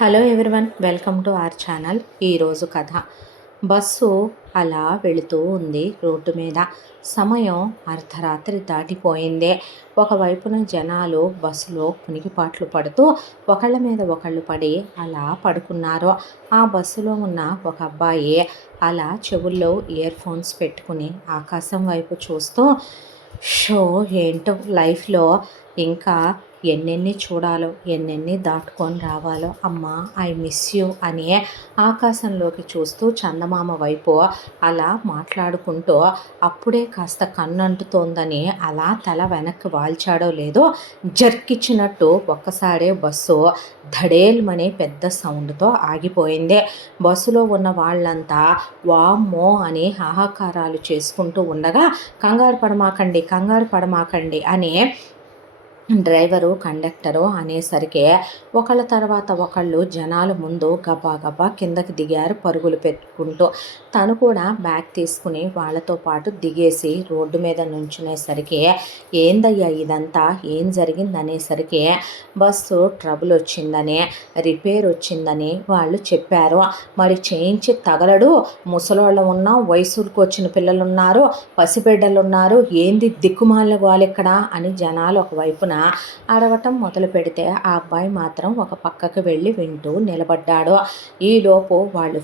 Hello everyone, welcome to our channel. ఈరోజు కథ. Bus అలా వెళుతూ ఉంది రోడ్డు మీద. సమయం అర్ధరాత్రి దాటిపోయింది. ఒకవైపున జనాలు బస్సులో కునికిపాట్లు పడుతూ ఒకళ్ళ మీద ఒకళ్ళు పడి అలా పడుకున్నారు. ఆ బస్సులో ఉన్న ఒక అబ్బాయి అలా చెవుల్లో ఇయర్ ఫోన్స్ పెట్టుకుని ఆకాశం వైపు చూస్తూ, షో ఏంటో లైఫ్లో ఇంకా ఎన్నెన్ని చూడాలో, ఎన్నెన్ని దాటుకొని రావాలో, అమ్మా ఐ మిస్ యూ అని ఆకాశంలోకి చూస్తూ చందమామ వైపు అలా మాట్లాడుకుంటూ, అప్పుడే కాస్త కన్నంటుతోందని అలా తల వెనక్కి వాల్చాడో లేదో జర్కిచ్చినట్టు ఒక్కసారే బస్సు ధడేల్మని పెద్ద సౌండ్తో ఆగిపోయింది. బస్సులో ఉన్న వాళ్ళంతా వామ్మో అని హాహాకారాలు చేసుకుంటూ ఉండగా, కంగారు పడమాకండి అని డ్రైవరు కండక్టరు అనేసరికి ఒకళ్ళ తర్వాత ఒకళ్ళు జనాల ముందు గబా కిందకి దిగారు పరుగులు పెట్టుకుంటూ. తను కూడా బ్యాగ్ తీసుకుని వాళ్ళతో పాటు దిగేసి రోడ్డు మీద నుంచునేసరికి, ఏందయ్యా ఇదంతా, ఏం జరిగింది అనేసరికి, బస్సు ట్రబుల్ వచ్చిందని, రిపేర్ వచ్చిందని వాళ్ళు చెప్పారు. మరి చేయించి తగలడు, ముసలోళ్ళు ఉన్నాం, వయసుకు వచ్చిన పిల్లలున్నారు, పసిబిడ్డలున్నారు, ఏంది దిక్కుమాలిన గోలెక్కడ అని జనాలు ఒకవైపున అరవటం మొదలు పెడితే, ఆ అబ్బాయి మాత్రం ఒక పక్కకు వెళ్ళి వింటూ నిలబడ్డాడు. ఈలోపు వాళ్ళు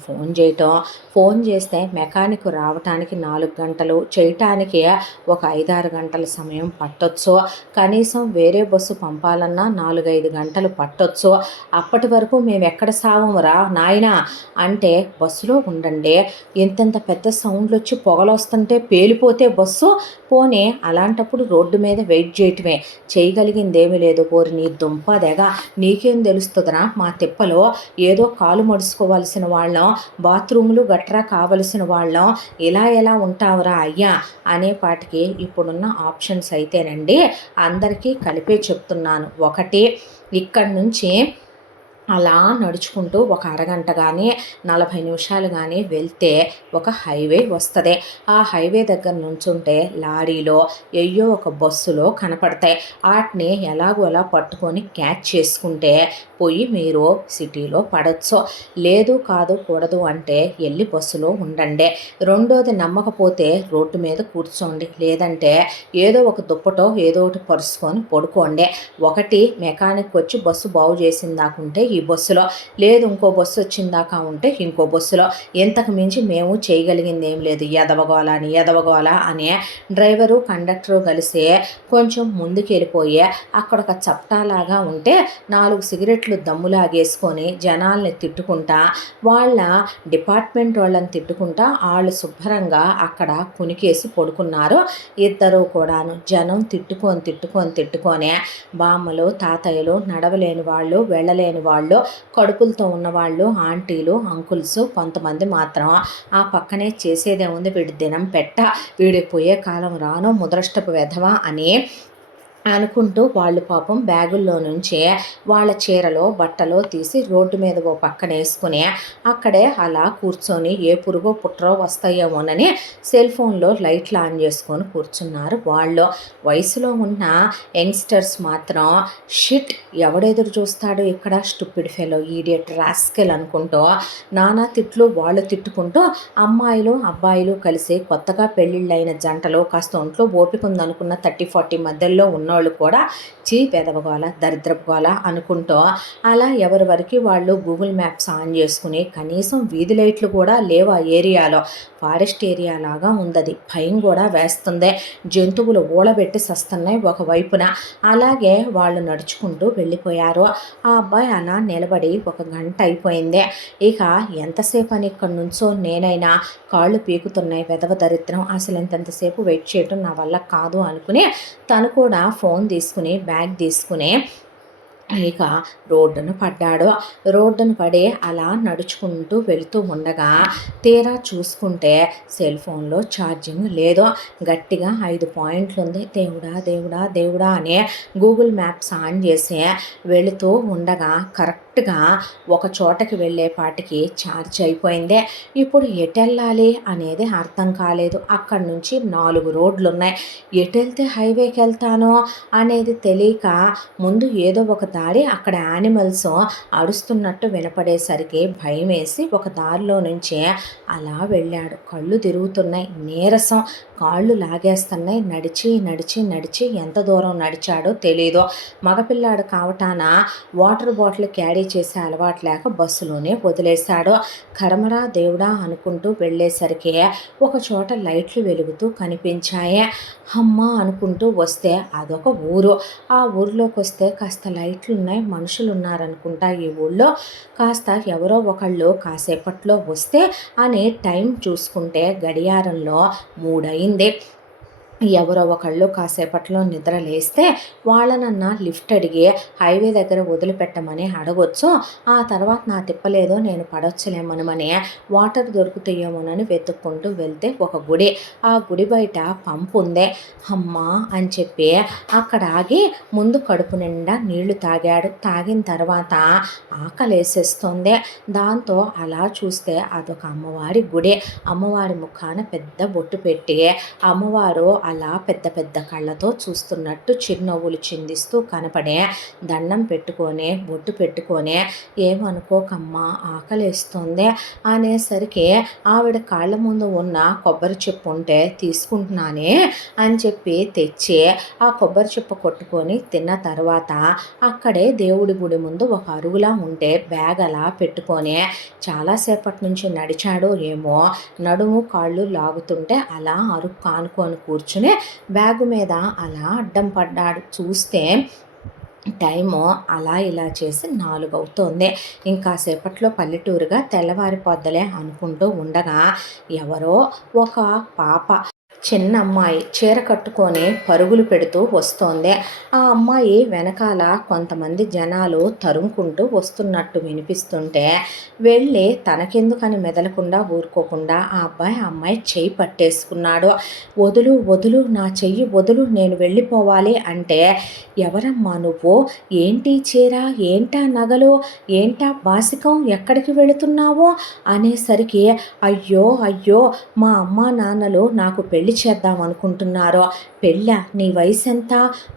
ఫోన్ చేస్తే మెకానిక్ రావటానికి 4 గంటలు, చేయటానికి ఒక 5-6 గంటల సమయం పట్టొచ్చు. కనీసం వేరే బస్సు పంపాలన్నా 4-5 గంటలు పట్టొచ్చు. అప్పటి వరకు మేము ఎక్కడ సావమురా నాయనా అంటే, బస్సులో ఉండండి, ఇంతంత పెద్ద సౌండ్లు వచ్చి పొగలొస్తుంటే పేలిపోతే బస్సు, పోనీ అలాంటప్పుడు రోడ్డు మీద వెయిట్ చేయటమే, చేయగలిగిందేమీ లేదు. పోరి నీ దుంప దెగ, నీకేం తెలుస్తుందిరా మా తిప్పలో, ఏదో కాలు మడుచుకోవాల్సిన వాళ్ళం, బాత్రూములు గట్రా కావలసిన వాళ్ళం, ఇలా ఎలా ఉంటావురా అయ్యా అనేపాటికి, ఇప్పుడున్న ఆప్షన్స్ అయితేనండి అందరికీ కలిపే చెప్తున్నాను. ఒకటి, ఇక్కడి నుంచి అలా నడుచుకుంటూ ఒక అరగంట కానీ 40 నిమిషాలు కానీ వెళ్తే ఒక హైవే వస్తుంది. ఆ హైవే దగ్గర నుంచుంటే లారీలో ఎయ్యో ఒక బస్సులో కనపడతాయి. వాటిని ఎలాగో అలా పట్టుకొని క్యాచ్ చేసుకుంటే పోయి మీరు సిటీలో పడవచ్చు. లేదు కాదు కూడదు అంటే వెళ్ళి బస్సులో ఉండండి. రెండోది, నమ్మకపోతే రోడ్డు మీద కూర్చోండి, లేదంటే ఏదో ఒక దుప్పటో ఏదో ఒకటి పరుచుకొని పడుకోండి. ఒకటి, మెకానిక్ వచ్చి బస్సు బాగు చేసిందాకుంటే ఈ బస్సులో, లేదు ఇంకో బస్సు వచ్చిందాకా ఉంటే ఇంకో బస్సులో, ఇంతకు మించి మేము చేయగలిగింది ఏం లేదు. ఎదవగోల అని డ్రైవరు కండక్టరు కలిసి కొంచెం ముందుకు వెళ్ళిపోయి అక్కడ ఒక చప్టాలాగా ఉంటే 4 సిగరెట్లు దమ్ములాగేసుకొని జనాల్ని తిట్టుకుంటా, వాళ్ళ డిపార్ట్మెంట్ వాళ్ళని తిట్టుకుంటా వాళ్ళు శుభ్రంగా అక్కడ కునికేసి పడుకున్నారు. ఇద్దరు కూడాను జనం తిట్టుకొని బామ్మలు, తాతయ్యలు, నడవలేని వాళ్ళు, వెళ్ళలేని వాళ్ళు, కడుపులతో ఉన్నవాళ్ళు, ఆంటీలు, అంకుల్స్, కొంతమంది మాత్రం ఆ పక్కనే చేసేదే ఉంది, వీడి దినం పెట్ట, వీడిపోయే కాలం రాను, ముదరష్టపు వెధవా అని అనుకుంటూ వాళ్ళు పాపం బ్యాగుల్లో నుంచి వాళ్ళ చీరలో బట్టలో తీసి రోడ్డు మీద ఓ పక్కన వేసుకుని అక్కడే అలా కూర్చొని ఏ పురుగో పుట్రో వస్తాయేమోనని సెల్ ఫోన్లో లైట్లు ఆన్ చేసుకొని కూర్చున్నారు వాళ్ళు. వయసులో ఉన్న యంగ్స్టర్స్ మాత్రం, షిట్ ఎవడెదురు చూస్తాడు ఇక్కడ, స్టూపిడ్ ఫెలో, ఈడియట్, రాస్కెల్ అనుకుంటూ నానా తిట్లు వాళ్ళు తిట్టుకుంటూ, అమ్మాయిలు అబ్బాయిలు కలిసి కొత్తగా పెళ్ళిళ్ళైన జంటలు, కాస్త ఒంట్లో ఓపిక ఉందనుకున్న 30-40 మధ్యలో ఉన్నోళ్ళు కూడా పెదవగోల, దరిద్రపు గోల అనుకుంటూ అలా ఎవరి వరకు వాళ్ళు గూగుల్ మ్యాప్స్ ఆన్ చేసుకుని, కనీసం వీధి లైట్లు కూడా లేవు ఆ ఏరియాలో, ఫారెస్ట్ ఏరియా లాగా ఉందది, భయం కూడా వేస్తుంది, జంతువులు ఊళబెట్టి సస్తున్నాయి ఒకవైపున. అలాగే వాళ్ళు నడుచుకుంటూ వెళ్ళిపోయారు. ఆ అబ్బాయి అలా నిలబడి 1 గంట అయిపోయింది. ఇక ఎంతసేపు అని ఇక్కడి నుంచో నేనైనా కాళ్ళు పీకుతున్నాయి, వెధవ దరిద్రం, అసలు ఎంతసేపు వెయిట్ చేయటం నా వల్ల కాదు అనుకుని తను కూడా ఫోన్ తీసుకుని బ్యాగ్ తీసుకుని ఇక రోడ్డును పడి అలా నడుచుకుంటూ వెళుతూ ఉండగా తీరా చూసుకుంటే సెల్ ఫోన్లో ఛార్జింగ్ లేదు. గట్టిగా 5 పాయింట్లు ఉంది. దేవుడా అని గూగుల్ మ్యాప్స్ ఆన్ చేసి వెళుతూ ఉండగా కరెక్ట్ కరెక్ట్గా ఒక చోటకి వెళ్ళేపాటికి ఛార్జ్ అయిపోయింది. ఇప్పుడు ఎటెళ్ళాలి అనేది అర్థం కాలేదు. అక్కడి నుంచి 4 రోడ్లున్నాయి. ఎటెళ్తే హైవేకి వెళ్తానో అనేది తెలియక ముందు ఏదో ఒక దారి అక్కడ యానిమల్స్ అరుస్తున్నట్టు వినపడేసరికి భయమేసి ఒక దారిలో నుంచే అలా వెళ్ళాడు. కళ్ళు తిరుగుతున్నాయి, నీరసం, కాళ్ళు లాగేస్తున్నాయి. నడిచి నడిచి నడిచి ఎంత దూరం నడిచాడో తెలీదు. మగపిల్లాడు కావటాన వాటర్ బాటిల్ క్యారీ చేసే అలవాటు లేక బస్సులోనే వదిలేశాడు. కర్మరా దేవుడా అనుకుంటూ వెళ్ళేసరికి ఒక చోట లైట్లు వెలుగుతూ కనిపించాయి. అమ్మ అనుకుంటూ వస్తే అదొక ఊరు. ఆ ఊరిలోకి వస్తే కాస్త లైట్లు ఉన్నాయి, మనుషులు ఉన్నారనుకుంటా ఈ ఊళ్ళో. కాస్త ఎవరో ఒకళ్ళు కాసేపట్లో వస్తే అని టైం చూసుకుంటే గడియారంలో 3 అయింది. ఎవరో ఒకళ్ళు కాసేపట్లో నిద్ర లేస్తే వాళ్ళనన్నా లిఫ్ట్ అడిగి హైవే దగ్గర వదిలిపెట్టమని అడగొచ్చు. ఆ తర్వాత నా తిప్పలేదో నేను పడవచ్చులేమనమని వాటర్ దొరుకుతాయేమోనని వెతుక్కుంటూ వెళ్తే ఒక గుడి. ఆ గుడి బయట పంపు ఉంది. అమ్మా అని చెప్పి అక్కడ ఆగి ముందు కడుపు నిండా నీళ్లు తాగాడు. తాగిన తర్వాత ఆకలేసేస్తుంది. దాంతో అలా చూస్తే అదొక అమ్మవారి గుడి. అమ్మవారి ముఖాన పెద్ద బొట్టు పెట్టి అమ్మవారు అలా పెద్ద పెద్ద కళ్ళతో చూస్తున్నట్టు చిరునవ్వులు చిందిస్తూ కనపడే, దండం పెట్టుకొని బొట్టు పెట్టుకొని ఏమనుకోకమ్మా ఆకలేస్తుంది అనేసరికి ఆవిడ కాళ్ళ ముందు ఉన్న కొబ్బరి చెప్పు ఉంటే తీసుకుంటున్నానే అని చెప్పి తెచ్చి ఆ కొబ్బరి చెప్పు కొట్టుకొని తిన్న తర్వాత అక్కడే దేవుడి గుడి ముందు ఒక అరుగులా ఉంటే బ్యాగ్ అలా పెట్టుకొని చాలాసేపటి నుంచి నడిచాడో ఏమో నడుము కాళ్ళు లాగుతుంటే అలా అరుగు కానుకొని కూర్చుని బ్యాగు మీద అలా అడ్డం పడ్డాడు. చూస్తే టైము అలా ఇలా చేసి 4 అవుతోంది. ఇంకాసేపట్లో పల్లెటూరుగా తెల్లవారిపోద్దలే అనుకుంటూ ఉండగా ఎవరో ఒక పాప, చిన్న అమ్మాయి చీర కట్టుకొని పరుగులు పెడుతూ వస్తోంది. ఆ అమ్మాయి వెనకాల కొంతమంది జనాలు తరుముకుంటూ వస్తున్నట్టు వినిపిస్తుంటే వెళ్ళి తనకెందుకని మెదలకుండా ఊరుకోకుండా ఆ అమ్మాయి చెయ్యి పట్టేసుకున్నాడు. వదులు వదులు, నా చెయ్యి వదులు, నేను వెళ్ళిపోవాలి అంటే ఎవరమ్మా నువ్వు, ఏంటి చీర, ఏంటా నగలు, ఏంటా వాసికం, ఎక్కడికి వెళుతున్నావు అనేసరికి అయ్యో అయ్యో మా అమ్మా నాన్నలు నాకు పెళ్లి చేద్దాం అనుకుంటున్నారో. పెళ్ళా, నీ వయసు ఎంత?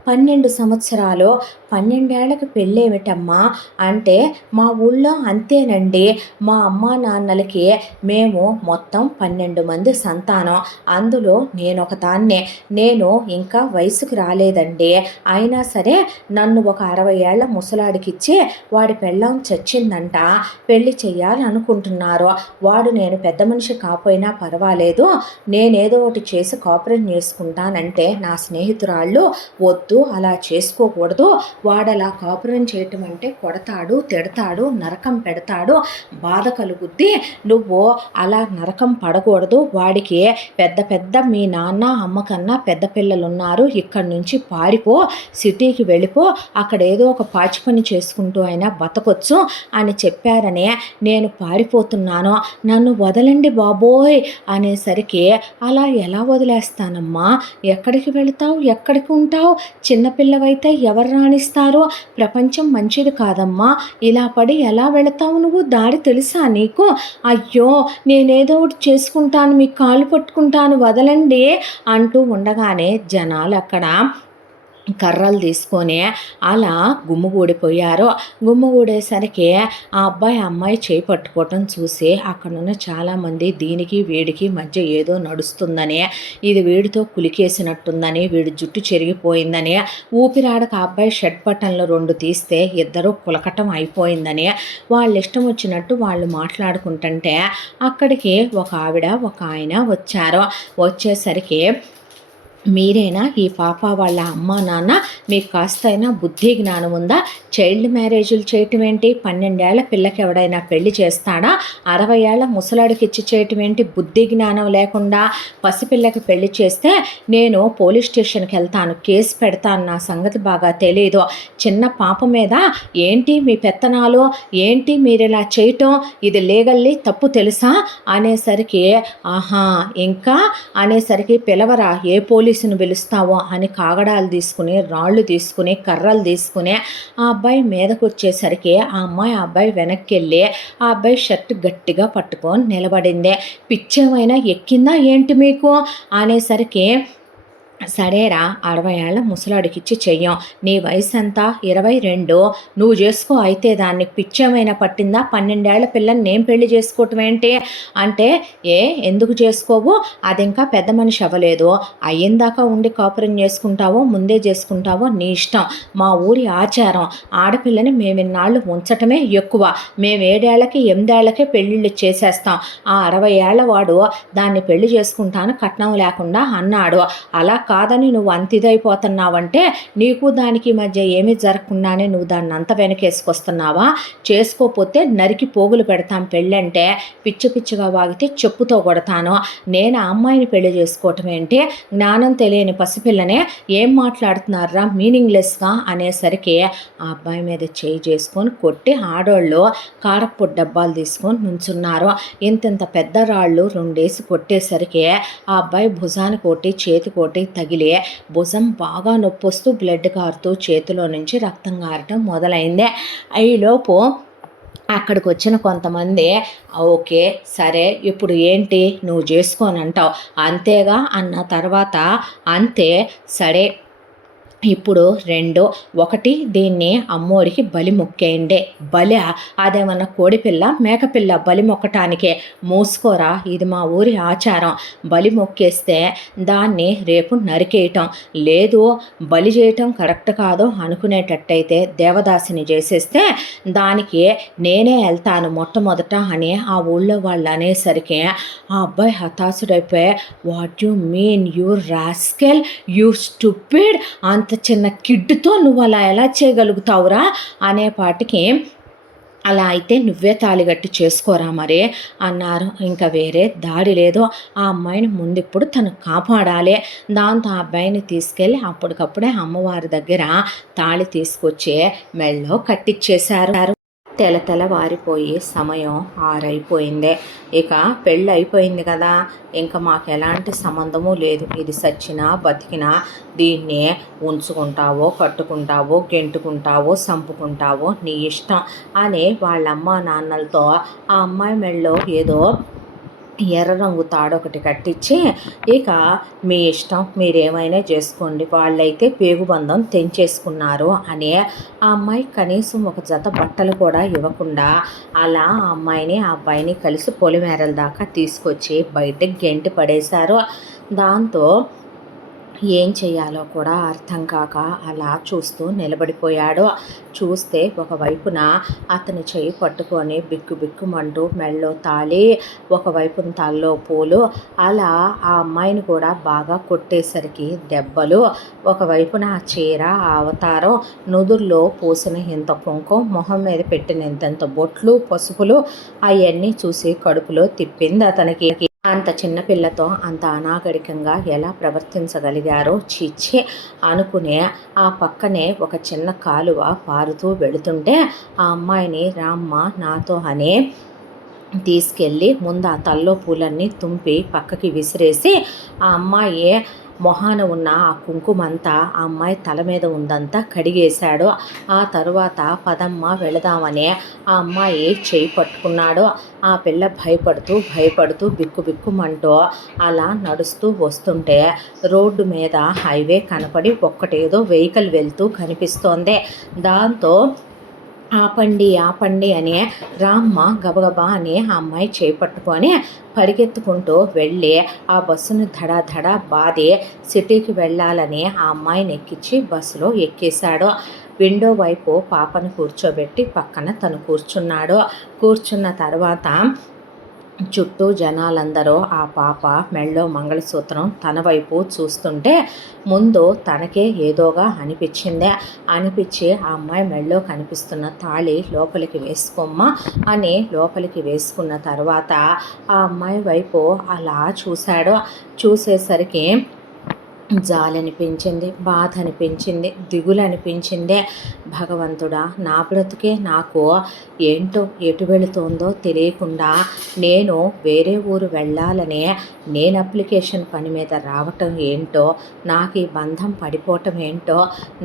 12 సంవత్సరాలు. 12 ఏళ్లకు పెళ్ళేమిటమ్మా అంటే మా ఊళ్ళో అంతేనండి, మా అమ్మా నాన్నలకి మేము మొత్తం 12 మంది సంతానం, అందులో నేనొక దాన్నే, నేను ఇంకా వయసుకు రాలేదండి, అయినా సరే నన్ను ఒక 60 ఏళ్ల ముసలాడికిచ్చి వాడి పెళ్ళాం చచ్చిందంట, పెళ్లి చెయ్యాలనుకుంటున్నారు. వాడు నేను పెద్ద మనిషి కాపోయినా పర్వాలేదు, నేనేదో ఒకటి చేసి కాపురం చేసుకుంటానంటే నా స్నేహితురాళ్ళు వద్దు, అలా చేసుకోకూడదు, వాడలా కాపురం చేయటం అంటే కొడతాడు, తిడతాడు, నరకం పెడతాడు, బాధ కలుగుద్ది, నువ్వు అలా నరకం పడకూడదు, వాడికి పెద్ద పెద్ద మీ నాన్న అమ్మ కన్నా పెద్ద పిల్లలు ఉన్నారు, ఇక్కడి నుంచి పారిపో, సిటీకి వెళ్ళిపో, అక్కడ ఏదో ఒక పాచి పని చేసుకుంటూ అయినా బతకొచ్చు అని చెప్పారనే నేను పారిపోతున్నాను, నన్ను వదలండి బాబోయ్ అనేసరికి అలా ఎలా వదిలేస్తానమ్మా, ఎక్కడికి వెళతావు, ఎక్కడికి ఉంటావు, చిన్నపిల్లవైతే ఎవరు రాణిస్తారు, ప్రపంచం మంచిది కాదమ్మా, ఇలా పడి ఎలా వెళతావు నువ్వు, దారి తెలుసా నీకు, అయ్యో నేనేదో ఒకటి చేసుకుంటాను, మీ కాళ్ళు పట్టుకుంటాను, వదలండి అంటూ ఉండగానే జనాలు అక్కడ కర్రలు తీసుకొని అలా గుమ్ముగూడిపోయారు. గుమ్ముగూడేసరికి ఆ అమ్మాయి చేయి పట్టుకోవటం చూసి అక్కడున్న చాలామంది దీనికి వీడికి మధ్య ఏదో నడుస్తుందని, ఇది వీడితో కులికేసినట్టుందని, వీడి జుట్టు చెరిగిపోయిందని, ఊపిరాడక అబ్బాయి షర్ట్ బటన్లు 2 తీస్తే ఇద్దరు కులకటం అయిపోయిందని వాళ్ళు ఇష్టం వచ్చినట్టు వాళ్ళు మాట్లాడుకుంటుంటే అక్కడికి ఒక ఆవిడ ఒక ఆయన వచ్చారు. వచ్చేసరికి మీరేనా ఈ పాప వాళ్ళ అమ్మ నాన్న, మీకు కాస్తైనా బుద్ధి జ్ఞానం ఉందా, చైల్డ్ మ్యారేజులు చేయటం ఏంటి, 12 ఏళ్ల పిల్లకి ఎవడైనా పెళ్లి చేస్తాడా, 60 ఏళ్ల ముసలాడికి ఇచ్చి చేయటం ఏంటి, బుద్ధి జ్ఞానం లేకుండా పసిపిల్లకి పెళ్లి చేస్తే నేను పోలీస్ స్టేషన్కి వెళ్తాను, కేసు పెడతాను, నా సంగతి బాగా తెలీదు, చిన్న పాప మీద ఏంటి మీ పెత్తనాలు, ఏంటి మీరు ఇలా చేయటం, ఇది లీగల్లీ తప్పు తెలుసా అనేసరికి ఆహా ఇంకా అనేసరికి పిలవరా, ఏ పోలీస్ పోలీసుని పిలుస్తావో అని కాగడాలు తీసుకుని, రాళ్ళు తీసుకుని, కర్రలు తీసుకుని ఆ అబ్బాయి మీదకు వచ్చేసరికి ఆ అమ్మాయి ఆ అబ్బాయి వెనక్కి వెళ్ళి ఆ అబ్బాయి షర్ట్ గట్టిగా పట్టుకొని నిలబడింది. పిచ్చేమైనా ఎక్కిందా ఏంటి మీకు అనేసరికి, సరేరా 60 ఏళ్ల ముసలాడికిచ్చి చెయ్యం, నీ వయసు ఎంత 22, నువ్వు చేసుకో అయితే దాన్ని, పిచ్చేమైనా పట్టిందా 12 ఏళ్ల పిల్లని నేను పెళ్లి చేసుకోవటం ఏంటి అంటే, ఎందుకు చేసుకోవు, అది ఇంకా పెద్ద మనిషి అవ్వలేదు, అయ్యిందాకా ఉండి కాపురం చేసుకుంటావో ముందే చేసుకుంటావో నీ ఇష్టం, మా ఊరి ఆచారం, ఆడపిల్లని మేమిన్నాళ్ళు ఉంచటమే ఎక్కువ, మేము 7 ఏళ్లకి 8 ఏళ్లకే పెళ్ళిళ్ళు చేసేస్తాం, ఆ 60 ఏళ్ల వాడు దాన్ని పెళ్లి చేసుకుంటాను కట్నం లేకుండా అన్నాడు, అలా కాదని నువ్వు అంత ఇదైపోతున్నావంటే నీకు దానికి మధ్య ఏమీ జరగకుండానే నువ్వు దాన్ని అంత వెనకేసుకొస్తున్నావా, చేసుకోపోతే నరికి పోగులు పెడతాం, పెళ్ళంటే పిచ్చి పిచ్చిగా వాగితే చెప్పుతో కొడతాను, నేను ఆ అమ్మాయిని పెళ్లి చేసుకోవటం ఏంటి, జ్ఞానం తెలియని పసిపిల్లనే, ఏం మాట్లాడుతున్నారా మీనింగ్లెస్గా అనేసరికి ఆ అబ్బాయి మీద చేయి చేసుకొని కొట్టి ఆడోళ్ళు కారపు డబ్బాలు తీసుకొని నుంచున్నారు. ఇంత పెద్ద రాళ్ళు 2 కొట్టేసరికి ఆ అబ్బాయి భుజానికి కోటి చేతి కోటి తగిలి భుజం బాగా నొప్పొస్తూ బ్లడ్ కారుతూ చేతిలో నుంచి రక్తం కారటం మొదలైంది. ఈలోపు అక్కడికి వచ్చిన కొంతమంది, ఓకే సరే ఇప్పుడు ఏంటి నువ్వు చేసుకోని అంటావు అంతేగా అన్న తర్వాత, అంతే సరే ఇప్పుడు 2, 1 దీన్ని అమ్మోడికి బలి మొక్కేయండి, బలి అదేమన్నా కోడిపిల్ల మేకపిల్ల బలి మొక్కటానికే, మూసుకోరా ఇది మా ఊరి ఆచారం, బలి మొక్కేస్తే దాన్ని రేపు నరికేయటం, లేదు బలి చేయటం కరెక్ట్ కాదు అనుకునేటట్టయితే దేవదాసిని చేసేస్తే దానికి నేనే వెళ్తాను మొట్టమొదట అని ఆ ఊళ్ళో వాళ్ళు అనేసరికి ఆ అబ్బాయి హతాశుడైపోయి, what you mean you rascal, you stupid, అంత చిన్న కిడ్తో నువ్వు అలా ఎలా చేయగలుగుతావురా అనేపాటికి, అలా అయితే నువ్వే తాళిగట్టి చేసుకోరా మరి అన్నారు. ఇంకా వేరే దాడి లేదు, ఆ అమ్మాయిని ముందిప్పుడు తను కాపాడాలి. దాంతో ఆ అబ్బాయిని తీసుకెళ్ళి అప్పటికప్పుడే అమ్మవారి దగ్గర తాళి తీసుకొచ్చి మెళ్ళో కట్టించేశారు. తెలతెలవారిపోయి సమయం 6 అయిపోయింది. ఇక పెళ్ళి అయిపోయింది కదా, ఇంకా మాకు ఎలాంటి సంబంధము లేదు, ఇది సచ్చినా బతికినా దీన్ని ఉంచుకుంటావో కట్టుకుంటావో గెంటుకుంటావో సంపుకుంటావో నీ ఇష్టం అని వాళ్ళ అమ్మ నాన్నలతో ఆ అమ్మాయి మెళ్ళో ఏదో ఎర్ర రంగు తాడొకటి కట్టించి, ఇక మీ ఇష్టం మీరేమైనా చేసుకోండి, వాళ్ళైతే పేగుబంధం తెంచేసుకున్నారు అని ఆ అమ్మాయి కనీసం ఒక జత బట్టలు కూడా ఇవ్వకుండా అలా ఆ అమ్మాయిని ఆ అబ్బాయిని కలిసి పొలిమేరల దాకా తీసుకొచ్చి బయటకు గెంటి పడేశారు. దాంతో ఏం చేయాలో కూడా అర్థం కాక అలా చూస్తూ నిలబడిపోయాడు. చూస్తే ఒకవైపున అతని చెయ్యి పట్టుకొని బిక్కుబిక్కుమంటూ మెళ్ళో తాళి, ఒకవైపున తలలో పూలు, అలా ఆ అమ్మాయిని కూడా బాగా కొట్టేసరికి దెబ్బలు, ఒకవైపున ఆ చీర అవతారం, నుదుర్లో పూసిన ఇంత కుంకుమ, మొహం మీద పెట్టిన ఇంత బొట్లు పసుపులు, అవన్నీ చూసి కడుపులో తిప్పింది అతనికి. అంత చిన్నపిల్లతో అంత అనాగరికంగా ఎలా ప్రవర్తించగలిగారో చిచ్చి అనుకునే ఆ పక్కనే ఒక చిన్న కాలువ పారుతూ వెళుతుంటే ఆ అమ్మాయిని రామ్మ నాతో అని తీసుకెళ్ళి ముందు ఆ తల్లో పూలన్నీ తుంపి పక్కకి విసిరేసి ఆ అమ్మాయి మొహాన ఉన్న ఆ కుంకుమంతా ఆ అమ్మాయి తల మీద ఉందంతా కడిగేశాడు. ఆ తరువాత పదమ్మ వెళదామని ఆ అమ్మాయి చేయి పట్టుకున్నాడు. ఆ పిల్ల భయపడుతూ బిక్కుబిక్కుమంటూ అలా నడుస్తూ వస్తుంటే రోడ్డు మీద హైవే కనపడి ఒక్కటేదో వెహికల్ వెళ్తూ కనిపిస్తోంది. దాంతో ఆపండి అని రామ్మ గబగబా అని ఆ అమ్మాయి చేపట్టుకొని పరిగెత్తుకుంటూ వెళ్ళి ఆ బస్సును ధడా బాది సిటీకి వెళ్ళాలని ఆ అమ్మాయిని ఎక్కించి బస్సులో ఎక్కేశాడు. విండో వైపు పాపను కూర్చోబెట్టి పక్కన తను కూర్చున్న తర్వాత చుట్టూ జనాలందరూ ఆ పాప మెళ్ళో మంగళసూత్రం తన వైపు చూస్తుంటే ముందు తనకే ఏదోగా అనిపించి ఆ అమ్మాయి మెళ్ళో కనిపిస్తున్న తాళి లోపలికి వేసుకోమ్మా అని లోపలికి వేసుకున్న తర్వాత ఆ అమ్మాయి వైపు అలా చూశాడు. చూసేసరికి జాలనిపించింది, బాధ అనిపించింది, దిగులు అనిపించింది. భగవంతుడా, నా బ్రతుకే నాకు ఏంటో ఎటు వెళుతోందో తెలియకుండా నేను వేరే ఊరు వెళ్ళాలని నేను అప్లికేషన్ పని మీద రావటం ఏంటో, నాకు ఈ బంధం పడిపోవటం ఏంటో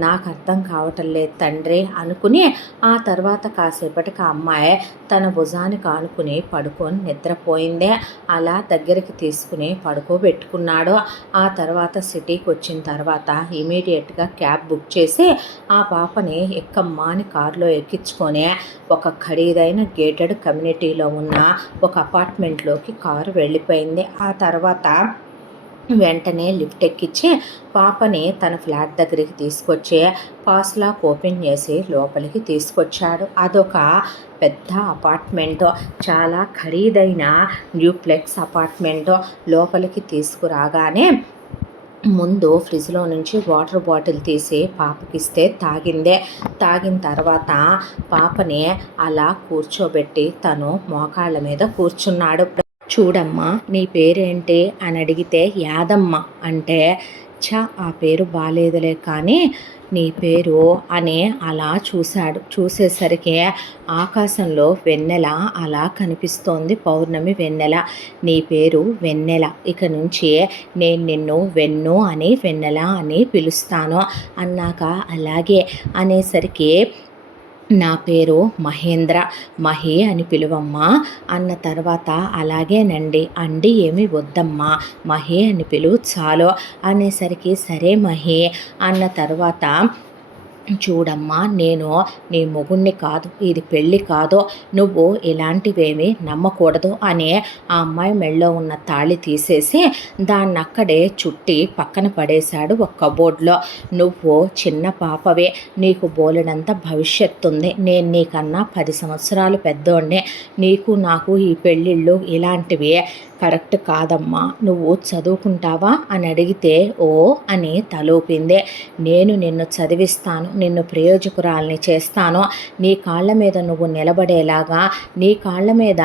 నాకు అర్థం కావటం లేదు తండ్రి అనుకుని ఆ తర్వాత కాసేపటికి ఆ అమ్మాయి తన భుజానికి ఆనుకుని పడుకొని నిద్రపోయిందే. అలా దగ్గరికి తీసుకుని పడుకోబెట్టుకున్నాడు. ఆ తర్వాత సిటీకి వచ్చిన తర్వాత ఇమీడియట్గా క్యాబ్ బుక్ చేసి ఆ పాపని ఎక్కమ్మా అని కారులో ఎక్కించుకొని ఒక ఖరీదైన గేటెడ్ కమ్యూనిటీలో ఉన్న ఒక అపార్ట్మెంట్లోకి కారు వెళ్ళిపోయింది. ఆ తర్వాత వెంటనే లిఫ్ట్ ఎక్కించి పాపని తన ఫ్లాట్ దగ్గరికి తీసుకొచ్చి పాస్ లాక్ ఓపెన్ చేసి లోపలికి తీసుకొచ్చాడు. అదొక పెద్ద అపార్ట్మెంటు, చాలా ఖరీదైన డ్యూప్లెక్స్ అపార్ట్మెంటు. లోపలికి తీసుకురాగానే ముందు ఫ్రిడ్జ్లో నుంచి వాటర్ బాటిల్ తీసి పాపకిస్తే తాగిందే. తాగిన తర్వాత పాపని అలా కూర్చోబెట్టి తను మోకాళ్ళ మీద కూర్చున్నాడు. చూడమ్మా, నీ పేరేంటి అని అడిగితే యాదమ్మ అంటే, ఆ పేరు బాలేదులే కానీ నీ పేరు అని అలా చూశాడు. చూసేసరికి ఆకాశంలో వెన్నెల అలా కనిపిస్తోంది, పౌర్ణమి వెన్నెల. నీ పేరు వెన్నెల, ఇక నుంచి నేను నిన్ను వెన్ను అని వెన్నెల అని పిలుస్తాను అన్నాక అలాగే అనేసరికి నా పేరు మహేంద్ర, మహి అని పిలువమ్మా అన్న తర్వాత అలాగేనండి అండి ఏమి వద్దమ్మా, మహి అని పిలువు చాలు అనేసరికి సరే మహి అన్న తర్వాత చూడమ్మా, నేను నీ మొగుణ్ణి కాదు, ఇది పెళ్ళి కాదు, నువ్వు ఇలాంటివేమీ నమ్మకూడదు అని ఆ అమ్మాయి మెళ్ళో ఉన్న తాళి తీసేసి దాన్ని అక్కడే చుట్టి పక్కన పడేశాడు ఒక కబోర్డ్లో. నువ్వు చిన్న పాపవే, నీకు బోలెడంత భవిష్యత్తు ఉంది, నేను నీకన్నా 10 సంవత్సరాలు పెద్దోడినే, నీకు నాకు ఈ పెళ్ళిళ్ళు ఇలాంటివి కరెక్ట్ కాదమ్మా, నువ్వు చదువుకుంటావా అని అడిగితే ఓ అని తలూపిందే. నేను నిన్ను చదివిస్తాను, నిన్ను ప్రయోజకురాల్ని చేస్తాను, నీ కాళ్ళ మీద నువ్వు నిలబడేలాగా, నీ కాళ్ళ మీద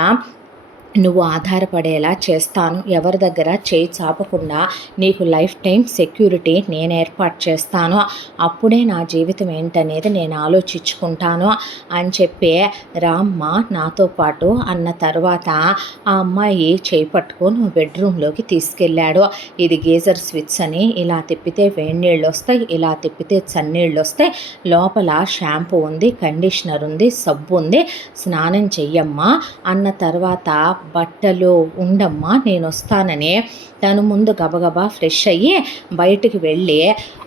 నువ్వు ఆధారపడేలా చేస్తాను, ఎవరి దగ్గర చేయి చాపకుండా నీకు లైఫ్ టైం సెక్యూరిటీ నేను ఏర్పాటు చేస్తాను, అప్పుడే నా జీవితం ఏంటనేది నేను ఆలోచించుకుంటాను అని చెప్పి రామ్మ నాతో పాటు అన్న తర్వాత ఆ అమ్మాయి చేయి పట్టుకొని బెడ్రూమ్లోకి తీసుకెళ్ళాడు. ఇది గీజర్ స్విచ్ అని, ఇలా తిప్పితే వేడి నీళ్ళు వస్తాయి, ఇలా తిప్పితే చన్నీళ్ళు వస్తాయి, లోపల షాంపూ ఉంది, కండిషనర్ ఉంది, సబ్బు ఉంది, స్నానం చెయ్యమ్మా అన్న తర్వాత బట్టలు ఉండమ్మా నేను వస్తానని తను ముందు గబగబా ఫ్రెష్ అయ్యి బయటికి వెళ్ళి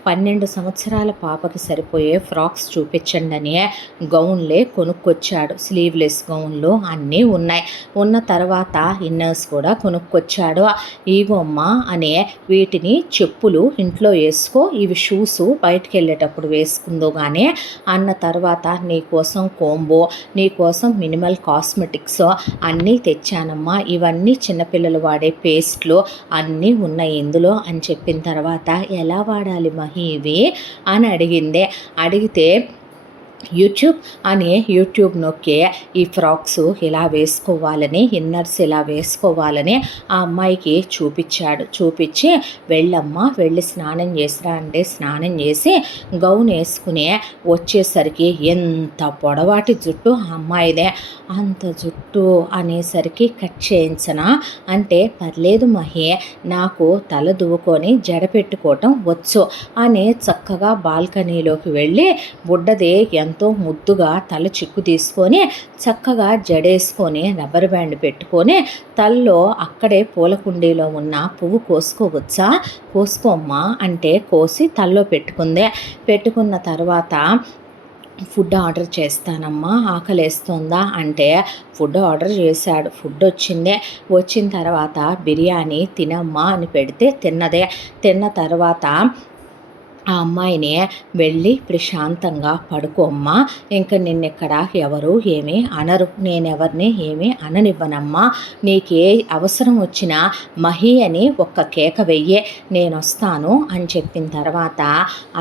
12 సంవత్సరాల పాపకి సరిపోయే ఫ్రాక్స్ చూపించండి అని గౌన్లే కొనుక్కొచ్చాడు. స్లీవ్లెస్ గౌన్లు అన్నీ ఉన్నాయి. ఉన్న తర్వాత ఇన్నర్స్ కూడా కొనుక్కొచ్చాడు. ఇవమ్మా అనే వీటిని చెప్పులు ఇంట్లో వేసుకో, ఇవి షూస్ బయటికి వెళ్ళేటప్పుడు వేసుకుందో కానీ అన్న తర్వాత నీకోసం కోంబో, నీకోసం మినిమల్ కాస్మెటిక్స్ అన్నీ తెచ్చానమ్మా, ఇవన్నీ చిన్నపిల్లలు వాడే పేస్ట్లు అన్నీ ఉన్నాయి ఇందులో అని చెప్పిన తర్వాత ఎలా వాడాలి మహి ఇవి అని అడిగితే యూట్యూబ్ నొక్కి ఈ ఫ్రాక్స్ ఇలా వేసుకోవాలని, ఇన్నర్స్ ఇలా వేసుకోవాలని ఆ అమ్మాయికి చూపించి వెళ్ళమ్మా వెళ్ళి స్నానం చేసిరా అంటే స్నానం చేసి గౌన్ వేసుకుని వచ్చేసరికి ఎంత పొడవాటి జుట్టు ఆ అమ్మాయిదే. అంత జుట్టు అనేసరికి కట్ చేయించనా అంటే పర్లేదు మహి, నాకు తల దువ్వుకొని జడ పెట్టుకోవటం వచ్చు అని చక్కగా బాల్కనీలోకి వెళ్ళి బుడ్డదే ఎంతో ముద్దుగా తల చిక్కు తీసుకొని చక్కగా జడేసుకొని రబ్బర్ బ్యాండ్ పెట్టుకొని తల్లో అక్కడే పూల కుండీలో ఉన్న పువ్వు కోసుకోవచ్చా, కోసుకోమ్మా అంటే కోసి తల్లో పెట్టుకున్న తర్వాత ఫుడ్ ఆర్డర్ చేస్తానమ్మా ఆకలేస్తుందా అంటే ఫుడ్ ఆర్డర్ చేశాడు. ఫుడ్ వచ్చిన తర్వాత బిర్యానీ తినమ్మా అని పెడితే తిన్న తర్వాత ఆ అమ్మాయిని వెళ్ళి ప్రశాంతంగా పడుకోమ్మా, ఇంక నిన్నెక్కడ ఎవరు ఏమీ అనరు, నేనెవరిని ఏమీ అననివ్వనమ్మా, నీకే అవసరం వచ్చినా మహి అని ఒక్క కేక వెయ్యే, నేనొస్తాను అని చెప్పిన తర్వాత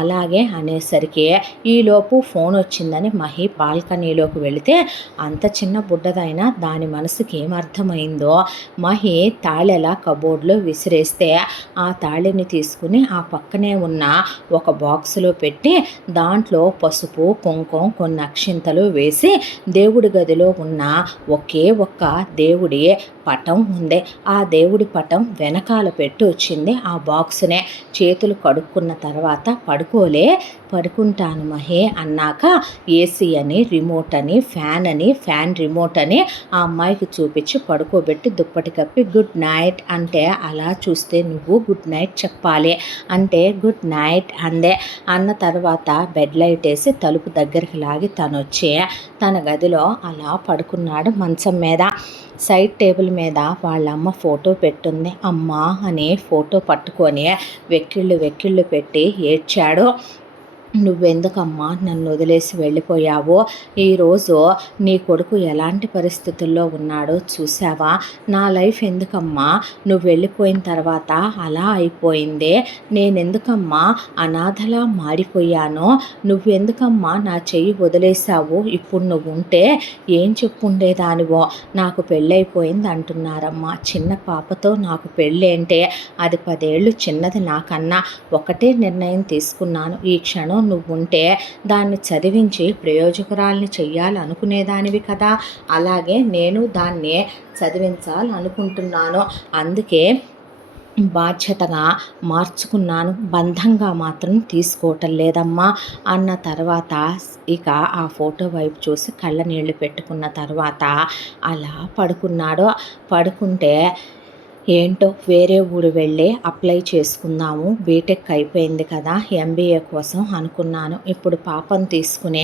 అలాగే అనేసరికి ఈలోపు ఫోన్ వచ్చిందని మహి బాల్కనీలోకి వెళితే అంత చిన్న బుడ్డదైనా దాని మనసుకి ఏమర్థమైందో మహి తాళెలా కబోర్డ్లో విసిరేస్తే ఆ తాళిని తీసుకుని ఆ పక్కనే ఉన్న ఒక బాక్సులో పెట్టి దాంట్లో పసుపు కుంకుమ కొన్ని అక్షింతలు వేసి దేవుడి గదిలో ఉన్న ఒకే ఒక్క దేవుడి పటం ఉంది, ఆ దేవుడి పటం వెనకాల పెట్టి వచ్చింది ఆ బాక్స్నే. చేతులు కడుక్కున్న తర్వాత పడుకుంటాను మహే అన్నాక ఏసీ అని రిమోట్ అని ఫ్యాన్ రిమోట్ అని ఆ అమ్మాయికి చూపించి పడుకోబెట్టి దుప్పటి కప్పి గుడ్ నైట్ అంటే అలా చూస్తే నువ్వు గుడ్ నైట్ చెప్పాలి అంటే గుడ్ నైట్ అందే. అన్న తర్వాత బెడ్ లైట్ వేసి తలుపు దగ్గరికి లాగి తను వచ్చి తన గదిలో అలా పడుకున్నాడు మంచం మీద. సైడ్ టేబుల్ మీద వాళ్ళమ్మ ఫోటో పెట్టుంది. అమ్మ అనే ఫోటో పట్టుకొని వెక్కిళ్ళు పెట్టి ఏడ్చాడు. నువ్వెందుకమ్మా నన్ను వదిలేసి వెళ్ళిపోయావో, ఈరోజు నీ కొడుకు ఎలాంటి పరిస్థితుల్లో ఉన్నాడో చూసావా, నా లైఫ్ ఎందుకమ్మా నువ్వు వెళ్ళిపోయిన తర్వాత అలా అయిపోయిందే, నేనెందుకమ్మా అనాథలా మారిపోయానో, నువ్వెందుకమ్మా నా చెయ్యి వదిలేసావు, ఇప్పుడు నువ్వు ఉంటే ఏం చెప్పుండేదానివో, నాకు పెళ్ళైపోయింది అంటున్నారమ్మా, చిన్న పాపతో నాకు పెళ్ళేంటే, అది 10 ఏళ్ళు చిన్నది నాకన్నా, ఒకటే నిర్ణయం తీసుకున్నాను, ఈ క్షణం నువ్వు ఉంటే దాన్ని చదివించి ప్రయోజకురాల్ని చెయ్యాలనుకునేదానివి కదా, అలాగే నేను దాన్ని చదివించాలనుకుంటున్నాను, అందుకే బాధ్యతగా మార్చుకున్నాను, బంధంగా మాత్రం తీసుకోవటం లేదమ్మా అన్న తర్వాత ఇక ఆ ఫోటో వైపు చూసి కళ్ళ నీళ్లు పెట్టుకున్న తర్వాత అలా పడుకుంటే ఏంటో వేరే ఊరు వెళ్ళి అప్లై చేసుకుందాము, బీటెక్ అయిపోయింది కదా, ఎంబీఏ కోసం అనుకున్నాను, ఇప్పుడు పాపను తీసుకునే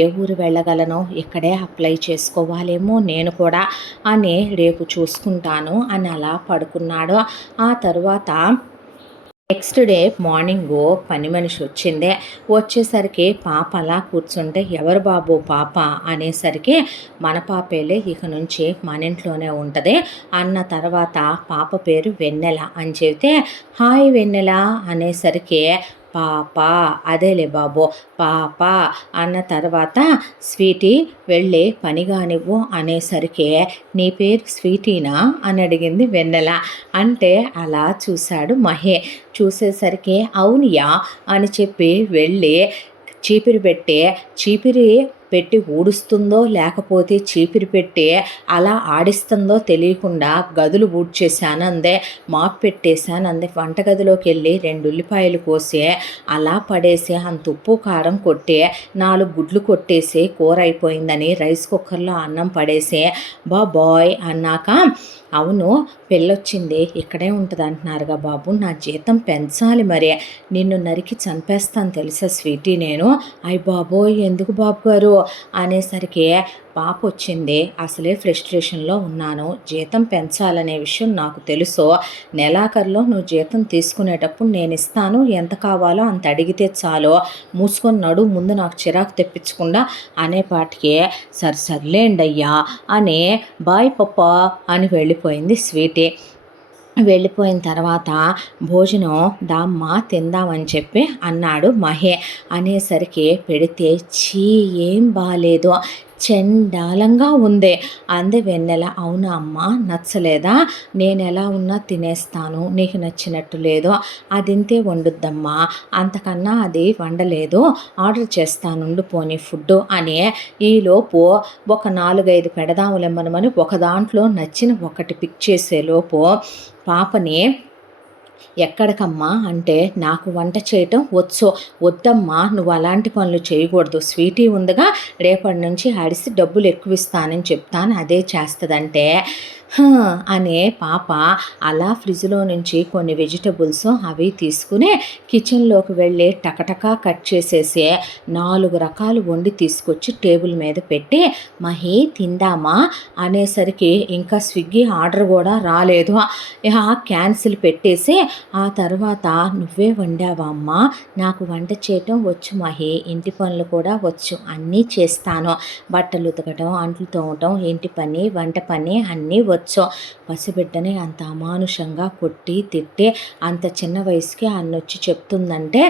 ఏ ఊరు వెళ్ళగలను, ఇక్కడే అప్లై చేసుకోవాలేమో నేను కూడా అని రేపు చూసుకుంటాను అని అలా పడుకున్నాడు. ఆ తరువాత నెక్స్ట్ డే మార్నింగు పని మనిషి వచ్చేసరికి పాప అలా కూర్చుంటే ఎవరు బాబు పాప అనేసరికి మన పాపేలే, ఇక నుంచి మన ఇంట్లోనే ఉంటుంది అన్న తర్వాత పాప పేరు వెన్నెల అని చెబితే హాయ్ వెన్నెల అనేసరికి పాప అదేలే బాబు పాప అన్న తర్వాత స్వీటీ వెళ్ళి పనిగానివ్వు అనేసరికి నీ పేరు స్వీటీనా అని అడిగింది వెన్నెల. అంటే అలా చూశాడు మహే. చూసేసరికి అవునియా అని చెప్పి వెళ్ళి చీపిరి పెట్టి ఊడుస్తుందో లేకపోతే చీపిరి పెట్టి అలా ఆడిస్తుందో తెలియకుండా గదులు ఊడ్చేసానందే, మాప్ పెట్టేశానందే, వంటగదిలోకి వెళ్ళి 2 ఉల్లిపాయలు కోసి అలా పడేసి అంత ఉప్పు కారం కొట్టి 4 గుడ్లు కొట్టేసి కూర అయిపోయిందని రైస్ కుక్కర్లో అన్నం పడేసి బాయ్ అన్నాక అవును పెళ్ళొచ్చింది ఇక్కడే ఉంటుంది అంటున్నారుగా బాబు, నా జీతం పెంచాలి, మరి నిన్ను నరికి చంపేస్తాను తెలుసా స్వీటీ నేను, అయ్య బాబోయ్ ఎందుకు బాబు గారు అనేసరికి పాప వచ్చింది, అసలే ఫ్రస్ట్రేషన్లో ఉన్నాను, జీతం పెంచాలనే విషయం నాకు తెలుసు, నెలాఖరులో నువ్వు జీతం తీసుకునేటప్పుడు నేను ఇస్తాను, ఎంత కావాలో అంత అడిగితే చాలు, మూసుకొని నడు, ముందు నాకు చిరాకు తెప్పించకుండా అనేపాటికి సర్లేండి అయ్యా అని బాయ్ పప్ప అని వెళ్ళిపోయింది స్వీటీ. వెళ్ళిపోయిన తర్వాత భోజనం దామ్మ తిందామని చెప్పి అన్నాడు మహే. అనేసరికి పెడితే చీ ఏం బాలేదు, చండాలంగా ఉంది అంది వెన్నెల. అవునా అమ్మ నచ్చలేదా, నేను ఎలా ఉన్నా తినేస్తాను, నీకు నచ్చినట్టు లేదో అదింతే వండుద్దమ్మా, అంతకన్నా అది వండలేదు, ఆర్డర్ చేస్తానుండు పోనీ ఫుడ్డు అని ఈలోపు ఒక 4-5 పెడదాములెమ్మనమని ఒక దాంట్లో నచ్చిన ఒకటి పిక్ చేసేలోపు పాపని ఎక్కడికమ్మా అంటే నాకు వంట చేయటం వద్దమ్మా, నువ్వు అలాంటి పనులు చేయకూడదు, స్వీటీ ఉందిగా రేపటి నుంచి అడిసి డబ్బులు ఎక్కువ ఇస్తానని చెప్తాను అదే చేస్తుందంటే హా! అనే పాప అలా ఫ్రిడ్జ్‌లో నుంచి కొన్ని వెజిటబుల్స్ అవి తీసుకుని కిచెన్‌లోకి వెళ్ళి టకటకా కట్ చేసేసి 4 రకాలు వండి తీసుకొచ్చి టేబుల్ మీద పెట్టి, "మహి తిందామా?" అనేసరికి ఇంకా స్విగ్గీ ఆర్డర్ గూడా రాలేదు. ఇహ క్యాన్సిల్ పెట్టేసి, ఆ తర్వాత "నువ్వే వండావా అమ్మా? నాకు వంట చేయటం వచ్చు మహి. ఇంటి పనులు కూడా వచ్చు. అన్నీ చేస్తాను. బట్టలు ఉతకటం, అంట్లు తోమటం, ఇంటి పని, వంట పని అన్నీ వచ్చు." పసిబిడ్డని అంత అమానుషంగా కొట్టి, తిట్టి అంత చిన్న వయసుకి అన్నొచ్చి చెప్తుందంటే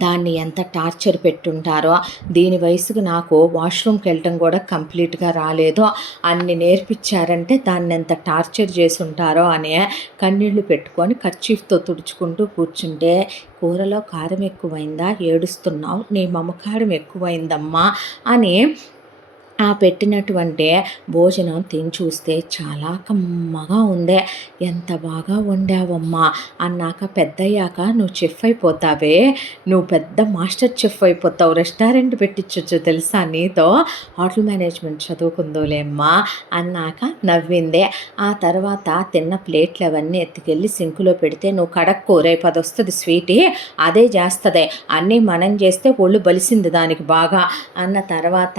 దాన్ని ఎంత టార్చర్ పెట్టుంటారో. దీని వయసుకి నాకు వాష్‌రూమ్‌కి వెళ్ళటం కూడా కంప్లీట్‌గా రాలేదు. అన్ని నేర్పించారంటే దాన్ని ఎంత టార్చర్ చేసుంటారో అని కన్నీళ్లు పెట్టుకొని కర్చీఫ్‌తో తుడుచుకుంటూ కూర్చుంటే, "కూరలో కారం ఎక్కువైందా? ఏడుస్తున్నావు. నీ మమకారం ఎక్కువైందమ్మా" అని పెట్టినటువంటి భోజనం తిని చూస్తే చాలా కమ్మగా ఉందే. "ఎంత బాగా వండావమ్మా" అన్నాక, "పెద్దయ్యాక నువ్వు చెఫ్ అయిపోతావే. నువ్వు పెద్ద మాస్టర్ చెఫ్ అయిపోతావు. రెస్టారెంట్ పెట్టించొచ్చు తెలుసా నీతో. హోటల్ మేనేజ్మెంట్ చదువుకుందువులే అమ్మా" అన్నాక నవ్వింది. ఆ తర్వాత తిన్న ప్లేట్లు అవన్నీ ఎత్తుకెళ్ళి సింకులో పెడితే, "నువ్వు కడక్కు, రేపు అదొస్తది స్వీటీ, అదే చేస్తది. అన్నీ మనం చేస్తే ఒళ్ళు బలిసింది దానికి బాగా" అన్న తర్వాత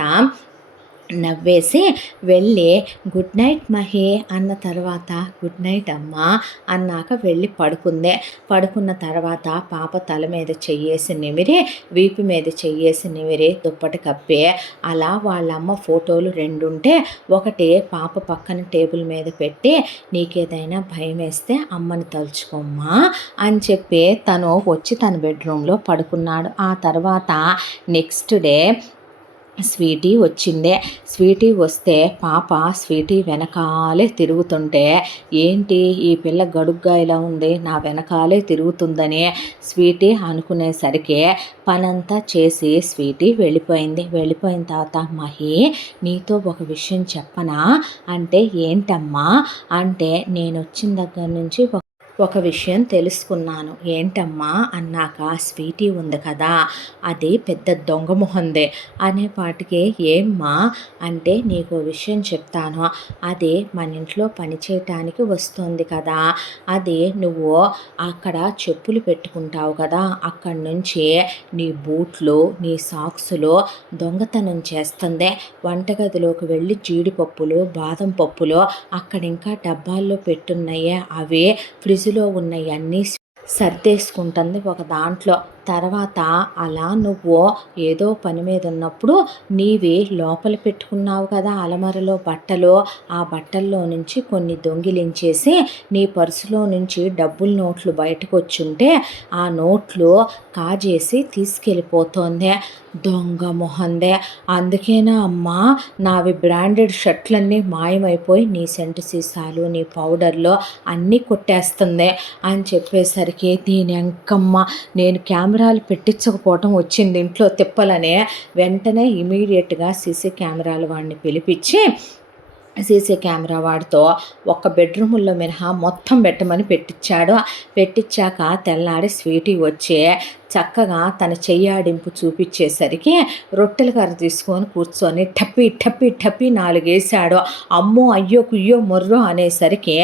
నవ్వేసి వెళ్ళి, "గుడ్ నైట్ మహి" అన్న తర్వాత, "గుడ్ నైట్ అమ్మా" అన్నాక వెళ్ళి పడుకుంది. పడుకున్న తర్వాత పాప తల మీద చెయ్యేసి నిమిరి, వీపు మీద చెయ్యేసి నిమిరి దుప్పటి కప్పి, అలా వాళ్ళమ్మ ఫోటోలు 2 ఉంటే, ఒకటి పాప పక్కన టేబుల్ మీద పెట్టి, "నీకేదైనా భయమేస్తే అమ్మని తలుచుకోమ్మా" అని చెప్పి తను వచ్చి తన బెడ్రూమ్‌లో పడుకున్నాడు. ఆ తర్వాత నెక్స్ట్ డే స్వీటీ వచ్చింది. స్వీటీ వస్తే పాప స్వీటీ వెనకాలే తిరుగుతుంటే, "ఏంటి ఈ పిల్ల గడుగ్గా ఇలా ఉంది, నా వెనకాలే తిరుగుతుందని" స్వీటీ అనుకునేసరికి పనంతా చేసి స్వీటీ వెళ్ళిపోయింది. వెళ్ళిపోయిన తర్వాత, "మహి, నీతో ఒక విషయం చెప్పనా?" అంటే, "ఏంటమ్మా?" అంటే, "నేనొచ్చిన దగ్గర నుంచి ఒక విషయం తెలుసుకున్నాను." "ఏంటమ్మా?" అన్నాక, "స్వీటీ ఉంది కదా, అది పెద్ద దొంగ మొహందే" అనేపాటికి, "ఏమ్మా?" అంటే, "నీకో విషయం చెప్తాను. అది మన ఇంట్లో పని చేయటానికి వస్తుంది కదా, అది నువ్వు అక్కడ చెప్పులు పెట్టుకుంటావు కదా, అక్కడి నుంచి నీ బూట్లు, నీ సాక్సులు దొంగతనం చేస్తుంది. వంటగదిలోకి వెళ్ళి జీడిపప్పులు, బాదం పప్పులు అక్కడ ఇంకా డబ్బాల్లో పెట్టున్నాయే అవి ఫ్రిడ్జ్‌లో ఉన్నయన్నీ సర్దేసుకుంటుంది ఒక దాంట్లో. తర్వాత అలా నువ్వు ఏదో పని మీద ఉన్నప్పుడు నీవి లోపల పెట్టుకున్నావు కదా అలమరలో బట్టలు, ఆ బట్టల్లో నుంచి కొన్ని దొంగిలించేసి నీ పర్సులో నుంచి డబ్బుల నోట్లు బయటకొచ్చుంటే ఆ నోట్లు కాజేసి తీసుకెళ్ళిపోతోంది. దొంగ మొహందే. అందుకేనా అమ్మా నావి బ్రాండెడ్ షర్ట్లన్నీ మాయమైపోయి నీ సెంటు సీసాలు, నీ పౌడర్లు అన్నీ కొట్టేస్తుంది" అని చెప్పేసరికి, "దీని ఎంకమ్మ, నేను కెమెరాలు పెట్టించకపోవటం వచ్చింది ఇంట్లో తిప్పలనే" వెంటనే ఇమీడియట్‌గా సీసీ కెమెరాల వాడిని పిలిపించి సీసీ కెమెరా వాడితో ఒక్క బెడ్రూముల్లో మినహా మొత్తం పెట్టమని పెట్టించాడు. పెట్టించాక తెల్లారి స్వీటీ వచ్చి చక్కగా తన చెయ్యాడింపు చూపించేసరికి రొట్టెల కర్ర తీసుకొని కూర్చొని టప్పి టప్పి టప్పి 4 వేసాడు. అమ్మో అయ్యో కుయ్యో మొర్రో అనేసరికి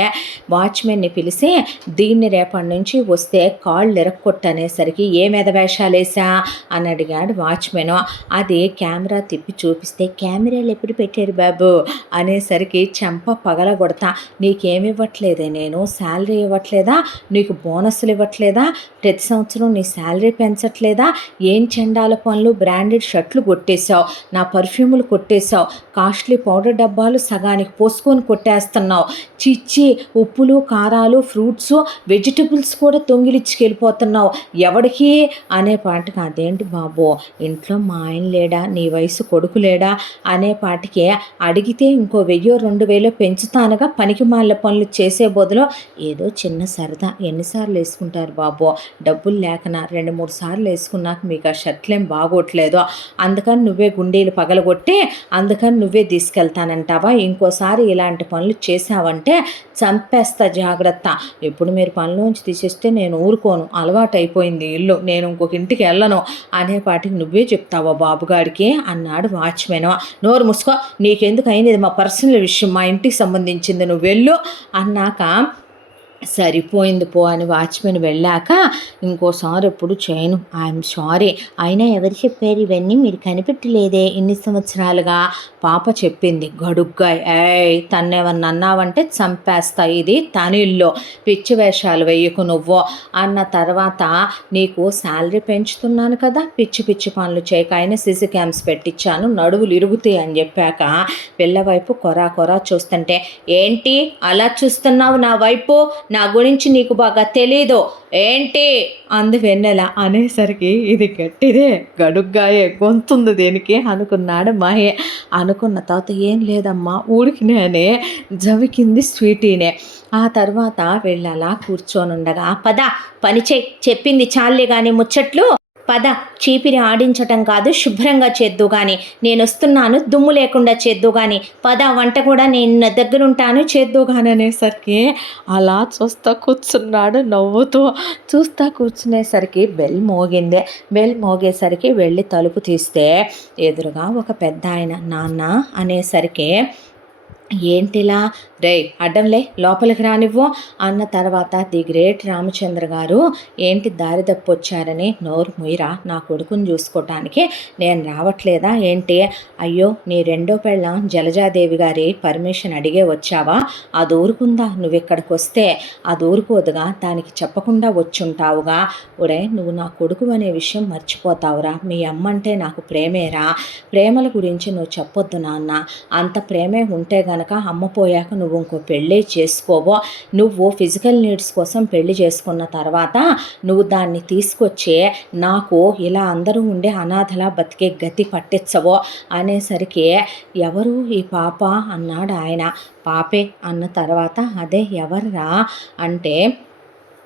వాచ్మెన్ని పిలిచి, "దీన్ని రేపటి నుంచి వస్తే కాళ్ళు ఇరక్కొట్టనేసరికి ఏ మెదవేషాలేసా" అని అడిగాడు వాచ్మెను. అది కెమెరా తిప్పి చూపిస్తే, "కెమెరాలు ఎప్పుడు పెట్టారు బాబు" అనేసరికి, "చెంప పగలగొడతా, నీకేమివ్వట్లేదే నేను, శాలరీ ఇవ్వట్లేదా, నీకు బోనస్లు ఇవ్వట్లేదా, ప్రతి సంవత్సరం నీ శాలరీ పెంచట్లేదా, ఏం చండాల పనులు, బ్రాండెడ్ షర్ట్లు కొట్టేశావు, నా పర్ఫ్యూములు కొట్టేశావు, కాస్ట్లీ పౌడర్ డబ్బాలు సగానికి పోసుకొని కొట్టేస్తున్నావు, చిచ్చి ఉప్పులు కారాలు ఫ్రూట్స్ వెజిటబుల్స్ కూడా దొంగిలించుకెళ్ళిపోతున్నావు, ఎవడికి" అనేపాటికి, "అదేంటి బాబు, ఇంట్లో మా ఆయన లేడా, నీ వయసు కొడుకు లేడా" అనేపాటికి, "అడిగితే ఇంకో 1000-2000 పెంచుతానుగా, పనికిమాలిన పనులు చేసే బదులు ఏదో చిన్న సరదా, ఎన్నిసార్లు వేసుకుంటారు బాబు, డబ్బులు లేకనా 2-3 2-3 సార్లు వేసుకున్నాక మీకు ఆ షర్ట్లేం బాగోట్లేదు, అందుకని నువ్వే గుండీలు పగలగొట్టి అందుకని నువ్వే తీసుకెళ్తానంటావా? ఇంకోసారి ఇలాంటి పనులు చేసావంటే చంపేస్తా, జాగ్రత్త. ఇప్పుడు మీరు పనిలోంచి తీసేస్తే నేను ఊరుకోను, అలవాటైపోయింది ఇల్లు, నేను ఇంకొక ఇంటికి వెళ్ళను అనేపాటికి నువ్వే చెప్తావా బాబుగాడికి అన్నాడు వాచ్మెన్. నోరు మూసుకో, నీకెందుకు అయింది, ఇది మా పర్సనల్ విషయం, మా ఇంటికి సంబంధించింది, నువ్వు వెళ్ళు అన్నాక సరిపోయింది పో అని వాచ్మెన్ వెళ్ళాక ఇంకోసారి ఎప్పుడు చేయను, ఐఎమ్ సారీ. అయినా ఎవరు చెప్పారు ఇవన్నీ, మీరు కనిపెట్టలేదే ఇన్ని సంవత్సరాలుగా? పాప చెప్పింది గడుగ్గా. ఏయ్ తన్నేమన్నా అన్నావంటే చంపేస్తా, ఇది తనిల్లో, పిచ్చి వేషాలు వెయ్యకు నువ్వు అన్న తర్వాత నీకు శాలరీ పెంచుతున్నాను కదా, పిచ్చి పిచ్చి పనులు చేయక, అయినా సిసి క్యామ్స్ పెట్టించాను, నడువులు ఇరుగుతాయి అని చెప్పాక పిల్ల వైపు కొరా కొరా చూస్తుంటే, ఏంటి అలా చూస్తున్నావు నా వైపు, నా గురించి నీకు బాగా తెలీదు ఏంటి అంది వెన్నెల. అనేసరికి ఇది గట్టిదే, గడుగ్గాయే, గొంతుంది దేనికి అనుకున్నాడు మహి. అనుకున్న తర్వాత ఏం లేదమ్మా ఊడికినే అని జవికింది స్వీటీనే. ఆ తర్వాత వెళ్ళాలా కూర్చొనుండగా, పద పని చెప్పింది చాలే కానీ ముచ్చట్లు, పద చీపిరి ఆడించటం కాదు శుభ్రంగా చేద్దు కానీ, నేను వస్తున్నాను దుమ్ము లేకుండా చేద్దు కానీ, పద వంట కూడా నేను దగ్గరుంటాను చేద్దు కానీ అనేసరికి అలా చూస్తా కూర్చున్నాడు నవ్వుతూ. చూస్తా కూర్చునేసరికి బెల్ మోగిందే. బెల్ మోగేసరికి వెళ్ళి తలుపు తీస్తే ఎదురుగా ఒక పెద్ద ఆయన, నాన్న అనేసరికి ఏంటిలా, రే అడ్డంలే లోపలికి రానివ్వు అన్న తర్వాత ది గ్రేట్ రామచంద్ర గారు ఏంటి దారి తప్పొచ్చారని, నోరు ముయిరా, నా కొడుకుని చూసుకోవటానికి నేను రావట్లేదా ఏంటి? అయ్యో నీ రెండో పెళ్ళం జలజాదేవి గారి పర్మిషన్ అడిగే వచ్చావా? అది ఊరుకుందా నువ్వు ఇక్కడికి వస్తే? అది ఊరుకోదుగా, దానికి చెప్పకుండా వచ్చుంటావుగా. ఒరే నువ్వు నా కొడుకు అనే విషయం మర్చిపోతావురా, మీ అమ్మంటే నాకు ప్రేమేరా, ప్రేమల గురించి నువ్వు చెప్పొద్దు నాన్న, అంత ప్రేమే ఉంటే గనక అమ్మ పోయాక నువ్వు ఇంకో పెళ్ళి చేసుకోవో, నువ్వు ఫిజికల్ నీడ్స్ కోసం పెళ్లి చేసుకున్న తర్వాత నువ్వు దాన్ని తీసుకొచ్చే నాకు ఇలా అందరూ ఉండే అనాథలా బతికే గతి పట్టించవో అనేసరికి ఎవరు ఈ పాప అన్నాడు ఆయన. పాపే అన్న తర్వాత అదే ఎవర్రా అంటే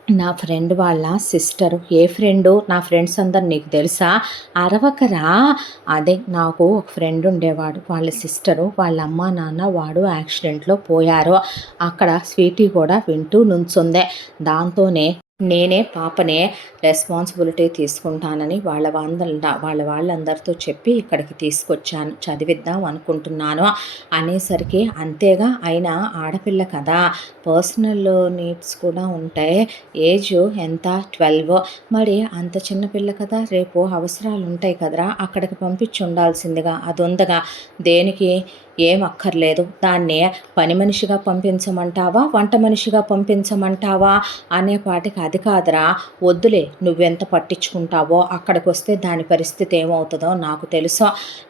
నా ఫ్రెండ్ వాళ్ళ సిస్టరు. ఏ ఫ్రెండు? నా ఫ్రెండ్స్ అందరు నీకు తెలుసా? అరవకరా. అదే నాకు ఒక ఫ్రెండ్ ఉండేవాడు, వాళ్ళ సిస్టరు, వాళ్ళ అమ్మ నాన్న వాడు యాక్సిడెంట్లో పోయారు. అక్కడ స్వీటీ కూడా వింటూ నుంచుందే. దాంతోనే నేనే పాపనే రెస్పాన్సిబిలిటీ తీసుకుంటానని వాళ్ళందరితో చెప్పి ఇక్కడికి తీసుకొచ్చాను, చదివిద్దాం అనుకుంటున్నాను అనేసరికి అంతేగా, అయినా ఆడపిల్ల కదా, పర్సనల్ నీడ్స్ కూడా ఉంటాయి. ఏజ్ ఎంత? 12. మరి అంత చిన్నపిల్ల కదా, రేపు అవసరాలు ఉంటాయి కదరా, అక్కడికి పంపించి ఉండాల్సిందిగా, అది ఉందగా, దేనికి ఏం అక్కర్లేదు, దాన్ని పని మనిషిగా పంపించమంటావా వంట మనిషిగా పంపించమంటావా అనేపాటికి అది కాదురా, వద్దులే నువ్వెంత పట్టించుకుంటావో, అక్కడికి వస్తే దాని పరిస్థితి ఏమవుతుందో నాకు తెలుసు,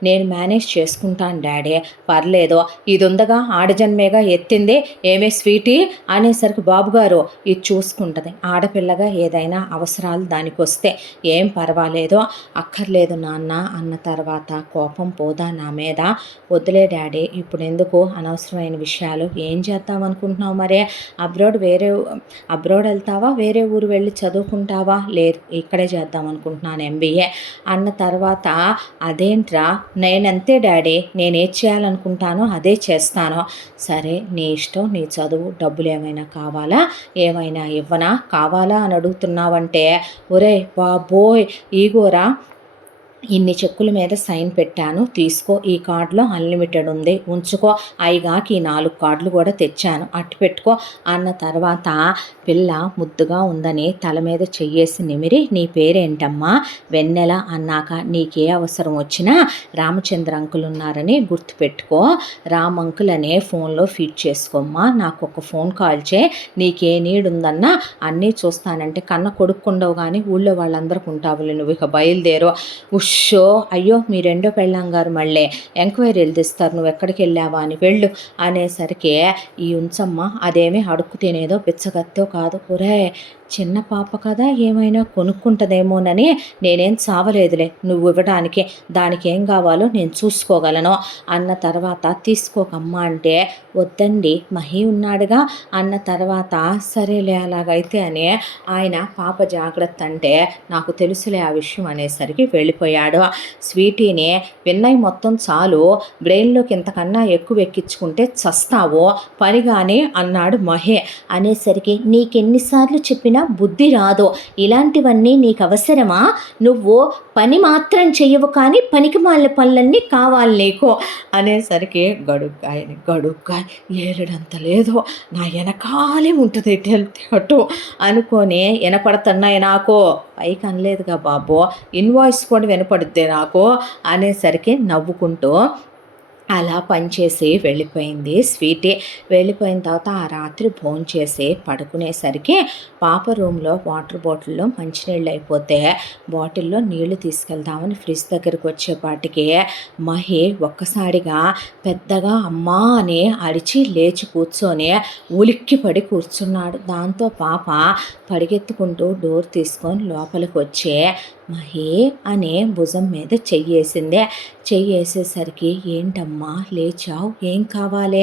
నేను మేనేజ్ చేసుకుంటాను డాడీ, పర్లేదు, ఇది ఉందగా ఆడజన్మేగా ఎత్తింది, ఏమే స్వీటీ అనేసరికి బాబుగారు ఇది చూసుకుంటుంది, ఆడపిల్లగా ఏదైనా అవసరాలు దానికి వస్తే ఏం పర్వాలేదు, అక్కర్లేదు నాన్న అన్న తర్వాత కోపం పోదా నా మీద? వద్దులే డాడీ ఇప్పుడు ఎందుకు అనవసరమైన విషయాలు, ఏం చేద్దాం అనుకుంటున్నావు మరే? అబ్రాడ్ వెళ్తావా, వేరే ఊరు వెళ్ళి చదువుకుంటావా? లేదు ఇక్కడే చేద్దాం అనుకుంటున్నాను ఎంబీఏ అన్న తర్వాత అదేంట్రా, నేనంతే డాడీ, నేనేం చేయాలనుకుంటానో అదే చేస్తాను. సరే నీ ఇష్టం, నీ చదువు, డబ్బులు ఏమైనా కావాలా, ఏమైనా ఇవ్వనా, కావాలా అని అడుగుతున్నావంటే ఒరే బాబోయ్ ఈగోరా, ఇన్ని చెక్కుల మీద సైన్ పెట్టాను తీసుకో, ఈ కార్డులో అన్లిమిటెడ్ ఉంది ఉంచుకో, అయిగాకి ఈ 4 కార్డులు కూడా తెచ్చాను అట్టు పెట్టుకో అన్న తర్వాత పిల్ల ముద్దుగా ఉందని తల మీద చెయ్యేసి నిమిరి, నీ పేరేంటమ్మా? వెన్నెల అన్నాక నీకే అవసరం వచ్చినా రామచంద్ర అంకుల్ ఉన్నారని గుర్తుపెట్టుకో, రామ్ అంకుల్ అనే ఫోన్లో ఫీడ్ చేసుకోమ్మా, నాకు ఒక ఫోన్ కాల్ చే, నీకే నీడ్ ఉందన్నా అన్నీ చూస్తానంటే కన్న కొడుకుండవు కానీ ఊళ్ళో వాళ్ళందరికీ ఉంటావులే, నువ్వు ఇక బయలుదేరు, ఉష్ షో అయ్యో మీ రెండో పెళ్ళాం గారు మళ్ళీ ఎంక్వైరీలు తీస్తారు, నువ్వు ఎక్కడికి వెళ్ళావా అని వెళ్ళు అనేసరికి ఈ ఉంచమ్మ అదేమీ అడుక్కు తినేదో బిచ్చగత్తో కాదు, ఒరే చిన్న పాప కదా ఏమైనా కొనుక్కుంటుందేమోనని నేనేం చావలేదులే నువ్వు ఇవ్వడానికి, దానికి ఏం కావాలో నేను చూసుకోగలను అన్న తర్వాత తీసుకోకమ్మా అంటే వద్దండి మహి ఉన్నాడుగా అన్న తర్వాత సరేలే అలాగైతే అని ఆయన పాప జాగ్రత్త అంటే నాకు తెలుసులే ఆ విషయం అనేసరికి వెళ్ళిపోయాడు. స్వీటీని విన్నయ్ మొత్తం చాలు, బ్రెయిన్లోకి ఇంతకన్నా ఎక్కువ ఎక్కించుకుంటే చస్తావో పనిగాని అన్నాడు మహే. అనేసరికి నీకెన్నిసార్లు చెప్పినా బుద్ధి రాదో, ఇలాంటివన్నీ నీకు అవసరమా, నువ్వు పని మాత్రం చెయ్యవు కానీ పనికి మాలిన పనులన్నీ కావాలి నీకు అనేసరికి గడుగ్గాయ ఏలడంత లేదు నా వెనకాలే ఉంటుంది అటు అనుకొని వినపడుతున్నాయి నాకు, పైకి అనలేదుగా బాబు ఇన్వాయిస్ కూడా వినపడుద్ది నాకు అనేసరికి నవ్వుకుంటూ అలా పనిచేసి వెళ్ళిపోయింది స్వీటీ. వెళ్ళిపోయిన తర్వాత ఆ రాత్రి భోంచేసి పడుకునేసరికి పాప రూమ్లో వాటర్ బాటిల్లో మంచినీళ్ళు అయిపోతే బాటిల్లో నీళ్లు తీసుకెళ్దామని ఫ్రిడ్జ్ దగ్గరికి వచ్చేపాటికి మహి ఒక్కసారిగా పెద్దగా అమ్మా అని అరిచి లేచి కూర్చొని ఉలిక్కి పడి కూర్చున్నాడు. దాంతో పాప పరిగెత్తుకుంటూ డోర్ తీసుకొని లోపలికి వచ్చి మహి అనే భుజం మీద చెయ్యేసిందే. చెయ్యేసేసరికి ఏంటమ్మా లేచావు, ఏం కావాలి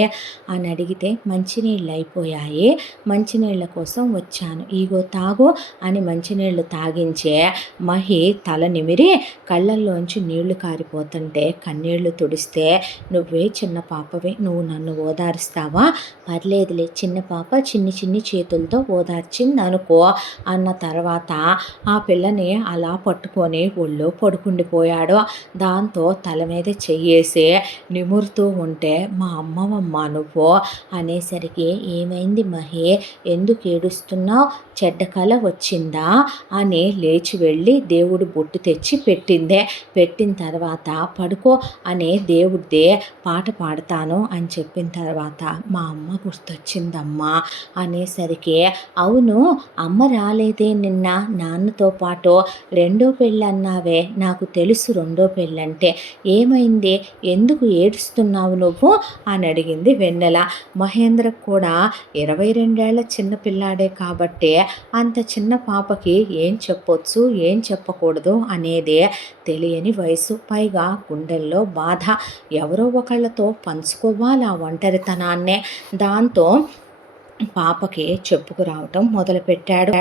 అని అడిగితే మంచినీళ్ళు అయిపోయాయి, మంచినీళ్ళ కోసం వచ్చాను, ఇగో తాగు అని మంచినీళ్ళు తాగించే మహి తల నిమిరి కళ్ళల్లోంచి నీళ్లు కారిపోతుంటే కన్నీళ్లు తుడిస్తే నువ్వే చిన్న పాపవే, నువ్వు నన్ను ఓదారుస్తావా, పర్లేదులే చిన్న పాప చిన్ని చిన్ని చేతులతో ఓదార్చింది అనుకో అన్న తర్వాత ఆ పిల్లని అలా పట్టుకొని ఒళ్ళో పడుకుండిపోయాడు. దాంతో తల మీద చెయ్యేసి నిమురుతూ ఉంటే మా అమ్మవమ్మ నువ్వు అనేసరికి ఏమైంది మహి, ఎందుకు ఏడుస్తున్నావు, చెడ్డ కల వచ్చిందా అని లేచి వెళ్ళి దేవుడు బొట్టు తెచ్చి పెట్టిందే. పెట్టిన తర్వాత పడుకో అనే దేవుడిదే పాట పాడతాను అని చెప్పిన తర్వాత మా అమ్మ గుర్తొచ్చిందమ్మా అనేసరికి అవును అమ్మ రాలేదే నిన్న నాన్నతో పాటు, రెండో పెళ్ళి అన్నావే నాకు తెలుసు రెండో పెళ్ళంటే, ఏమైంది ఎందుకు ఏడుస్తున్నావు నువ్వు అని అడిగింది వెన్నెల. మహేంద్రకు కూడా 22 ఏళ్ల చిన్న పిల్లాడే కాబట్టి అంత చిన్న పాపకి ఏం చెప్పొచ్చు ఏం చెప్పకూడదు అనేది తెలియని వయసు, పైగా గుండెల్లో బాధ, ఎవరో ఒకళ్ళతో పంచుకోవాలి ఆ ఒంటరితనాన్నే. దాంతో పాపకి చెప్పుకురావటం మొదలుపెట్టాడు.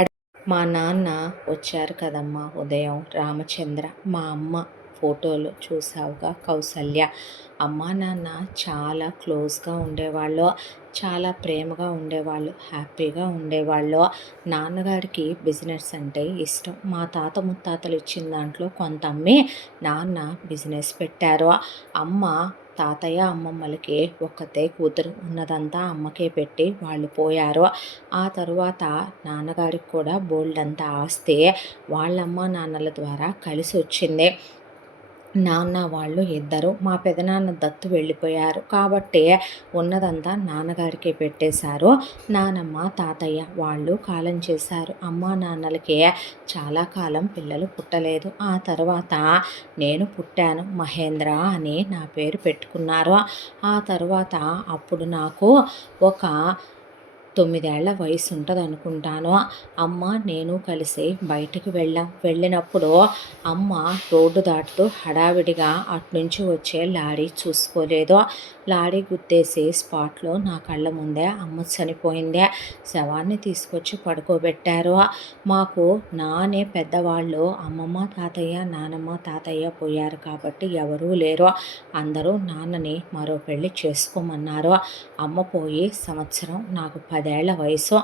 మా నాన్న వచ్చారు కదమ్మా ఉదయం, రామచంద్ర, మా అమ్మ ఫోటోలు చూసావుగా కౌసల్య, అమ్మా నాన్న చాలా క్లోజ్గా ఉండేవాళ్ళు, చాలా ప్రేమగా ఉండేవాళ్ళు, హ్యాపీగా ఉండేవాళ్ళు. నాన్నగారికి బిజినెస్ అంటే ఇష్టం, మా తాత ముత్తాతలు ఇచ్చిన దాంట్లో కొంత అమ్మి నాన్న బిజినెస్ పెట్టారు. అమ్మ తాతయ్య అమ్మమ్మలకి ఒక్కతే కూతురు, ఉన్నదంతా అమ్మకే పెట్టి వాళ్ళు పోయారు. ఆ తరువాత నాన్నగారికి కూడా బోల్డంత ఆస్తి వాళ్ళమ్మ నాన్నల ద్వారా కలిసి వచ్చింది. నాన్న వాళ్ళు ఇద్దరు మా పెదనాన్న దత్తు వెళ్ళిపోయారు కాబట్టి ఉన్నదంతా నాన్నగారికే పెట్టేశారు. నానమ్మ తాతయ్య వాళ్ళు కాలం చేశారు. అమ్మ నాన్నలకి చాలా కాలం పిల్లలు పుట్టలేదు. ఆ తర్వాత నేను పుట్టాను, మహేంద్ర అని నా పేరు పెట్టుకున్నారు. ఆ తర్వాత అప్పుడు నాకు ఒక 9 ఏళ్ల వయసు ఉంటుంది అనుకుంటాను. అమ్మ నేను కలిసి బయటకు వెళ్ళినప్పుడు అమ్మ రోడ్డు దాటుతూ హడావిడిగా అటునుంచి వచ్చే లారీ చూసుకోలేదు. లారీ గుద్దేసి స్పాట్లో నా కళ్ళ ముందే అమ్మ చనిపోయిందే. శవాన్ని తీసుకొచ్చి పడుకోబెట్టారు. మాకు నానే పెద్దవాళ్ళు, అమ్మమ్మ తాతయ్య నానమ్మ తాతయ్య పోయారు కాబట్టి ఎవరూ లేరు. అందరూ నాన్నని మరో పెళ్ళి చేసుకోమన్నారు. అమ్మ పోయి సంవత్సరం, నాకు 10 ఏళ్ల వయసు.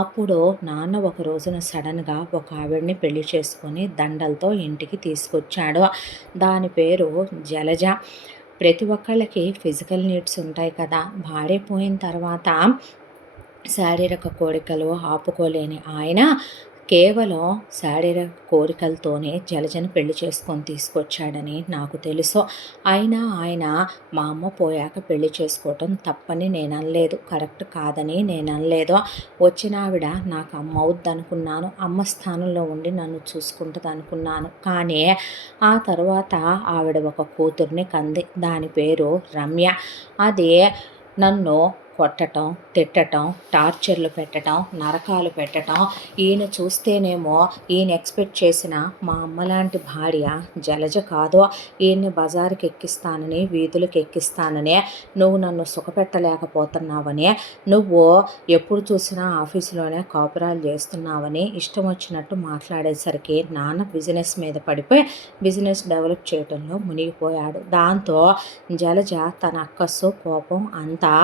అప్పుడు నాన్న ఒక రోజున సడన్గా ఒక ఆవిడ్ని పెళ్లి చేసుకొని దండలతో ఇంటికి తీసుకొచ్చాడు. దాని పేరు జలజ. ప్రతి ఒక్కళ్ళకి ఫిజికల్ నీడ్స్ ఉంటాయి కదా, భార్య పోయిన తర్వాత శారీరక కోరికలు ఆపుకోలేని ఆయన కేవలం శారీరక కోరికలతోనే జలజని పెళ్లి చేసుకొని తీసుకొచ్చాడని నాకు తెలుసు. అయినా ఆయన మా అమ్మ పోయాక పెళ్లి చేసుకోవటం తప్పని నేను అనలేదు, కరెక్ట్ కాదని నేను అనలేదు. వచ్చిన ఆవిడ నాకు అమ్మ అవుద్ది అనుకున్నాను, అమ్మ స్థానంలో ఉండి నన్ను చూసుకుంటుంది అనుకున్నాను. కానీ ఆ తర్వాత ఆవిడ ఒక కూతుర్ని కంది, దాని పేరు రమ్య. అది నన్ను కొట్టటం, తిట్టటం, టార్చర్లు పెట్టటం, నరకాలు పెట్టటం. ఈయన చూస్తేనేమో ఈయన ఎక్స్పెక్ట్ చేసిన మా అమ్మలాంటి భార్య జలజ కాదు. ఈయన్ని బజారుకి ఎక్కిస్తానని, వీధులకు ఎక్కిస్తానని, నువ్వు నన్ను సుఖపెట్టలేకపోతున్నావని, నువ్వు ఎప్పుడు చూసినా ఆఫీసులోనే కాపురాలు చేస్తున్నావని ఇష్టం వచ్చినట్టు మాట్లాడేసరికి నాన్న బిజినెస్ మీద పడిపోయి బిజినెస్ డెవలప్ చేయడంలో మునిగిపోయాడు. దాంతో జలజ తన అక్కస్సు కోపం అంతా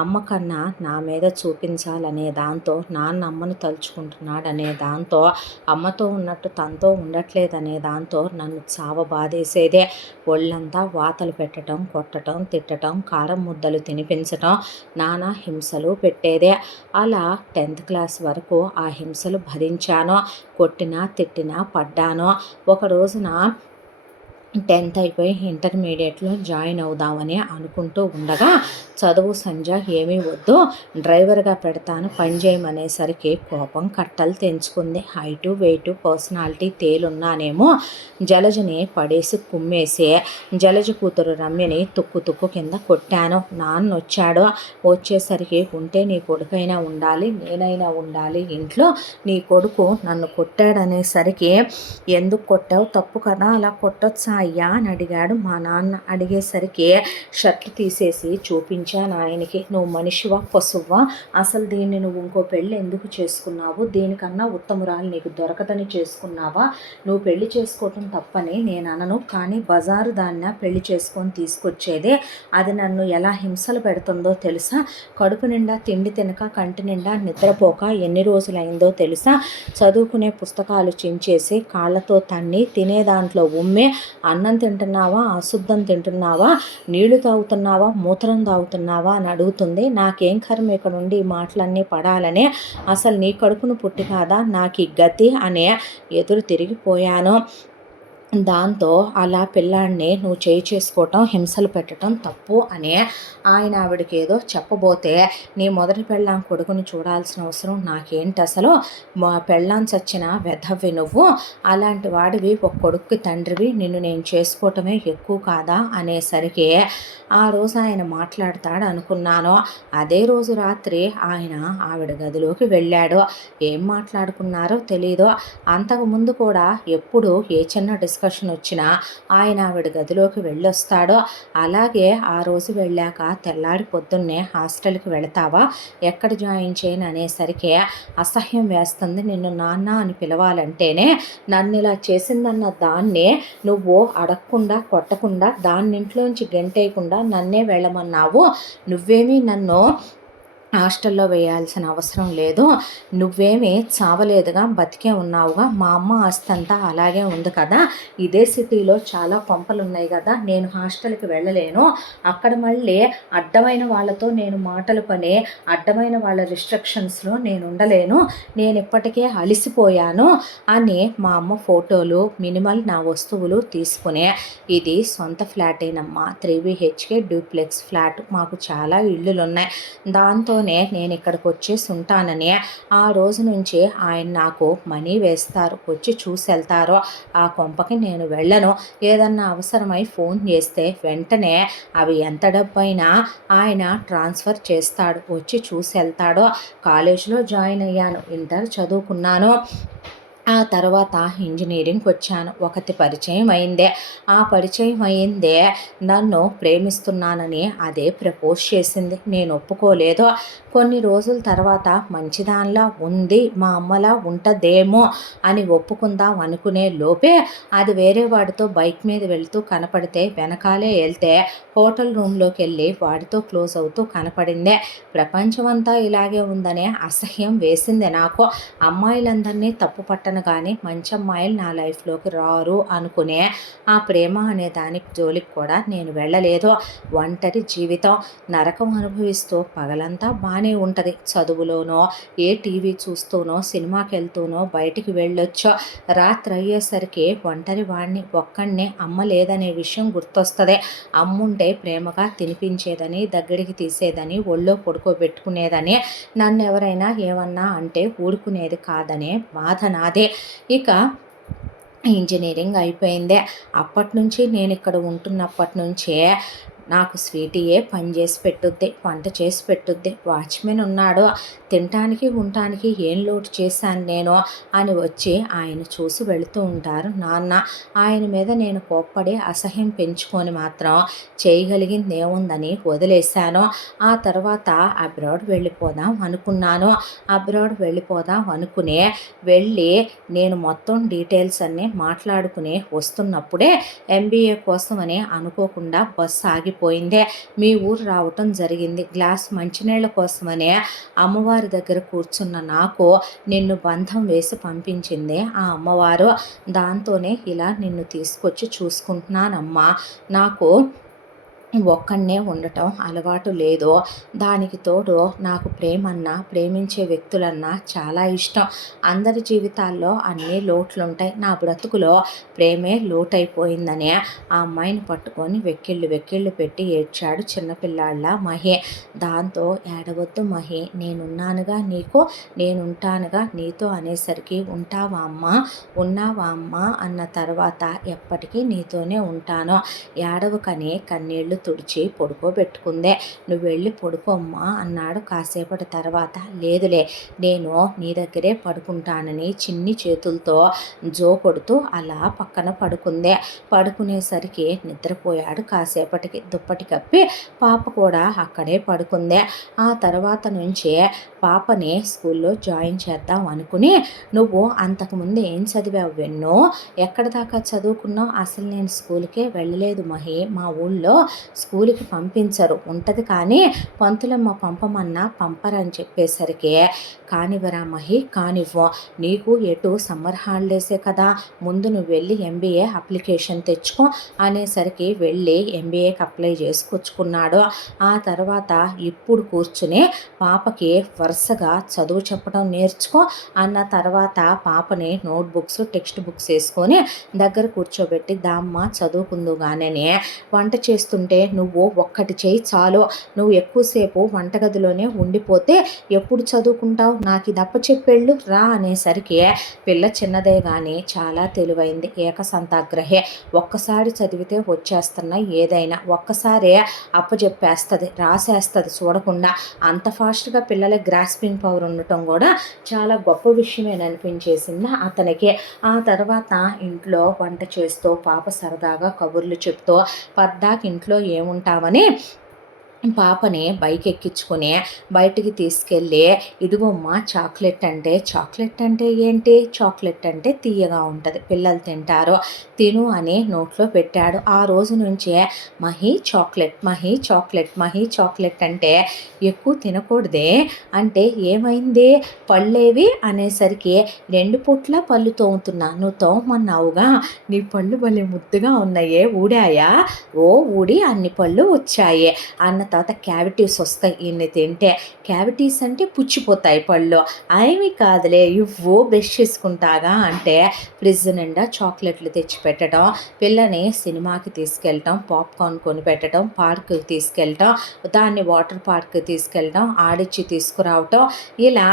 అమ్మ కన్నా నా మీద చూపించాలనే దాంతో, నాన్న అమ్మను తలుచుకుంటున్నాడనే దాంతో, అమ్మతో ఉన్నట్టు తనతో ఉండట్లేదనే దాంతో నన్ను బాధేసేదే. ఒళ్ళంతా వాతలు పెట్టడం, కొట్టడం, తిట్టడం, కారం ముద్దలు తినిపించటం, నానా హింసలు పెట్టేదే. అలా 10th క్లాస్ వరకు ఆ హింసలు భరించాను. కొట్టినా తిట్టినా పడ్డాను. ఒక రోజున 10th అయిపోయి ఇంటర్మీడియట్లో జాయిన్ అవుదామని అనుకుంటూ ఉండగా, చదువు సంజ ఏమీ వద్దు, డ్రైవర్గా పెడతాను పని చేయమనేసరికి కోపం కట్టలు తెంచుకుంది. హైటు వెయిటు పర్సనాలిటీ తేలున్నానేమో జలజని పడేసి కుమ్మేసి జలజ కూతురు రమ్యని తుక్కు కింద కొట్టాను. నాన్న వచ్చాడు. వచ్చేసరికి ఉంటే నీ కొడుకైనా ఉండాలి, నేనైనా ఉండాలి ఇంట్లో, నీ కొడుకు నన్ను కొట్టాడనేసరికి ఎందుకు కొట్టావు, తప్పు కదా, అలా కొట్టొచ్చా అయ్యా అని అడిగాడు మా నాన్న. అడిగేసరికి షర్ట్ తీసేసి చూపించాను ఆయనకి. నువ్వు మనిషివా పశువా, అసలు దీన్ని నువ్వు ఇంకో పెళ్ళి ఎందుకు చేసుకున్నావు, దీనికన్నా ఉత్తమురాలు నీకు దొరకదని చేసుకున్నావా, నువ్వు పెళ్లి చేసుకోవటం తప్పని నేను అనను, కానీ బజారు దాన్న పెళ్లి చేసుకొని తీసుకొచ్చేదే, అది నన్ను ఎలా హింసలు పెడుతుందో తెలుసా, కడుపు నిండా తిండి తినక కంటి నిండా నిద్రపోక ఎన్ని రోజులైందో తెలుసా, చదువుకునే పుస్తకాలు చించేసి కాళ్ళతో తన్ని తినే దాంట్లో ఉమ్మే, అన్నం తింటున్నావా, అశుద్ధం తింటున్నావా, నీళ్లు తాగుతున్నావా, మూత్రం తాగుతున్నావా అని అడుగుతుంది. నాకేం కర్మ ఇక్కడ నుండి ఈ మాటలన్నీ పడాలనే, అసలు నీ కడుపును పుట్టి కాదా నాకు ఈ గతి అనే ఎదురు తిరిగిపోయాను. దాంతో అలా పిల్లాడిని నువ్వు చేసుకోవటం, హింసలు పెట్టడం తప్పు అని ఆయన ఆవిడకి ఏదో చెప్పబోతే, నీ మొదటి పెళ్ళాం కొడుకుని చూడాల్సిన అవసరం నాకేంటి, అసలు మా పెళ్ళాం చచ్చిన వెధవి నువ్వు, అలాంటి వాడివి ఒక కొడుక్కి తండ్రివి, నిన్ను నేను చేసుకోవటమే ఎక్కువ కాదా అనేసరికి ఆ రోజు ఆయన మాట్లాడతాడు అనుకున్నాను. అదే రోజు రాత్రి ఆయన ఆవిడ గదిలోకి వెళ్ళాడు. ఏం మాట్లాడుకున్నారో తెలీదు. అంతకుముందు కూడా ఎప్పుడు ఏ చిన్న డిస్కషన్ వచ్చినా ఆయన ఆవిడ గదిలోకి వెళ్ళొస్తాడు. అలాగే ఆ రోజు వెళ్ళాక తెల్లారి పొద్దున్నే హాస్టల్కి వెళతావా, ఎక్కడ జాయిన్ చేయను అనేసరికి అసహ్యం వేస్తుంది, నిన్ను నాన్న అని పిలవాలంటేనే, నన్ను ఇలా చేసిందన్న దాన్నే నువ్వు అడగకుండా కొట్టకుండా దాన్నింట్లోంచి గెంటేయకుండా నన్నే వెళ్ళమన్నావు, నువ్వేమీ నన్ను హాస్టల్లో వేయాల్సిన అవసరం లేదు, నువ్వేమీ చావలేదుగా, బతికే ఉన్నావుగా, మా అమ్మ ఆస్తంతా అలాగే ఉంది కదా, ఇదే సిటీలో చాలా కొంపలు ఉన్నాయి కదా, నేను హాస్టల్కి వెళ్ళలేను, అక్కడ మళ్ళీ అడ్డమైన వాళ్ళతో నేను మాటలు పని, అడ్డమైన వాళ్ళ రిస్ట్రిక్షన్స్లో నేను ఉండలేను, నేను ఇప్పటికే అలిసిపోయాను అని మా అమ్మ ఫోటోలు మినిమల్ నా వస్తువులు తీసుకునే, ఇది సొంత ఫ్లాటేనమ్మా, 3 BHK డూప్లెక్స్ ఫ్లాట్, మాకు చాలా ఇళ్ళులు ఉన్నాయి, దాంతో నేను ఇక్కడికి వచ్చేసి ఉంటానని ఆ రోజు నుంచి ఆయన నాకు మనీ వేస్తారు, వచ్చి చూసి వెళ్తారో, ఆ కొంపకి నేను వెళ్ళను, ఏదన్నా అవసరమై ఫోన్ చేస్తే వెంటనే అవి ఎంత డబ్బైనా ఆయన ట్రాన్స్ఫర్ చేస్తాడు, వచ్చి చూసి వెళ్తాడో. కాలేజీలో జాయిన్ అయ్యాను, ఇంటర్ చదువుకున్నాను, ఆ తర్వాత ఇంజనీరింగ్కి వచ్చాను. ఒకటి పరిచయం అయిందే, ఆ పరిచయం అయిందే నన్ను ప్రేమిస్తున్నానని అదే ప్రపోజ్ చేసింది, నేను ఒప్పుకోలేదు. కొన్ని రోజుల తర్వాత మంచిదానిలా ఉంది, మా అమ్మలా ఉంటుందేమో అని ఒప్పుకుందాం అనుకునే లోపే అది వేరే వాడితో బైక్ మీద వెళ్తూ కనపడితే వెనకాలే వెళ్తే హోటల్ రూమ్లోకి వెళ్ళి వాడితో క్లోజ్ అవుతూ కనపడిందే. ప్రపంచమంతా ఇలాగే ఉందనే అసహ్యం వేసింది నాకు. అమ్మాయిలందరినీ తప్పు పట్టను పెట్టను కానీ మంచి అమ్మాయిలు నా లైఫ్లోకి రారు అనుకునే ఆ ప్రేమ అనే దానికి జోలికి కూడా నేను వెళ్ళలేదు. ఒంటరి జీవితం నరకం అనుభవిస్తూ పగలంతా బాగానే ఉంటుంది. చదువులోనో ఏ టీవీ చూస్తూనో సినిమాకి వెళ్తూనో బయటికి వెళ్ళొచ్చో రాత్రి అయ్యేసరికి ఒంటరి వాడిని ఒక్కడినే అమ్మ లేదనే విషయం గుర్తొస్తుంది. అమ్ముంటే ప్రేమగా తినిపించేదని దగ్గరికి తీసేదని ఒళ్ళో పడుకోబెట్టుకునేదని నన్ను ఎవరైనా ఏమన్నా అంటే ఊరుకునేది కాదనే బాధ నాదే. ఇక ఇంజనీరింగ్ అయిపోయిందే. అప్పటి నుంచి నేను ఇక్కడ ఉంటున్నప్పటి నుంచే నాకు స్వీటీయే పని చేసి పెట్టుద్ది, వంట చేసి పెట్టుద్ది. వాచ్మెన్ ఉన్నాడు, తినటానికి ఉండటానికి ఏం లోటు చేశాను నేను అని వచ్చి ఆయన చూసి వెళుతూ ఉంటారు నాన్న. ఆయన మీద నేను కోప్పడి అసహ్యం పెంచుకొని మాత్రం చేయగలిగింది ఏముందని వదిలేశాను. ఆ తర్వాత అబ్రాడ్ వెళ్ళిపోదాం అనుకున్నాను. అబ్రాడ్ వెళ్ళిపోదాం అనుకునే వెళ్ళి నేను మొత్తం డీటెయిల్స్ అన్నీ మాట్లాడుకుని వస్తున్నప్పుడే ఎంబీఏ కోసమని అనుకోకుండా బస్సు ఆగిపోయిందే. మీ ఊరు రావటం జరిగింది. గ్లాస్ మంచినీళ్ళ కోసమనే అమ్మవారి దగ్గర కూర్చున్న నాకు నిన్ను బంధం వేసి పంపించింది ఆ అమ్మవారు. దాంతోనే ఇలా నిన్ను తీసుకొచ్చి చూసుకుంటున్నానమ్మా. నాకు ఒక్కడనే ఉండటం అలవాటు లేదు. దానికి తోడు నాకు ప్రేమన్నా ప్రేమించే వ్యక్తులన్నా చాలా ఇష్టం. అందరి జీవితాల్లో అన్నీ లోట్లుంటాయి. నా బ్రతుకులో ప్రేమే లోటైపోయిందనే ఆ అమ్మాయిని పట్టుకొని వెక్కిళ్ళు పెట్టి ఏడ్చాడు చిన్నపిల్లాళ్ళ మహి. దాంతో ఏడవద్దు మహి, నేనున్నానుగా నీకు, నేనుంటానుగా నీతో అనేసరికి ఉన్నావా అమ్మా అన్న తర్వాత ఎప్పటికీ నీతోనే ఉంటాను, ఏడవకని కన్నీళ్లు తుడిచి పడుకోబెట్టుకుందే. నువ్వు వెళ్ళి పడుకోమ్మా అన్నాడు. కాసేపటి తర్వాత లేదులే నేను నీ దగ్గరే పడుకుంటానని చిన్ని చేతులతో జో కొడుతూ అలా పక్కన పడుకుందే. పడుకునేసరికి నిద్రపోయాడు. కాసేపటికి దుప్పటి కప్పి పాప కూడా అక్కడే పడుకుందే. ఆ తర్వాత నుంచే పాపని స్కూల్లో జాయిన్ చేద్దాం అనుకుని, నువ్వు అంతకుముందు ఏం చదివావు వెన్నో, ఎక్కడి దాకా చదువుకున్నావు? అసలు నేను స్కూల్కే వెళ్ళలేదు మహి. మా ఊళ్ళో స్కూల్కి పంపించరు, ఉంటుంది కానీ పంతులమ్మ పంపమన్నా పంపరని చెప్పేసరికి కానివ్వరా మహి, కానివ్వు, నీకు ఎటు సమ్మర్ హాలిడేసే కదా, ముందు నువ్వు వెళ్ళి ఎంబీఏ అప్లికేషన్ తెచ్చుకో అనేసరికి వెళ్ళి ఎంబీఏకి అప్లై చేసుకొచ్చుకున్నాడు. ఆ తర్వాత ఇప్పుడు కూర్చుని పాపకి వరుసగా చదువు చెప్పడం నేర్చుకో అన్న తర్వాత పాపని నోట్బుక్స్ టెక్స్ట్ బుక్స్ వేసుకొని దగ్గర కూర్చోబెట్టి దామ్మ చదువుకుందు గానే వంట చేస్తుంటే నువ్వు ఒక్కటి చేయి చాలు, నువ్వు ఎక్కువసేపు వంటగదిలోనే ఉండిపోతే ఎప్పుడు చదువుకుంటావు, నాకు ఇది అప్పచెప్పెళ్ళు రా అనేసరికి పిల్ల చిన్నదే కానీ చాలా తెలివైంది, ఏకసంతాగ్రహే. ఒక్కసారి చదివితే వచ్చేస్తున్నాయి ఏదైనా, ఒక్కసారే అప్పచెప్పేస్తుంది, రాసేస్తుంది చూడకుండా. అంత ఫాస్ట్గా పిల్లల గ్రాస్పింగ్ పవర్ ఉండటం కూడా చాలా గొప్ప విషయమేననిపించేసింది అతనికి. ఆ తర్వాత ఇంట్లో వంట చేస్తూ పాప సరదాగా కబుర్లు చెప్తూ పద్దాకి ఇంట్లో ఏముంటావని పాపని బైక్ ఎక్కించుకుని బయటికి తీసుకెళ్ళి, ఇదిగోమ్మా చాక్లెట్ అంటే ఏంటి, చాక్లెట్ అంటే తీయగా ఉంటుంది, పిల్లలు తింటారు, తిను అని నోట్లో పెట్టాడు. ఆ రోజు నుంచే మహి చాక్లెట్ అంటే ఎక్కువ తినకూడదే అంటే ఏమైంది, పళ్ళేవి అనేసరికి 2 పూట్ల పళ్ళు తోముతున్నా, నువ్వు తోమన్నావుగా, నీ పళ్ళు భలే ముద్దుగా ఉన్నాయే, ఊడాయా, ఓ ఊడి అన్ని పళ్ళు వచ్చాయి అన్న తర్వాత క్యావిటీస్ వస్తాయి ఇన్ని తింటే. క్యావిటీస్ అంటే పుచ్చిపోతాయి పళ్ళు, అవి కాదులే ఇవ్వు బ్రష్ చేసుకుంటాగా అంటే ఫ్రిడ్జ్ నిండా చాక్లెట్లు తెచ్చి పెట్టడం, పిల్లని సినిమాకి తీసుకెళ్ళటం, పాప్కార్న్ కొని పెట్టడం, పార్క్కి తీసుకెళ్ళటం, దాన్ని వాటర్ పార్క్కి తీసుకెళ్ళటం, ఆడిచ్చి తీసుకురావటం, ఇలా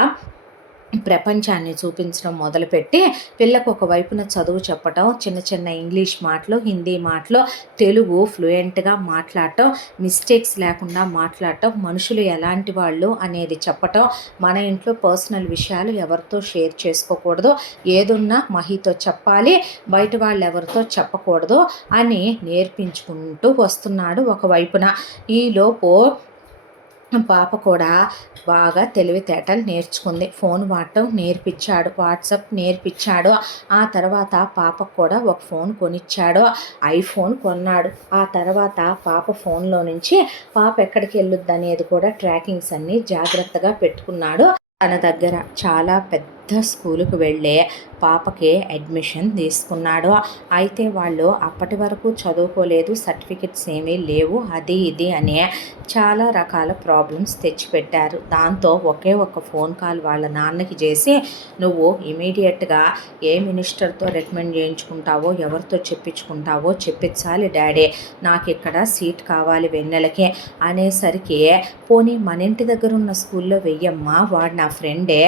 ప్రపంచాన్ని చూపించడం మొదలుపెట్టి పిల్లకు ఒకవైపున చదువు చెప్పటం, చిన్న చిన్న ఇంగ్లీష్ మాటలు, హిందీ మాటలు, తెలుగు ఫ్లూయెంట్గా మాట్లాడటం, మిస్టేక్స్ లేకుండా మాట్లాడటం, మనుషులు ఎలాంటి వాళ్ళు అనేది చెప్పటం, మన ఇంట్లో పర్సనల్ విషయాలు ఎవరితో షేర్ చేసుకోకూడదు, ఏదున్నా మహితో చెప్పాలి, బయట వాళ్ళు ఎవరితో చెప్పకూడదు అని నేర్పించుకుంటూ వస్తున్నాడు ఒకవైపున. ఈలోపు పాప కూడా బాగా తెలివితేటలు నేర్చుకుంది, ఫోన్ వాడటం నేర్పించాడు, వాట్సాప్ నేర్పించాడు. ఆ తర్వాత పాపకు కూడా ఒక ఫోన్ కొనిచ్చాడు, ఐఫోన్ కొన్నాడు. ఆ తర్వాత పాప ఫోన్లో నుంచి పాప ఎక్కడికి వెళ్ళొద్దు అనేది కూడా ట్రాకింగ్స్ అన్నీ జాగ్రత్తగా పెట్టుకున్నాడు. తన దగ్గర చాలా పెద్ద పెద్ద స్కూలుకు వెళ్ళే పాపకి అడ్మిషన్ తీసుకున్నాడు. అయితే వాళ్ళు అప్పటి వరకు చదువుకోలేదు, సర్టిఫికెట్స్ ఏమీ లేవు, అది ఇది అని చాలా రకాల ప్రాబ్లమ్స్ తెచ్చిపెట్టారు. దాంతో ఒకే ఒక ఫోన్ కాల్ వాళ్ళ నాన్నకి చేసి, నువ్వు ఇమీడియట్గా ఏ మినిస్టర్తో రికమెండ్ చేయించుకుంటావో, ఎవరితో చెప్పించుకుంటావో చెప్పించాలి డాడీ, నాకు ఇక్కడ సీట్ కావాలి వెన్నెలకి అనేసరికి, పోనీ మన ఇంటి దగ్గర ఉన్న స్కూల్లో వెయ్యమ్మా, వాడు నా ఫ్రెండే,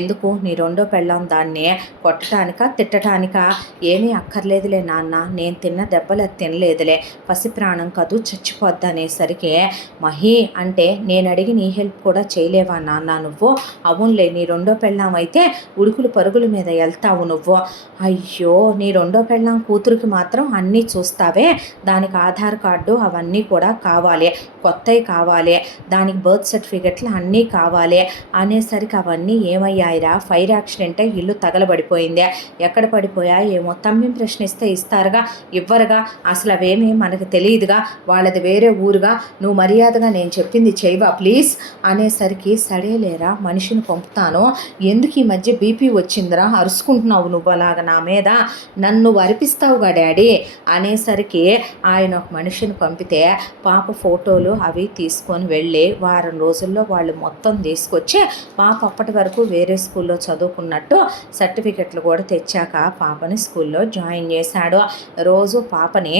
ఎందుకు నీ రెండో పెళ్ళాం దాన్ని కొట్టడానికా తిట్టడానికా? ఏమీ అక్కర్లేదులే నాన్న, నేను తిన్న దెబ్బలు అది తినలేదులే, పసి ప్రాణం కదూ చచ్చిపోద్ది అనేసరికి, మహి అంటే నేను అడిగి నీ హెల్ప్ కూడా చేయలేవా నాన్న నువ్వు? అవునులే, నీ రెండో పెళ్ళాం అయితే ఉడుకులు పరుగుల మీద వెళ్తావు నువ్వు. అయ్యో, నీ రెండో పెళ్ళాం కూతురికి మాత్రం అన్నీ చూస్తావే, దానికి ఆధార్ కార్డు అవన్నీ కూడా కావాలి, కొత్తవి కావాలి, దానికి బర్త్ సర్టిఫికెట్లు అన్నీ కావాలి అనేసరికి, అవన్నీ ఏమయ్యాయిరా, ఫైర్ యాక్సిడెంటే, ఇల్లు తగలబడిపోయిందే, ఎక్కడ పడిపోయా ఏమో, తమ్మిని ప్రశ్నిస్తే ఇస్తారుగా, ఇవ్వరుగా, అసలు అవేమీ మనకు తెలియదుగా, వాళ్ళది వేరే ఊరుగా, నువ్వు మర్యాదగా నేను చెప్పింది చేయవా ప్లీజ్ అనేసరికి, సరేలేరా మనిషిని పంపుతాను, ఎందుకు ఈ మధ్య బీపీ వచ్చిందిరా, అరుచుకుంటున్నావు నువ్వు అలాగ నా మీద, నన్ను వరిపిస్తావుగా డాడీ అనేసరికి, ఆయన ఒక మనిషిని పంపితే పాప ఫోటోలు అవి తీసుకొని వెళ్ళి వారం రోజుల్లో వాళ్ళు మొత్తం తీసుకొచ్చి, పాప అప్పటి వరకు వేరే స్కూల్లో చదువుకున్నట్టు సర్టిఫికెట్లు కూడా తెచ్చాక పాపని స్కూల్లో జాయిన్ చేశాడు. రోజు పాపని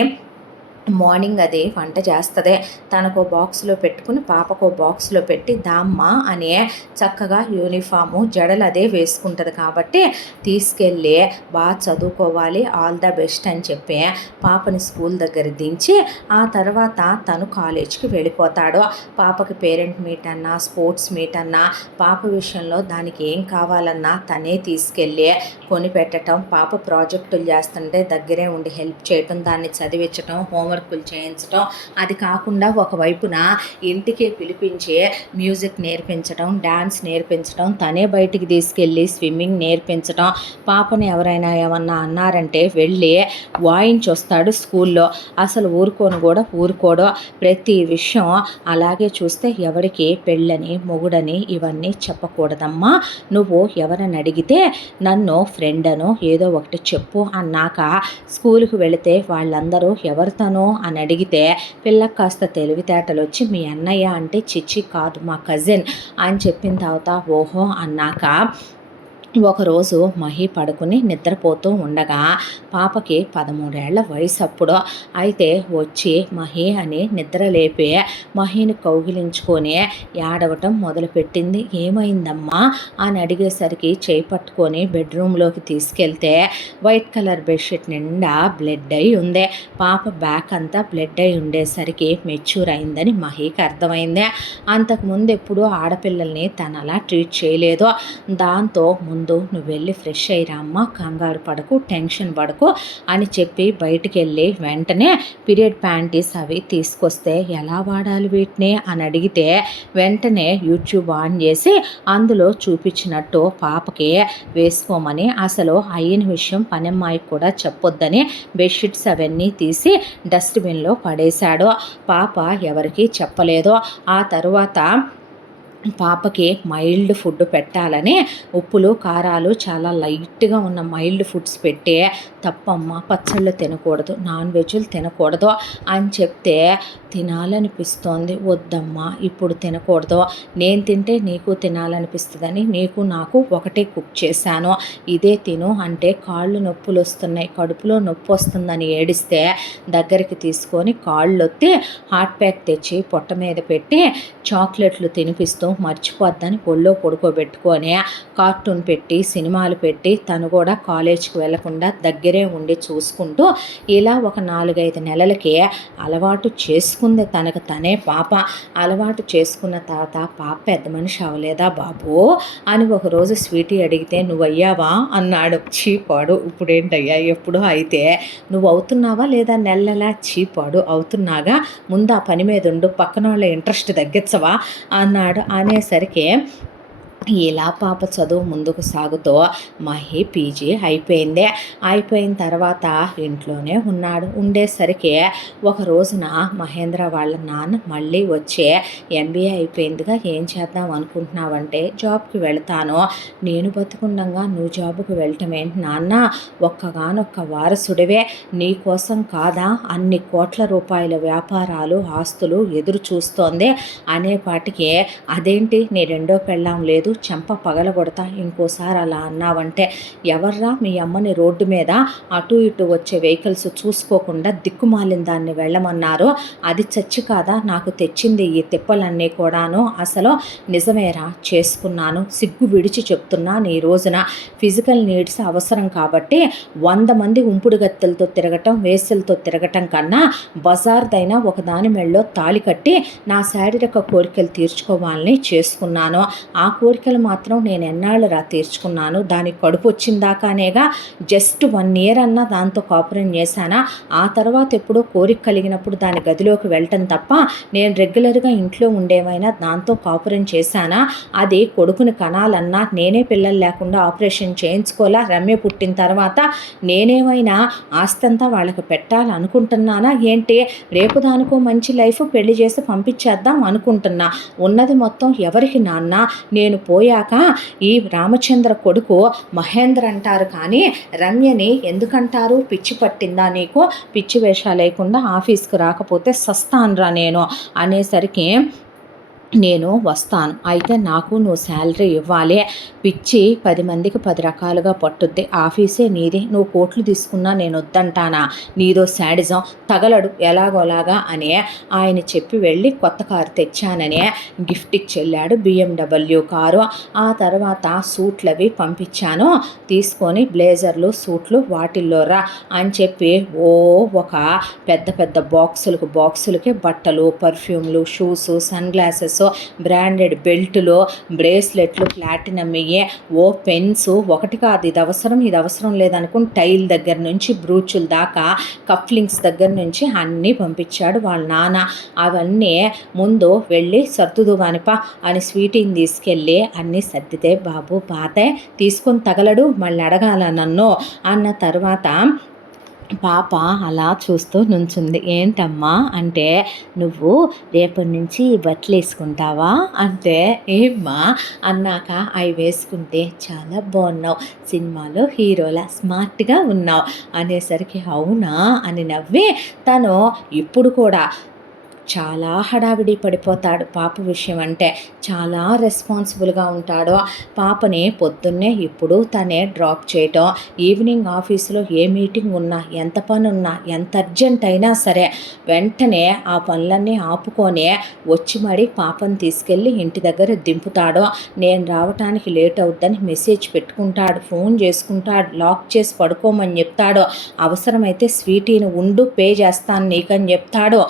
మార్నింగ్ అది వంట చేస్తుంది, తనకు బాక్స్లో పెట్టుకుని పాపకు బాక్స్లో పెట్టి దామ్మ అని చక్కగా యూనిఫాము జడలు అదే వేసుకుంటుంది కాబట్టి తీసుకెళ్ళి బాగా చదువుకోవాలి, ఆల్ ద బెస్ట్ అని చెప్పి పాపని స్కూల్ దగ్గర దించి ఆ తర్వాత తను కాలేజ్కి వెళ్ళిపోతాడు. పాపకి పేరెంట్ మీట్ అన్నా, స్పోర్ట్స్ మీట్ అన్నా, పాప విషయంలో దానికి ఏం కావాలన్నా తనే తీసుకెళ్ళి కొనిపెట్టడం, పాప ప్రాజెక్టులు చేస్తుంటే దగ్గరే ఉండి హెల్ప్ చేయటం, దాన్ని చదివించటం, హోంవర్క్లు చేయించటం, అది కాకుండా ఒకవైపున ఇంటికి పిలిపించి మ్యూజిక్ నేర్పించడం, డ్యాన్స్ నేర్పించడం, తనే బయటికి తీసుకెళ్ళి స్విమ్మింగ్ నేర్పించడం, పాపని ఎవరైనా ఏమన్నా అన్నారంటే వెళ్ళి వాయించొస్తాడు స్కూల్లో, అసలు ఊరుకోడు. ప్రతి విషయం అలాగే చూస్తే ఎవరికి పెళ్ళని మొగుడని ఇవన్నీ చెప్పకూడదమ్మా, నువ్వు ఎవరని అడిగితే నన్ను ఫ్రెండ్ అనో ఏదో ఒకటి చెప్పు అన్నాక, స్కూలుకు వెళితే వాళ్ళందరూ ఎవరితోనో అని అడిగితే పిల్లకి కాస్త తెలివితేటలు వచ్చి, మీ అన్నయ్య అంటే చిచ్చి కాదు మా కజిన్ అని చెప్పిన తర్వాత ఓహో అన్నాక, ఒకరోజు మహి పడుకుని నిద్రపోతూ ఉండగా పాపకి 13 ఏళ్ల వయసు అప్పుడు. అయితే వచ్చి మహి అని నిద్ర లేపి మహిని కౌగిలించుకొని ఏడవటం మొదలుపెట్టింది. ఏమైందమ్మా అని అడిగేసరికి చేయి పట్టుకొని బెడ్రూమ్లోకి తీసుకెళ్తే వైట్ కలర్ బెడ్షీట్ నిండా బ్లడ్ అయి ఉంది. పాప బ్యాక్ అంతా బ్లడ్ అయి ఉండేసరికి మెచ్యూర్ అయిందని మహికి అర్థమైంది. అంతకుముందు ఎప్పుడూ ఆడపిల్లల్ని తను అలా ట్రీట్ చేయలేదు. దాంతో ముందు నువ్వు వెళ్ళి ఫ్రెష్ అయ్యిరా అమ్మ, కంగారు పడకు, టెన్షన్ పడకు అని చెప్పి బయటికి వెళ్ళి వెంటనే పీరియడ్ ప్యాంటీస్ అవి తీసుకొస్తే ఎలా వాడాలి వీటిని అని అడిగితే వెంటనే యూట్యూబ్ ఆన్ చేసి అందులో చూపించినట్టు పాపకి వేసుకోమని, అసలు అయిన విషయం పనమ్మాయికి కూడా చెప్పొద్దని బెడ్షీట్స్ అవన్నీ తీసి డస్ట్బిన్లో పడేశాడు. పాప ఎవరికీ చెప్పలేదు. ఆ తరువాత పాపకి మైల్డ్ ఫుడ్ పెట్టాలని ఉప్పులు కారాలు చాలా లైట్గా ఉన్న మైల్డ్ ఫుడ్స్ పెట్టి, తప్పమ్మ పచ్చళ్ళు తినకూడదు, నాన్ వెజ్లు తినకూడదు అని చెప్తే తినాలనిపిస్తోంది, వద్దమ్మా ఇప్పుడు తినకూడదు, నేను తింటే నీకు తినాలనిపిస్తుందని నీకు నాకు ఒకటే కుక్ చేశాను, ఇదే తిను అంటే కాళ్ళు నొప్పులు వస్తున్నాయి, కడుపులో నొప్పి వస్తుందని ఏడిస్తే దగ్గరికి తీసుకొని కాళ్ళు ఒత్తి హాట్ ప్యాక్ తెచ్చి పొట్ట మీద పెట్టి చాక్లెట్లు తినిపిస్తూ మర్చిపోద్దని ఒళ్ళో పడుకోబెట్టుకొని కార్టూన్ పెట్టి సినిమాలు పెట్టి తను కూడా కాలేజ్కి వెళ్లకుండా దగ్గరే ఉండి చూసుకుంటూ ఇలా ఒక 4-5 నెలలకి అలవాటు చేసుకుంది తనకు తనే పాప. అలవాటు చేసుకున్న తర్వాత పాప పెద్ద మనిషి అవ్వలేదా బాబు అని ఒకరోజు స్వీటీ అడిగితే నువ్వు అయ్యావా అన్నాడు. చీపాడు, ఇప్పుడేంటయ్యా ఎప్పుడో అయితే నువ్వు అవుతున్నావా లేదా, నెలలా చీపాడు అవుతున్నాగా, ముందు ఆ పని మీద ఉండు, పక్కన వాళ్ళ ఇంట్రెస్ట్ తగ్గించవా అన్నాడు. అనేసరికి ఇలా పాప చదువు ముందుకు సాగుతూ మహి పీజీ అయిపోయింది. అయిపోయిన తర్వాత ఇంట్లోనే ఉండేసరికి ఒక రోజున మహేంద్ర వాళ్ళ నాన్న మళ్ళీ వచ్చి ఎంబీఏ అయిపోయిందిగా ఏం చేద్దాం అనుకుంటున్నావంటే జాబ్కి వెళ్తాను. నేను బతుకుండగా నువ్వు జాబుకి వెళ్ళటం ఏంటి నాన్న, ఒక్కగానొక్క వారసుడివే, నీ కోసం కాదా అన్ని కోట్ల రూపాయల వ్యాపారాలు ఆస్తులు ఎదురు చూస్తోంది అనేపాటికి అదేంటి నీ రెండో పెళ్ళాం లేదు, చెంప పగలగొడతా ఇంకోసారి అలా అన్నావంటే, ఎవర్రా మీ అమ్మని రోడ్డు మీద అటు ఇటు వచ్చే వెహికల్స్ చూసుకోకుండా దిక్కుమాలిన దాన్ని వెళ్ళమన్నారు, అది చచ్చి కాదా నాకు తెచ్చింది ఈ తిప్పలన్నీ కూడాను, అసలు నిజమేరా చేసుకున్నాను, సిగ్గు విడిచి చెప్తున్నాను, ఈ రోజున ఫిజికల్ నీడ్స్ అవసరం కాబట్టి 100 మంది ఉంపుడు గత్తెలతో తిరగటం వేసలతో తిరగటం కన్నా బజార్దైనా ఒకదాని మెళ్ళో తాళి కట్టి నా శారీరక కోరికలు తీర్చుకోవాలని చేసుకున్నాను. ఆ కోరికలు మాత్రం నేను ఎన్నాళ్ళురా తీర్చుకున్నాను, దానికి కడుపు వచ్చిందాకానేగా, జస్ట్ 1 year అన్నా దాంతో కాపురం చేశానా, ఆ తర్వాత ఎప్పుడో కోరిక కలిగినప్పుడు దాని గదిలోకి వెళ్ళటం తప్ప నేను రెగ్యులర్గా ఇంట్లో ఉండేమైనా దాంతో కాపురం చేశానా, అది కొడుకుని కనాలన్నా నేనే పిల్లలు లేకుండా ఆపరేషన్ చేయించుకోలా, రమ్య పుట్టిన తర్వాత నేనేమైనా ఆస్తంతా వాళ్ళకి పెట్టాలనుకుంటున్నానా ఏంటి, రేపు దానికో మంచి లైఫ్ పెళ్లి చేసి పంపించేద్దాం అనుకుంటున్నా, ఉన్నది మొత్తం ఎవరికి నాన్న, నేను పోయాక ఈ రామచంద్ర కొడుకు మహేంద్ర అంటారు కానీ రమ్యని ఎందుకంటారు, పిచ్చి పట్టిందా నీకు, పిచ్చి వేషాలు లేకుండా ఆఫీస్కి రాకపోతే సస్తాన్రా నేను అనేసరికి నేను వస్తాను, అయితే నాకు నువ్వు శాలరీ ఇవ్వాలి, పిచ్చి 10 మందికి 10 రకాలుగా పట్టుద్ది, ఆఫీసే నీది, నువ్వు కోట్లు తీసుకున్నా నేను వద్దంటానా, నీదో శాడిజం, తగలడు ఎలాగోలాగా అని ఆయన చెప్పి వెళ్ళి కొత్త కారు తెచ్చానని గిఫ్ట్ ఇచ్చి వెళ్ళాడు, BMW కారు. ఆ తర్వాత సూట్లు అవి పంపించాను, తీసుకొని బ్లేజర్లు సూట్లు వాటిల్లో రా అని చెప్పి ఒక పెద్ద పెద్ద బాక్సులకి బట్టలు, పర్ఫ్యూమ్లు, షూస్, సన్ గ్లాసెస్, బ్రాండెడ్ బెల్టులు, బ్రేస్లెట్లు, ప్లాటినం ఇయ్యే, పెన్స్, ఒకటి కాదు ఇది అవసరం లేదనుకుని టైల్ దగ్గర నుంచి బ్రూచుల దాకా, కఫ్లింగ్స్ దగ్గర నుంచి అన్నీ పంపించాడు వాళ్ళ నాన్న. అవన్నీ ముందు వెళ్ళి సర్దుదు కానిపా అని స్వీటీని తీసుకెళ్ళి అన్నీ సర్దితే, బాబు పాతే తీసుకొని తగలడు మళ్ళీ అడగాల నన్ను అన్న తర్వాత పాప అలా చూస్తూ నుంచుంది. ఏంటమ్మా అంటే, నువ్వు రేపటి నుంచి బట్టలు వేసుకుంటావా అంటే, ఏమ్మా అన్నాక అవి వేసుకుంటే చాలా బాగున్నావు, సినిమాలో హీరోలా స్మార్ట్గా ఉన్నావు అనేసరికి అవునా అని నవ్వి తను ఇప్పుడు కూడా చాలా హడావిడి పడిపోతాడు పాప విషయం అంటే, చాలా రెస్పాన్సిబుల్గా ఉంటాడు. పాపని పొద్దున్నే ఇప్పుడు తనే డ్రాప్ చేయటం, ఈవినింగ్ ఆఫీసులో ఏ మీటింగ్ ఉన్నా, ఎంత పని ఉన్నా, ఎంత అర్జెంట్ అయినా సరే వెంటనే ఆ పనులన్నీ ఆపుకొని వచ్చి మడి పాపని తీసుకెళ్ళి ఇంటి దగ్గర దింపుతాడు. నేను రావటానికి లేట్ అవుద్దని మెసేజ్ పెట్టుకుంటాడు, ఫోన్ చేసుకుంటాడు, లాక్ చేసి పడుకోమని చెప్తాడు, అవసరమైతే స్వీటీని ఉండు పే చేస్తాను నీకని చెప్తాడు.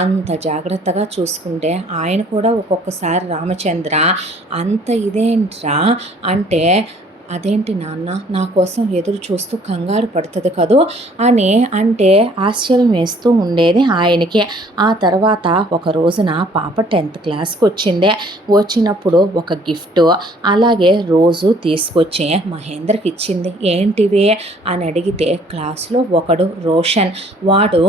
అంత జాగ్రత్తగా చూసుకుంటే ఆయన కూడా ఒక్కొక్కసారి రామచంద్ర అంత ఇదేంట్రా అంటే, అదేంటి నాన్న నా కోసం ఎదురు చూస్తూ కంగారు పడుతుంది కదూ అని అంటే ఆశ్చర్యం వేస్తూ ఉండేది ఆయనకి. ఆ తర్వాత ఒక రోజున పాప 10th క్లాస్కి వచ్చినప్పుడు ఒక గిఫ్ట్ అలాగే రోజు తీసుకొచ్చి మహేంద్రకి ఇచ్చింది. ఏంటివి అని అడిగితే క్లాస్లో ఒకడు రోషన్, వాడు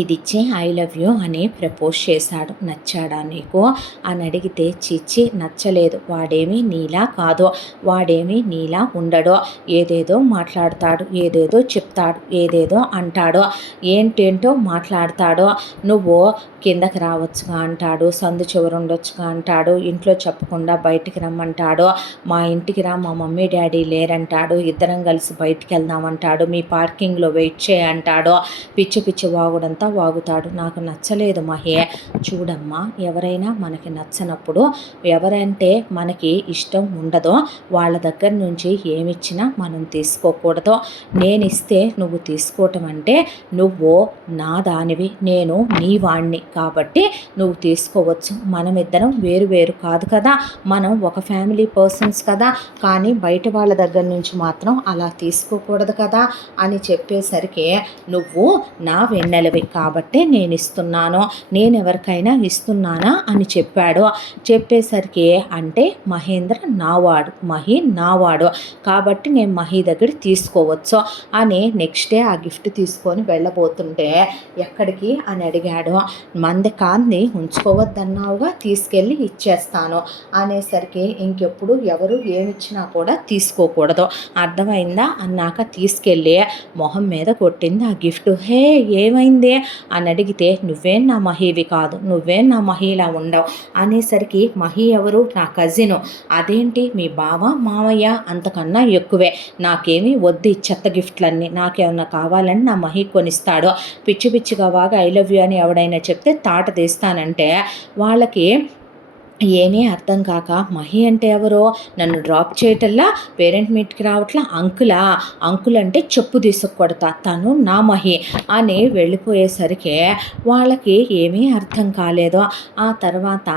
ఇదిచ్చి ఐ లవ్ యూ అని ప్రపోజ్ చేశాడు, నచ్చాడా నీకు అని అడిగితే చిచ్చి నచ్చలేదు, వాడేమీ నీలా కాదు, వాడేమీ నీలా ఉండడో, ఏదేదో మాట్లాడతాడు, ఏదేదో చెప్తాడు, ఏదేదో అంటాడో, ఏంటేంటో మాట్లాడతాడో, నువ్వు కిందకి రావచ్చుగా అంటాడు, సందు చివరు ఉండొచ్చుగా అంటాడు, ఇంట్లో చెప్పకుండా బయటికి రమ్మంటాడు, మా ఇంటికి రా మా మమ్మీ డాడీ లేరంటాడు, ఇద్దరం కలిసి బయటికి వెళ్దామంటాడు, మీ పార్కింగ్లో వెయిట్ చేయంటాడు, పిచ్చి పిచ్చి వాగుడంతా వాగుతాడు. నాకు నచ్చలేదు మహే, చూడమ్మా ఎవరైనా మనకి నచ్చనప్పుడు, ఎవరంటే మనకి ఇష్టం ఉండదో వాళ్ళ దగ్గర నుంచి ఏమిచ్చినా మనం తీసుకోకూడదు, నేనిస్తే నువ్వు తీసుకోవటం అంటే నువ్వు నా దానివి, నేను నీ వాణ్ణి కాబట్టి నువ్వు తీసుకోవచ్చు, మనమిద్దరం వేరు వేరు కాదు కదా, మనం ఒక ఫ్యామిలీ పర్సన్స్ కదా, కానీ బయట వాళ్ళ దగ్గర నుంచి మాత్రం అలా తీసుకోకూడదు కదా అని చెప్పేసరికి, నువ్వు నా వెన్నెలవి, కాబట్టి నేను ఇస్తున్నాను, నేను ఎవరికైనా ఇస్తున్నానా అని చెప్పాడు. చెప్పేసరికి అంటే మహేంద్ర నావాడు, మహి నావాడు కాబట్టి నేను మహి దగ్గర తీసుకోవచ్చు అని నెక్స్ట్ డే ఆ గిఫ్ట్ తీసుకొని వెళ్ళబోతుంటే ఎక్కడికి అని అడిగాడు. మంది కాంతి ఉంచుకోవద్దన్నావుగా, తీసుకెళ్ళి ఇచ్చేస్తాను అనేసరికి ఇంకెప్పుడు ఎవరు ఏమిచ్చినా కూడా తీసుకోకూడదు, అర్థమైందా అన్నాక తీసుకెళ్ళి మొహం మీద కొట్టింది ఆ గిఫ్ట్. హే ఏమైంది అని అడిగితే నువ్వేం నా మహివి కాదు, నువ్వేం నా మహిలా ఉండవు అనేసరికి మహి ఎవరు, నా కజిను. అదేంటి మీ బావ మావయ్య అంతకన్నా ఎక్కువే, నాకేమీ వద్దు ఈ చెత్త గిఫ్ట్లన్నీ, నాకేమన్నా కావాలని నా మహి కొనిస్తాడు, పిచ్చి పిచ్చిగా వాగా ఐ లవ్ యూ అని ఎవడైనా చెప్తే తాట తీస్తానంటే వాళ్ళకి ఏమీ అర్థం కాక మహి అంటే ఎవరో, నన్ను డ్రాప్ చేయటల్లా, పేరెంట్ మీట్కి రావట్లా, అంకులా, అంకుల్ అంటే చెప్పు తీసుకొడతా, తను నా మహి అని వెళ్ళిపోయేసరికి వాళ్ళకి ఏమీ అర్థం కాలేదు. ఆ తర్వాత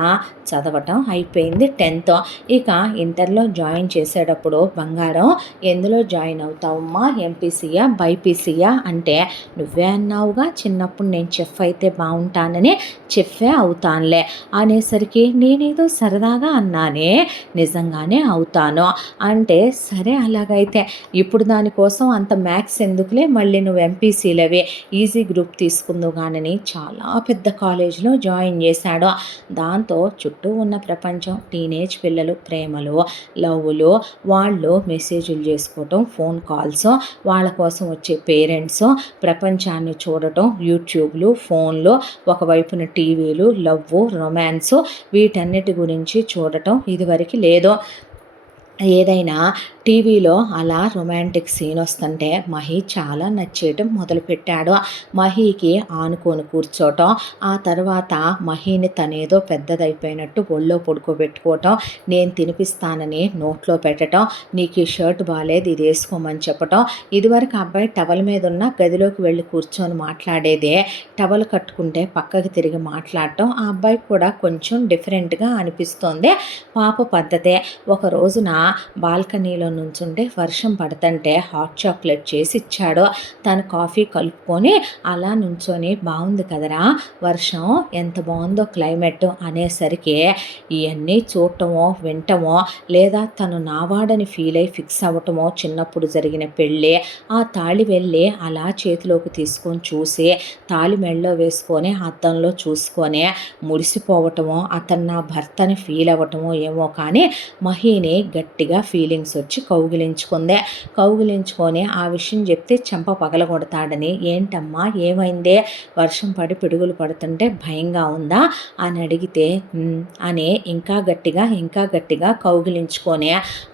చదవటం అయిపోయింది 10th. ఇక ఇంటర్లో జాయిన్ చేసేటప్పుడు బంగారం ఎందులో జాయిన్ అవుతావమ్మా, ఎంపీసీయా బైపీసీయా అంటే నువ్వే అన్నావుగా చిన్నప్పుడు నేను చెఫ్ అయితే బాగుంటానని, చెఫే అవుతానులే అనేసరికి నేనేదో సరదాగా అన్నానే, నిజంగానే అవుతాను అంటే సరే అలాగైతే ఇప్పుడు దానికోసం అంత మ్యాథ్స్ ఎందుకులే, మళ్ళీ నువ్వు ఎంపీసీలవే ఈజీ గ్రూప్ తీసుకుందు కానీ చాలా పెద్ద కాలేజీలో జాయిన్ చేశాడు. దాంతో చుట్టూ ఉన్న ప్రపంచం టీనేజ్ పిల్లలు ప్రేమలు లవ్లు, వాళ్ళు మెసేజ్లు చేసుకోవటం, ఫోన్ కాల్స్, వాళ్ళ కోసం వచ్చే పేరెంట్స్, ప్రపంచాన్ని చూడటం, యూట్యూబ్లు, ఫోన్లు, ఒకవైపున టీవీలు, లవ్, రొమాన్స్, వీటన్నిటి గురించి చూడటం ఇదివరకు లేదు. ఏదైనా టీవీలో అలా రొమాంటిక్ సీన్ వస్తుంటే మహి చాలా నచ్చేయటం మొదలుపెట్టాడు. మహికి ఆనుకొని కూర్చోటం, ఆ తర్వాత మహిని తనేదో పెద్దదైపోయినట్టు ఒళ్ళో పడుకోబెట్టుకోవటం, నేను తినిపిస్తానని నోట్లో పెట్టడం, నీకు ఈ షర్ట్ బాగాలేదు ఇది వేసుకోమని చెప్పటం. ఇదివరకు అబ్బాయి టవల్ మీద ఉన్న గదిలోకి వెళ్ళి కూర్చొని మాట్లాడేదే, టవల్ కట్టుకుంటే పక్కకి తిరిగి మాట్లాడటం ఆ అబ్బాయికి కూడా కొంచెం డిఫరెంట్గా అనిపిస్తోంది. పాప పద్ధతే. ఒక రోజున బాల్కనీలో నుంచుంటే వర్షం పడుతుంటే హాట్ చాక్లెట్ చేసి ఇచ్చాడు. తను కాఫీ కలుపుకొని అలా నుంచొని బాగుంది కదరా వర్షం, ఎంత బాగుందో క్లైమేట్ అనేసరికి ఇవన్నీ చూడటమో వింటమో లేదా తను నావాడని ఫీల్ అయి ఫిక్స్ అవ్వటమో, చిన్నప్పుడు జరిగిన పెళ్ళి, ఆ తాళి వెళ్ళి అలా చేతిలోకి తీసుకొని చూసి తాళి మెళ్ళలో వేసుకొని అద్దంలో చూసుకొని మురిసిపోవటమో, అతను నా భర్తని ఫీల్ అవ్వటమో ఏమో కానీ మహిని గట్టిగా ఫీలింగ్స్ వచ్చి కౌగిలించుకొని ఆ విషయం చెప్తే చెంప పగలగొడతాడని, ఏంటమ్మా ఏమైందే, వర్షం పడి పిడుగులు పడుతుంటే భయంగా ఉందా అని అడిగితే అని ఇంకా గట్టిగా కౌగిలించుకొని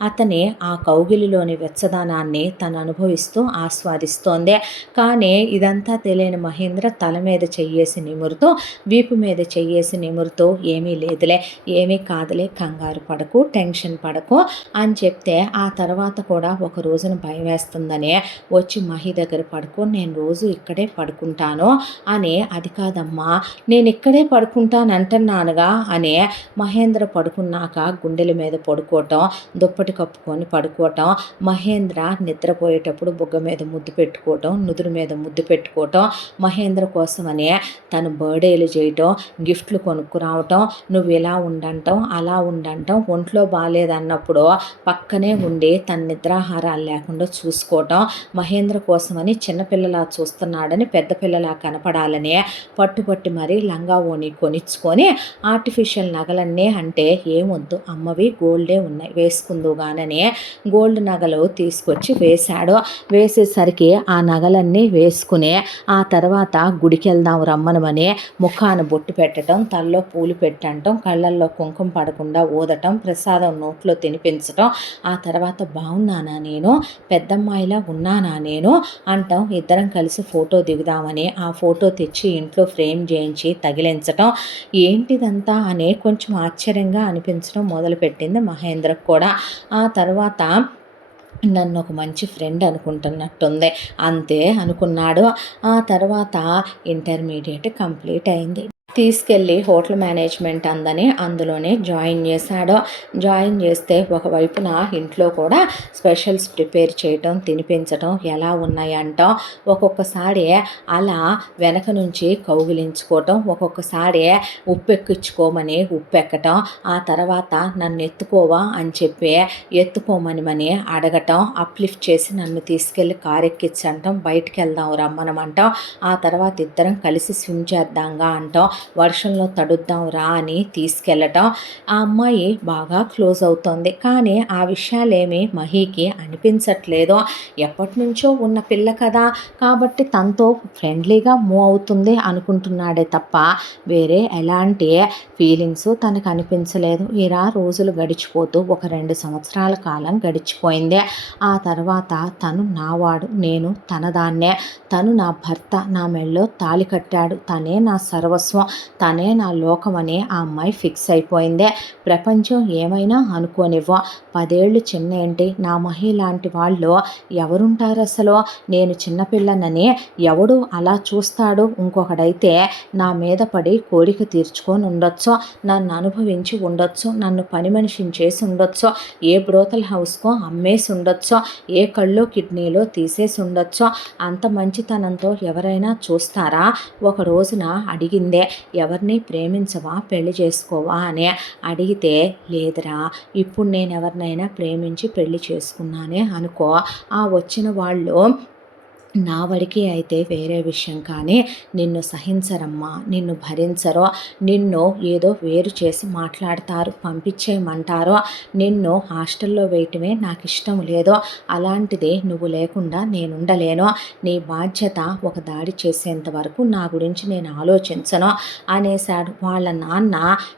అతని ఆ కౌగిలిలోని వెచ్చదనాన్ని తను అనుభవిస్తూ ఆస్వాదిస్తోంది. కానీ ఇదంతా తెలియని మహేంద్ర తల మీద చెయ్యేసి నిమురుతూ, వీపు మీద చెయ్యేసి నిమురుతూ, ఏమీ లేదులే, ఏమీ కాదులే, కంగారు పడకు, టెన్షన్ పడకు అని చెప్తే ఆ తర్వాత కూడా ఒక రోజున భయం వేస్తుందని వచ్చి మహి దగ్గర పడుకో, నేను రోజు ఇక్కడే పడుకుంటాను అని. అది కాదమ్మా నేను ఇక్కడే పడుకుంటాను అంటున్నానుగా అని మహేంద్ర పడుకున్నాక గుండెల మీద పడుకోవటం, దుప్పటి కప్పుకొని పడుకోవటం, మహేంద్ర నిద్రపోయేటప్పుడు బుగ్గ మీద ముద్దు పెట్టుకోవటం, నుదురు మీద ముద్దు పెట్టుకోవటం, మహేంద్ర కోసమని తను బర్త్డేలు చేయటం, గిఫ్ట్లు కొనుక్కురావటం, నువ్వు ఇలా ఉండంటాం అలా ఉండంటాం, ఒంట్లో బాగాలేదన్నప్పుడు పక్కనే ఉండి తన నిద్రాహారాలు లేకుండా చూసుకోవటం, మహేంద్ర కోసమని చిన్నపిల్లలా చూస్తున్నాడని పెద్ద పిల్లలా కనపడాలని పట్టుపట్టి మరీ లంగా ఓని కొనిచ్చుకొని ఆర్టిఫిషియల్ నగలన్నీ అంటే ఏమొద్దు అమ్మవి గోల్డే ఉన్నాయి వేసుకుందుగానని గోల్డ్ నగలు తీసుకొచ్చి వేశాడు. వేసేసరికి ఆ నగలన్నీ వేసుకుని ఆ తర్వాత గుడికి వెళ్దాం రమ్మనమని ముఖాన బొట్టు పెట్టడం, తల్లో పూలు పెట్టడం, కళ్ళల్లో కుంకుమ పడకుండా ఊదటం, ప్రసాదం నోట్లో తినిపించటం, ఆ తర్వాత బాగున్నానా నేను, పెద్దమ్మాయిలా ఉన్నానా నేను అంటాం. ఇద్దరం కలిసి ఫోటో దిగుదామని ఆ ఫోటో తెచ్చి ఇంట్లో ఫ్రేమ్ చేయించి తగిలించటం, ఏంటిదంతా అని కొంచెం ఆశ్చర్యంగా అనిపించడం మొదలుపెట్టింది మహేంద్రకు కూడా. ఆ తర్వాత నన్ను ఒక మంచి ఫ్రెండ్ అనుకుంటున్నట్టుంది అంతే అనుకున్నాడు. ఆ తర్వాత ఇంటర్మీడియట్ కంప్లీట్ అయింది. తీసుకెళ్ళి హోటల్ మేనేజ్మెంట్ అందని అందులోనే జాయిన్ చేశాడు. జాయిన్ చేస్తే ఒకవైపున ఇంట్లో కూడా స్పెషల్స్ ప్రిపేర్ చేయటం, తినిపించటం, ఎలా ఉన్నాయంటాం, ఒక్కొక్కసారి అలా వెనక నుంచి కౌగిలించుకోవటం, ఒక్కొక్కసారి ఉప్పెక్కించుకోమని ఉప్పెక్కటం, ఆ తర్వాత నన్ను ఎత్తుకోవా అని చెప్పి ఎత్తుకోమని అడగటం, అప్లిఫ్ట్ చేసి నన్ను తీసుకెళ్ళి కారు ఎక్కించంటాం, బయటికి వెళ్దాం రమ్మనమంటాం, ఆ తర్వాత ఇద్దరం కలిసి స్విమ్ చేద్దాంగా అంటాం, వర్షంలో తడుద్దాం రా అని తీసుకెళ్ళటం. ఆ అమ్మాయి బాగా క్లోజ్ అవుతోంది. కానీ ఆ విషయాలేమీ మహీకి అనిపించట్లేదు. ఎప్పటి నుంచో ఉన్న పిల్ల కదా, కాబట్టి తనతో ఫ్రెండ్లీగా మూవ్ అవుతుంది అనుకుంటున్నాడే తప్ప వేరే ఎలాంటి ఫీలింగ్స్ తనకు అనిపించలేదు. ఇలా రోజులు గడిచిపోతూ ఒక 2 సంవత్సరాల కాలం గడిచిపోయింది. ఆ తర్వాత తను నావాడు, నేను తనదాన్నే, తను నా భర్త, నా మెళ్ళో తాళి కట్టాడు, తనే నా సర్వస్వం, తనే నా లోకం అని ఆ అమ్మాయి ఫిక్స్ అయిపోయిందే. ప్రపంచం ఏమైనా అనుకోనివ్వ, 10 ఏళ్ళు చిన్న ఏంటి, నా మహి లాంటి వాళ్ళు ఎవరుంటారు అసలు, నేను చిన్నపిల్లనని ఎవడు అలా చూస్తాడు, ఇంకొకడైతే నా మీద పడి కోరిక తీర్చుకొని ఉండొచ్చు, నన్ను అనుభవించి ఉండొచ్చు, నన్ను పని మనిషిని చేసి ఉండొచ్చు, ఏ బ్రోతల్ హౌస్కో అమ్మేసి ఉండొచ్చు, ఏ కళ్ళో కిడ్నీలో తీసేసి ఉండొచ్చు, అంత మంచితనంతో ఎవరైనా చూస్తారా? ఒక రోజున అడిగిందే, ఎవరిని ప్రేమించవా, పెళ్లి చేసుకోవా అని. అడిగితే లేదురా, ఇప్పుడు నేను ఎవరినైనా ప్రేమించి పెళ్లి చేసుకున్నానే అనుకో, ఆ వచ్చిన వాళ్ళు నా వడికి అయితే వేరే విషయం, కానీ నిన్ను సహించరమ్మా, నిన్ను భరించరో, నిన్ను ఏదో వేరు చేసి మాట్లాడతారు, పంపించేయమంటారో, నిన్ను హాస్టల్లో వేయటమే నాకు ఇష్టం లేదో, అలాంటిది నువ్వు లేకుండా నేనుండలేను, నీ బాధ్యత ఒక దాడి చేసేంత వరకు నా గురించి నేను ఆలోచించను అనేశాడు. వాళ్ళ నాన్న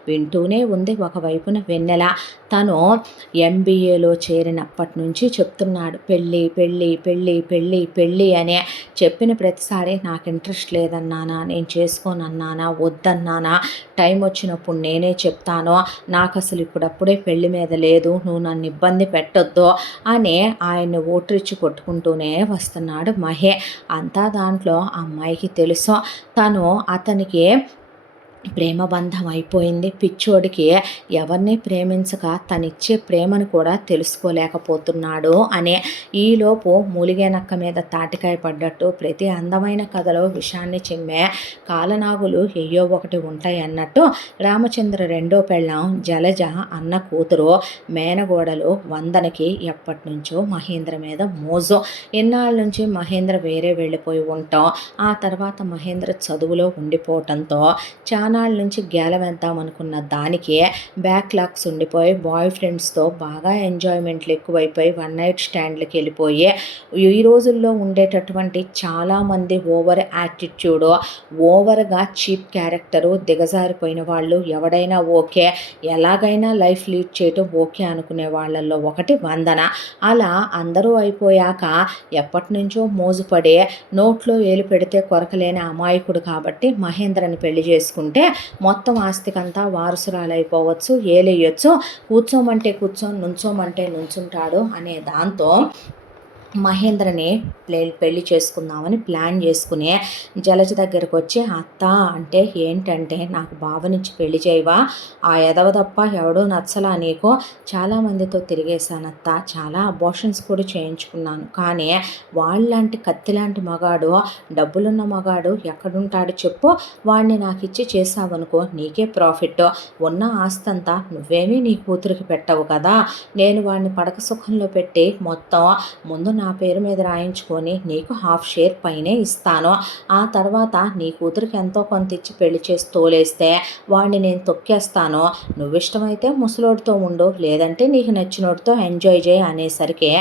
వింటూనే ఉంది. ఒకవైపున వెన్నెల తను ఎంబీఏలో చేరినప్పటి నుంచి చెప్తున్నాడు, పెళ్ళి పెళ్ళి పెళ్ళి పెళ్ళి పెళ్ళి అని. చెప్పిన ప్రతిసారి నాకు ఇంట్రెస్ట్ లేదన్నానా, నేను చేసుకోనన్నానా, వద్దన్నానా, టైం వచ్చినప్పుడు నేనే చెప్తాను, నాకు అసలు ఇప్పుడప్పుడే పెళ్లి మీద లేదు, నువ్వు నన్ను ఇబ్బంది పెట్టొద్దు అని ఆయన్ని ఓట్రిచ్చి కొట్టుకుంటూనే వస్తున్నాడు మహే. అంతా దాంట్లో అమ్మాయికి తెలుసు, తను అతనికి ప్రేమబంధం అయిపోయింది. పిచ్చోడికి ఎవరిని ప్రేమించక తనిచ్చే ప్రేమను కూడా తెలుసుకోలేకపోతున్నాడు అని. ఈలోపు మూలిగే నక్క మీద తాటికాయ పడ్డట్టు ప్రతి అందమైన కథలో విషాన్ని చిమ్మే కాలనాగులు ఎయ్యో ఒకటి ఉంటాయి అన్నట్టు రామచంద్ర రెండో పెళ్ళాం జలజ అన్న కూతురు మేనగోడలు వందనకి ఎప్పటి నుంచో మహేంద్ర మీద మోజు. ఇన్నాళ్ళ నుంచి మహేంద్ర వేరే వెళ్ళిపోయి ఉంటాం, ఆ తర్వాత మహేంద్ర చదువులో ఉండిపోవటంతో చాలా నాళ్ళ నుంచి గేల వేద్దాం అనుకున్న దానికి బ్యాక్లాగ్స్ ఉండిపోయి బాయ్ ఫ్రెండ్స్తో బాగా ఎంజాయ్మెంట్లు ఎక్కువైపోయి వన్ నైట్ స్టాండ్లకి వెళ్ళిపోయి ఈ రోజుల్లో ఉండేటటువంటి చాలామంది ఓవర్ యాటిట్యూడ్, ఓవర్గా చీప్ క్యారెక్టరు, దిగజారిపోయిన వాళ్ళు ఎవడైనా ఓకే, ఎలాగైనా లైఫ్ లీడ్ చేయటం ఓకే అనుకునే వాళ్ళల్లో ఒకటి వందన. అలా అందరూ అయిపోయాక ఎప్పటి నుంచో మోజుపడే నోట్లో ఏలు పెడితే కొరకలేని అమాయకుడు కాబట్టి మహేంద్రని పెళ్లి చేసుకుంటే మొత్తం ఆస్తికంతా వారసురాలైపోవచ్చు, ఏలేయచ్చు, కూర్చోమంటే కూర్చొని నుంచోమంటే నుంచుంటాడు అనే దాంతో మహేంద్రని పెళ్లి చేసుకుందామని ప్లాన్ చేసుకుని జలజ దగ్గరకు వచ్చి, అత్త అంటే ఏంటంటే, నాకు బావనిచ్చి పెళ్లి చేయవా, ఆ ఎదవ తప్ప ఎవడో నచ్చలా నీకు, చాలామందితో తిరిగేశానత్త, చాలా అబార్షన్స్ కూడా చేయించుకున్నాను, కానీ వాళ్ళలాంటి కత్తిలాంటి మగాడు, డబ్బులున్న మగాడు ఎక్కడుంటాడు చెప్పు, వాడిని నాకు ఇచ్చి చేసావనుకో నీకే ప్రాఫిట్, ఉన్న ఆస్తంతా నువ్వేమీ నీ కూతురికి పెట్టవు కదా, నేను వాడిని పడక సుఖంలో పెట్టి మొత్తం ముందు నా పేరు మీద రాయించుకొని నీకు హాఫ్ షేర్ పైనే ఇస్తాను, ఆ తర్వాత నీ కూతురికి ఎంతో కొంత ఇచ్చి పెళ్లి చేసి తోలేస్తే వాడిని నేను తొక్కేస్తాను, నువ్విష్టమైతే ముసలోడితో ఉండు, లేదంటే నీకు నచ్చినోడితో ఎంజాయ్ చేయి అనేసరికి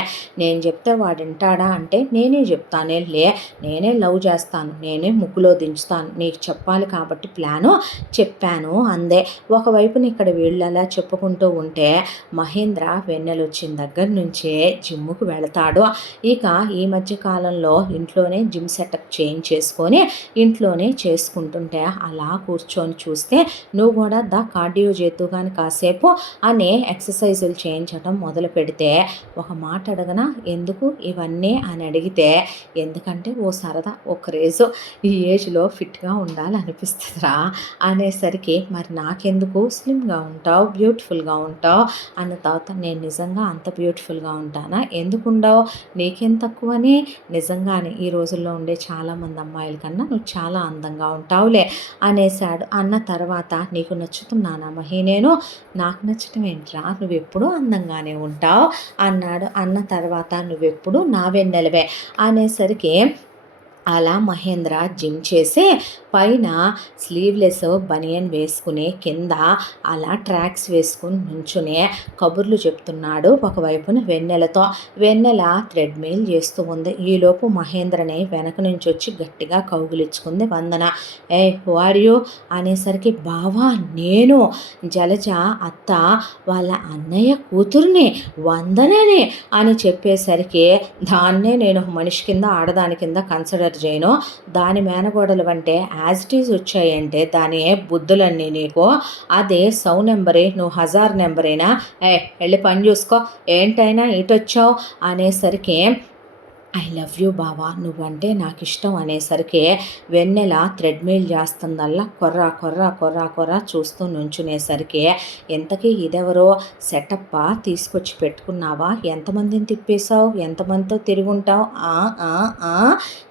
నేను చెప్తే వాడు వింటాడా అంటే, నేనే చెప్తానే లే, నేనే లవ్ చేస్తాను, నేనే ముగ్గులో దించుతాను, నీకు చెప్పాలి కాబట్టి ప్లాను చెప్పాను అందే. ఒకవైపున ఇక్కడ వీళ్ళలా చెప్పుకుంటూ ఉంటే మహేంద్ర వెన్నెల వచ్చిన దగ్గర నుంచే జిమ్ముకు వెళతాడు. ఇక ఈ మధ్య కాలంలో ఇంట్లోనే జిమ్ సెటప్ చేయించేసుకొని ఇంట్లోనే చేసుకుంటుంటే అలా కూర్చొని చూస్తే నువ్వు కూడా కార్డియో చేద్దు కానీ కాసేపు అని ఎక్సర్సైజులు చేయించడం మొదలు పెడితే ఒక మాట అడగనా ఎందుకు ఇవన్నీ అని అడిగితే ఎందుకంటే ఓ సరదా ఓ క్రేజు ఈ ఏజ్లో ఫిట్గా ఉండాలనిపిస్తుందిరా అనేసరికి మరి నాకెందుకు స్లిమ్గా ఉంటావు బ్యూటిఫుల్గా ఉంటావు అన్న తర్వాత నేను నిజంగా అంత బ్యూటిఫుల్గా ఉంటానా ఎందుకు ఉండవు నీకేం తక్కువని నిజంగానే ఈ రోజుల్లో ఉండే చాలామంది అమ్మాయిల కన్నా నువ్వు చాలా అందంగా ఉంటావులే అనేసాడు. అన్న తర్వాత నీకు నచ్చుతున్నానా మహి నేను నాకు నచ్చటం ఏంట్రా నువ్వెప్పుడూ అందంగానే ఉంటావు అన్నాడు. అన్న తర్వాత నువ్వెప్పుడు నా వెన్నెలవే అనేసరికి అలా మహేంద్ర జిమ్ చేసి పైన స్లీవ్లెస్ బనియన్ వేసుకుని కింద అలా ట్రాక్స్ వేసుకుని నుంచునే కబుర్లు చెప్తున్నాడు ఒకవైపున వెన్నెలతో. వెన్నెల థ్రెడ్మిల్ చేస్తూ ఉంది. ఈలోపు మహేంద్రని వెనక నుంచి వచ్చి గట్టిగా కౌగిలించుకుంది వందన. ఏ వారియు అనేసరికి బావా నేను జలజ అత్త వాళ్ళ అన్నయ్య కూతుర్ని వందనని అని చెప్పేసరికి దాన్నే నేను మనిషి కింద ఆడదాని కింద కన్సిడర్ చేయను. దాని మేనగోడలు అంటే యాజ్ ఇట్ ఈజ్ వచ్చాయంటే దాని బుద్ధులన్నీ నీకు అదే సౌ నెంబరే నువ్వు 1000 నెంబరేనా వెళ్ళి పని చూసుకో ఏంటైనా ఇటొచ్చావు అనేసరికి ఐ లవ్ యూ బావా నువ్వంటే నాకు ఇష్టం అనేసరికి వెన్నెల థ్రెడ్మిల్ చేస్తుందల్లా కొర్రా కొర్రా కొర్రా కొర్రా చూస్తూ నుంచునేసరికి ఎంతకీ ఇదెవరో సెటప్పా తీసుకొచ్చి పెట్టుకున్నావా ఎంతమందిని తిప్పేశావు ఎంతమందితో తిరుగుంటావు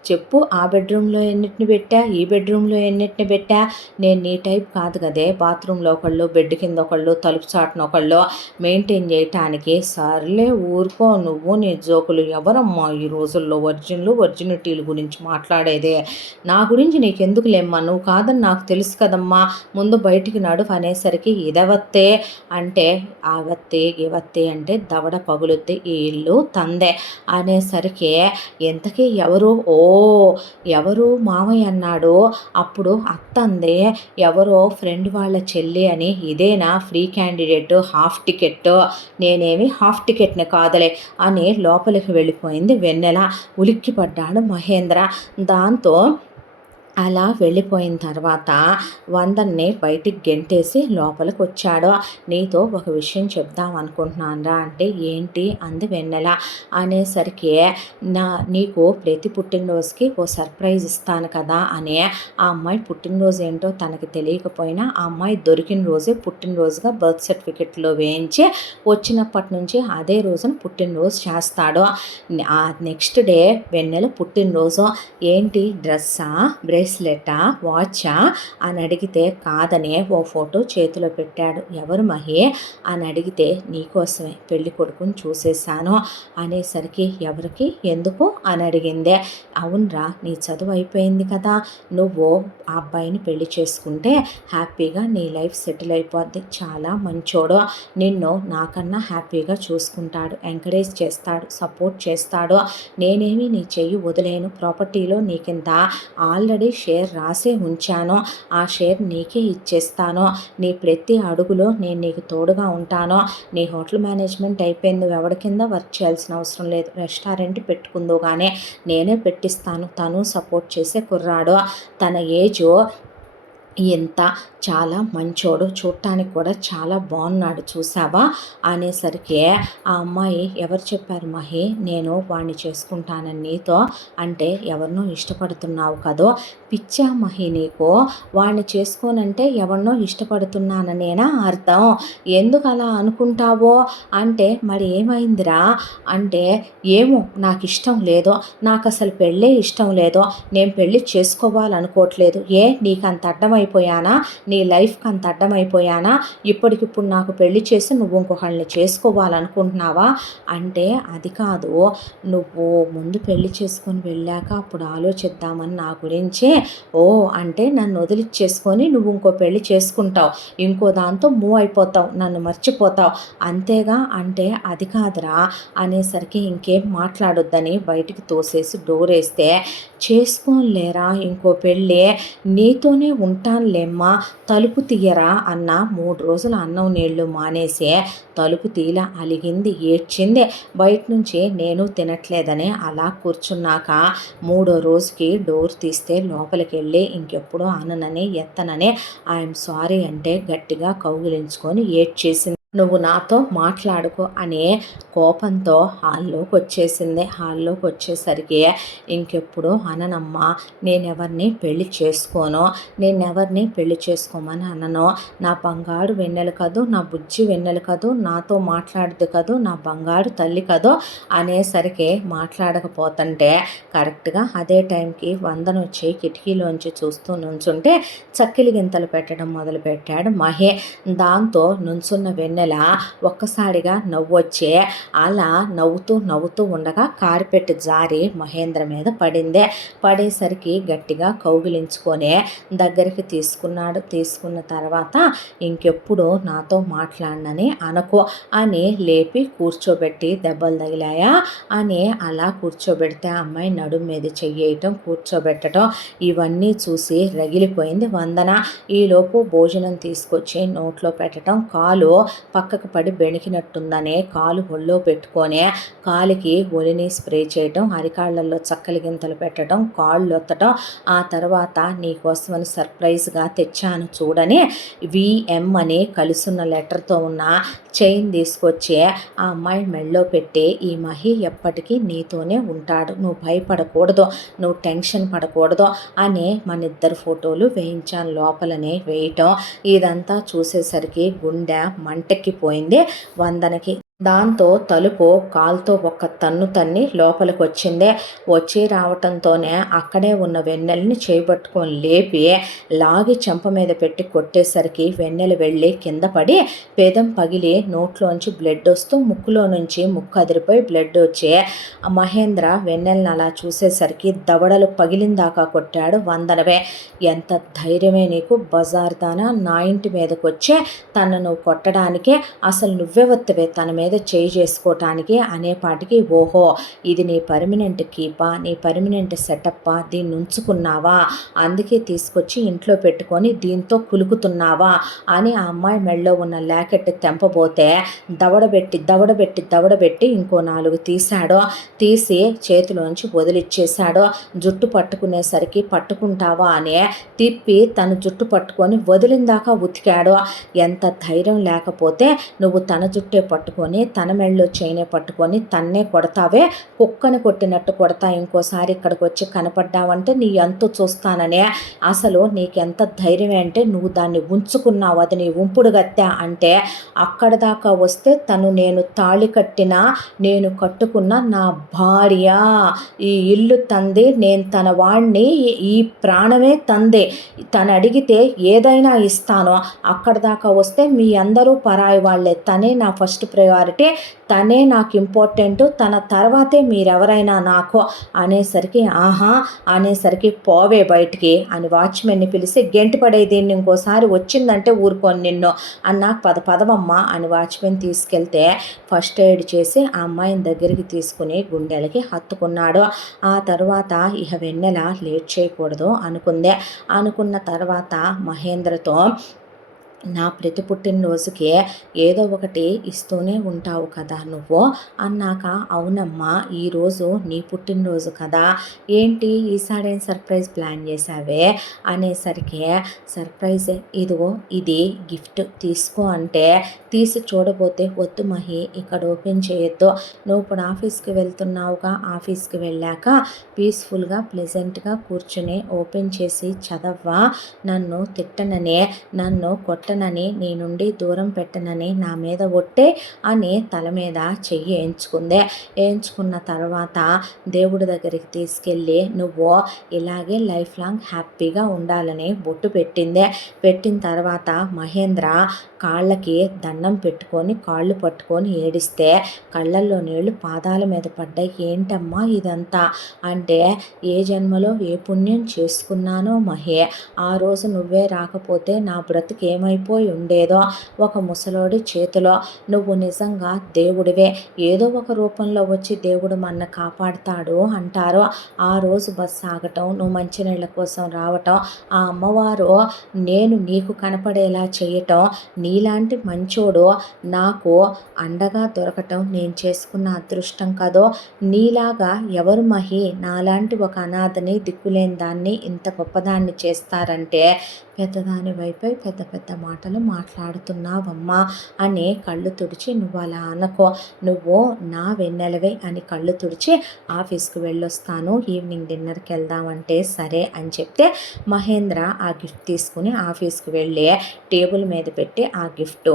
చెప్పు ఆ బెడ్రూమ్లో ఎన్నిటిని పెట్టా ఈ బెడ్రూమ్లో ఎన్నిటిని పెట్టా నేను నీ టైప్ కాదు కదే బాత్రూంలో ఒకళ్ళు బెడ్ కింద ఒకళ్ళు తలుపు చాటున ఒకళ్ళు మెయింటైన్ చేయటానికి సర్లే ఊరుకో నువ్వు నీ జోకులు ఎవరమ్మా ఈ రోజుల్లో ఒరిజినిటీల గురించి మాట్లాడేదే నా గురించి నీకెందుకు లేమ్మా నువ్వు కాదని నాకు తెలుసు కదమ్మా ముందు బయటికి నడువు అనేసరికి ఇదవత్తే అంటే ఆవత్తే ఇవత్తే అంటే దవడ పగులుద్ది ఈ ఇల్లు తందే అనేసరికి ఎంతకీ ఎవరు మామయ్య అన్నాడు. అప్పుడు అత్తందే ఎవరో ఫ్రెండ్ వాళ్ళ చెల్లి అని ఇదేనా ఫ్రీ క్యాండిడేట్ హాఫ్ టికెట్ నేనేమి హాఫ్ టికెట్ని కాదలే అని లోపలికి వెళ్ళిపోయింది వెన్నెల. ఉలిక్కిపడ్డాడు మహేంద్ర. దాంతో అలా వెళ్ళిపోయిన తర్వాత వందన్ని బయటికి గెంటేసి లోపలికి వచ్చాడు. నీతో ఒక విషయం చెప్దాం అనుకుంటున్నానరా అంటే ఏంటి అంది వెన్నెల. అనేసరికి నీకు ప్రతి పుట్టినరోజుకి ఓ సర్ప్రైజ్ ఇస్తాను కదా అని ఆ అమ్మాయి పుట్టినరోజు ఏంటో తనకి తెలియకపోయినా ఆ అమ్మాయి దొరికిన రోజే పుట్టినరోజుగా బర్త్ సర్టిఫికెట్లో వేయించి వచ్చినప్పటి నుంచి అదే రోజున పుట్టినరోజు చేస్తాడు. ఆ నెక్స్ట్ డే వెన్నెల పుట్టినరోజు. ఏంటి డ్రెస్సా బ్రేస్లెటా వాచా అని అడిగితే కాదనే ఓ ఫోటో చేతిలో పెట్టాడు. ఎవరు మహి అని అడిగితే నీకోసమే పెళ్లి కొడుకుని చూసేశాను అనేసరికి ఎవరికి ఎందుకు అని అడిగిందే. అవునరా నీ చదువు అయిపోయింది కదా నువ్వు ఆ అబ్బాయిని పెళ్లి చేసుకుంటే హ్యాపీగా నీ లైఫ్ సెటిల్ అయిపోద్ది చాలా మంచోడు నిన్ను నాకన్నా హ్యాపీగా చూసుకుంటాడు ఎంకరేజ్ చేస్తాడు సపోర్ట్ చేస్తాడు నేనేమి నీ చెయ్యి వదిలేను ప్రాపర్టీలో నీకింత ఆల్రెడీ షేర్ రాసే ఉంచాను ఆ షేర్ నీకే ఇచ్చేస్తాను నీ ప్రతి అడుగులో నేను నీకు తోడుగా ఉంటాను నీ హోటల్ మేనేజ్మెంట్ అయిపోయింది నువ్వు ఎవరి కింద వర్క్ చేయాల్సిన అవసరం లేదు రెస్టారెంట్ పెట్టుకుందో కానీ నేనే పెట్టిస్తాను తను సపోర్ట్ చేసే కుర్రాడు తన ఏజు ఎంత చాలా మంచోడు చూడటానికి కూడా చాలా బాగున్నాడు చూసావా అనేసరికి ఆ అమ్మాయి ఎవరు చెప్పారు మహి నేను వాడిని చేసుకుంటానని నీతో అంటే ఎవరినో ఇష్టపడుతున్నావు కదో పిచ్చా మహి నీకు వాడిని చేసుకోనంటే ఎవరినో ఇష్టపడుతున్నాననేనా అర్థం ఎందుకు అలా అనుకుంటావో అంటే మరి ఏమైందిరా అంటే ఏమో నాకు ఇష్టం లేదో నాకు అసలు పెళ్ళే ఇష్టం లేదో నేను పెళ్ళి చేసుకోవాలనుకోవట్లేదు నీకు అంత అడ్డమైపోయానా నీ లైఫ్కి అంత అడ్డమైపోయానా ఇప్పటికిప్పుడు నాకు పెళ్లి చేసి నువ్వు ఇంకొకళ్ళని చేసుకోవాలనుకుంటున్నావా అంటే అది కాదు నువ్వు ముందు పెళ్లి చేసుకొని వెళ్ళాక అప్పుడు ఆలోచిద్దామని నా గురించి అంటే నన్ను వదిలిచ్చేసుకొని నువ్వు ఇంకో పెళ్లి చేసుకుంటావు ఇంకో దాంతో మూవ్ అయిపోతావు నన్ను మర్చిపోతావు అంతేగా అంటే అది కాదురా అనేసరికి ఇంకేం మాట్లాడొద్దని బయటికి తోసేసి డోర్ వేస్తే చేసుకోలేరా ఇంకో పెళ్ళి నీతోనే ఉంటా వచ్చానులేమ్మా, తలుపు తీయరా అన్న 3 రోజులు అన్నం నీళ్లు మానేసి తలుపు తీల అలిగింది, ఏడ్చింది. బయట నుంచి నేను తినట్లేదని అలా కూర్చున్నాక 3వ రోజుకి డోర్ తీస్తే లోపలికి వెళ్ళి ఇంకెప్పుడు అననని ఎత్తనని ఐఎమ్ సారీ అంటే గట్టిగా కౌగిలించుకొని ఏడ్చేసింది. నువ్వు నాతో మాట్లాడుకో అనే కోపంతో హాల్లోకి వచ్చేసరికి ఇంకెప్పుడు అననమ్మా, నేనెవరిని పెళ్లి చేసుకోను, నేనెవరిని పెళ్లి చేసుకోమని అనను, నా బంగారు వెన్నెలు కదూ, నా బుజ్జి వెన్నెలు కదూ, నాతో మాట్లాడదు కదూ, నా బంగారు తల్లి కదూ అనేసరికి మాట్లాడకపోతుంటే కరెక్ట్గా అదే టైంకి వందన వచ్చి కిటికీలోంచి చూస్తూ నుంచుంటే చక్కిలి గింతలు పెట్టడం మొదలుపెట్టాడు మహి. దాంతో నుంచున్న వెన్నెల ఒక్కసారిగా నవ్వొచ్చే అలా నవ్వుతూ ఉండగా కార్పెట్ జారి మహేంద్ర మీద పడేసరికి గట్టిగా కౌగిలించుకొని దగ్గరికి తీసుకున్న తర్వాత ఇంకెప్పుడు నాతో మాట్లాడనని అనకు అని లేపి కూర్చోబెట్టి దెబ్బలు తగిలాయా అని అలా కూర్చోబెడితే అమ్మాయి నడుము మీద చెయ్యటం కూర్చోబెట్టడం ఇవన్నీ చూసి రగిలిపోయింది వందన. ఈలోపు భోజనం తీసుకొచ్చి నోట్లో పెట్టడం కాలు పక్కకు పడి బెణికినట్టుందనే కాలు ఒళ్ళో పెట్టుకొని కాలికి ఒలిని స్ప్రే చేయటం, అరికాళ్ళల్లో చక్కలి గింతలు పెట్టడం, కాళ్ళు ఒత్తటం, ఆ తర్వాత నీకోసమని సర్ప్రైజ్గా తెచ్చాను చూడని విఎం అని కలిసున్న లెటర్తో ఉన్న చైన్ తీసుకొచ్చి ఆ అమ్మాయి మెళ్ళో పెట్టి ఈ మహి ఎప్పటికీ నీతోనే ఉంటాడు, నువ్వు భయపడకూడదు, నువ్వు టెన్షన్ పడకూడదు అని మన ఇద్దరు ఫోటోలు వేయించాను లోపలనే వేయటం. ఇదంతా చూసేసరికి గుండె మంటెక్కిపోయింది వందనకి. దాంతో తలుపు కాలుతో ఒక్క తన్ని లోపలికి వచ్చిందే. వచ్చి రావటంతోనే అక్కడే ఉన్న వెన్నెలని చేయబట్టుకొని లేపి లాగి చెంప మీద పెట్టి కొట్టేసరికి వెన్నెల వెళ్ళి కింద పడి పేదం పగిలి నోట్లోంచి బ్లడ్ వస్తూ ముక్కులో నుంచి ముక్కు అదిరిపోయి బ్లడ్ వచ్చి మహేంద్ర వెన్నెలను అలా చూసేసరికి దవడలు పగిలిందాకా కొట్టాడు వందనవే. ఎంత ధైర్యమే నీకు, బజార్ దానా నా ఇంటి మీదకి వచ్చే తనను కొట్టడానికి, అసలు నువ్వెవత్తవే తన మీద చేయి చేసుకోవటానికి అనేపాటికి ఓహో ఇది నీ పర్మనెంట్ కీపా, నీ పర్మనెంట్ సెటప్పా, దీన్ని ఉంచుకున్నావా, అందుకే తీసుకొచ్చి ఇంట్లో పెట్టుకొని దీంతో కులుకుతున్నావా అని ఆ అమ్మాయి మెళ్ళలో ఉన్న లాకెట్ తెంపబోతే దవడబెట్టి ఇంకో 4 తీశాడు. తీసి చేతిలోంచి వదిలిచ్చేశాడు. జుట్టు పట్టుకునేసరికి పట్టుకుంటావా అని తిప్పి తన జుట్టు పట్టుకొని వదిలిందాకా ఉతికాడు. ఎంత ధైర్యం లేకపోతే నువ్వు తన జుట్టే పట్టుకొని తన మెళ్ళలో చైనే పట్టుకొని తన్నే కొడతావే, కుక్కని కొట్టినట్టు కొడతా, ఇంకోసారి ఇక్కడికి వచ్చి కనపడ్డావంటే నీ ఎంతో చూస్తాననే. అసలు నీకెంత ధైర్యం అంటే నువ్వు దాన్ని ఉంచుకున్నావు, అది నీ ఉంపుడు గత్తె అంటే అక్కడ దాకా వస్తే తను నేను తాళి కట్టిన నేను కట్టుకున్న నా భార్య, ఈ ఇల్లు తంది, నేను తన వాడిని, ఈ ప్రాణమే తంది, తను అడిగితే ఏదైనా ఇస్తాను, అక్కడ దాకా వస్తే మీ అందరూ పరాయి వాళ్ళే, తనే నా ఫస్ట్ ప్రయారిటీ, తనే నాకు ఇంపార్టెంట్, తన తర్వాతే మీరెవరైనా నాకు అనేసరికి పోవే బయటికి అని వాచ్మెన్ని పిలిచి గెంటి పడే, దీన్ని ఇంకోసారి వచ్చిందంటే ఊరుకోని నిన్ను అన్నా, పదవమ్మ అని వాచ్మెన్ తీసుకెళ్తే ఫస్ట్ ఎయిడ్ చేసి ఆ అమ్మాయిని దగ్గరికి తీసుకుని గుండెలకి హత్తుకున్నాడు. ఆ తర్వాత ఇహ వెన్నెల లేట్ చేయకూడదు అనుకున్న తర్వాత మహేంద్రతో నా ప్రతి పుట్టినరోజుకి ఏదో ఒకటి ఇస్తూనే ఉంటావు కదా నువ్వు అన్నాక, అవునమ్మా ఈరోజు నీ పుట్టినరోజు కదా, ఏంటి ఈసారి సర్ప్రైజ్ ప్లాన్ చేసావే అనేసరికి, సర్ప్రైజ్ ఇదిగో ఇది గిఫ్ట్ తీసుకో అంటే తీసి చూడబోతే వద్దు మహి ఇక్కడ ఓపెన్ చేయొద్దు, నువ్వు ఇప్పుడు ఆఫీస్కి వెళ్తున్నావుగా, ఆఫీస్కి వెళ్ళాక పీస్ఫుల్గా ప్లెజెంట్గా కూర్చుని ఓపెన్ చేసి చదవ్వా, నన్ను తిట్టననే, నన్ను కొట్టనని, నీ నుండి దూరం పెట్టనని నా మీద ఒట్టే అని తల మీద చెయ్యి వేయించుకున్న తర్వాత దేవుడి దగ్గరికి తీసుకెళ్ళి నువ్వు ఇలాగే లైఫ్ లాంగ్ హ్యాపీగా ఉండాలని బొట్టు పెట్టిన తర్వాత మహేంద్ర కాళ్ళకి దండం పెట్టుకొని కాళ్ళు పట్టుకొని ఏడిస్తే కళ్ళల్లో నీళ్లు పాదాల మీద పడ్డాయి. ఏంటమ్మా ఇదంతా అంటే, ఏ జన్మలో ఏ పుణ్యం చేసుకున్నానో మహే, ఆ రోజు నువ్వే రాకపోతే నా బ్రతుకు ఏమైపోయి ఉండేదో. ఒక ముసలోడి చేతిలో నువ్వు నిజంగా దేవుడివే, ఏదో ఒక రూపంలో వచ్చి దేవుడు మన కాపాడుతాడు అంటారు. ఆ రోజు బస్సు ఆగటం, నువ్వు మంచినీళ్ళ కోసం రావటం, ఆ అమ్మవారు నేను నీకు కనపడేలా చేయటం, నీలాంటి మంచోడు నాకు అండగా దొరకటం నేను చేసుకున్న అదృష్టం కదో. నీలాగా ఎవరు మహి నాలాంటి ఒక అనాథని, దిక్కులేని దాన్ని ఇంత గొప్పదాన్ని చేస్తారంటే పెద్దదాని వైపై పెద్ద పెద్ద మాటలు మాట్లాడుతున్నావమ్మా అని కళ్ళు తుడిచి, నువ్వు అలా అనుకో, నువ్వు నా వెన్నెలవే అని కళ్ళు తుడిచి ఆఫీస్కి వెళ్ళొస్తాను, ఈవినింగ్ డిన్నర్కి వెళ్దామంటే సరే అని చెప్తే మహేంద్ర ఆ గిఫ్ట్ తీసుకుని ఆఫీస్కి వెళ్ళి టేబుల్ మీద పెట్టి ఆ గిఫ్ట్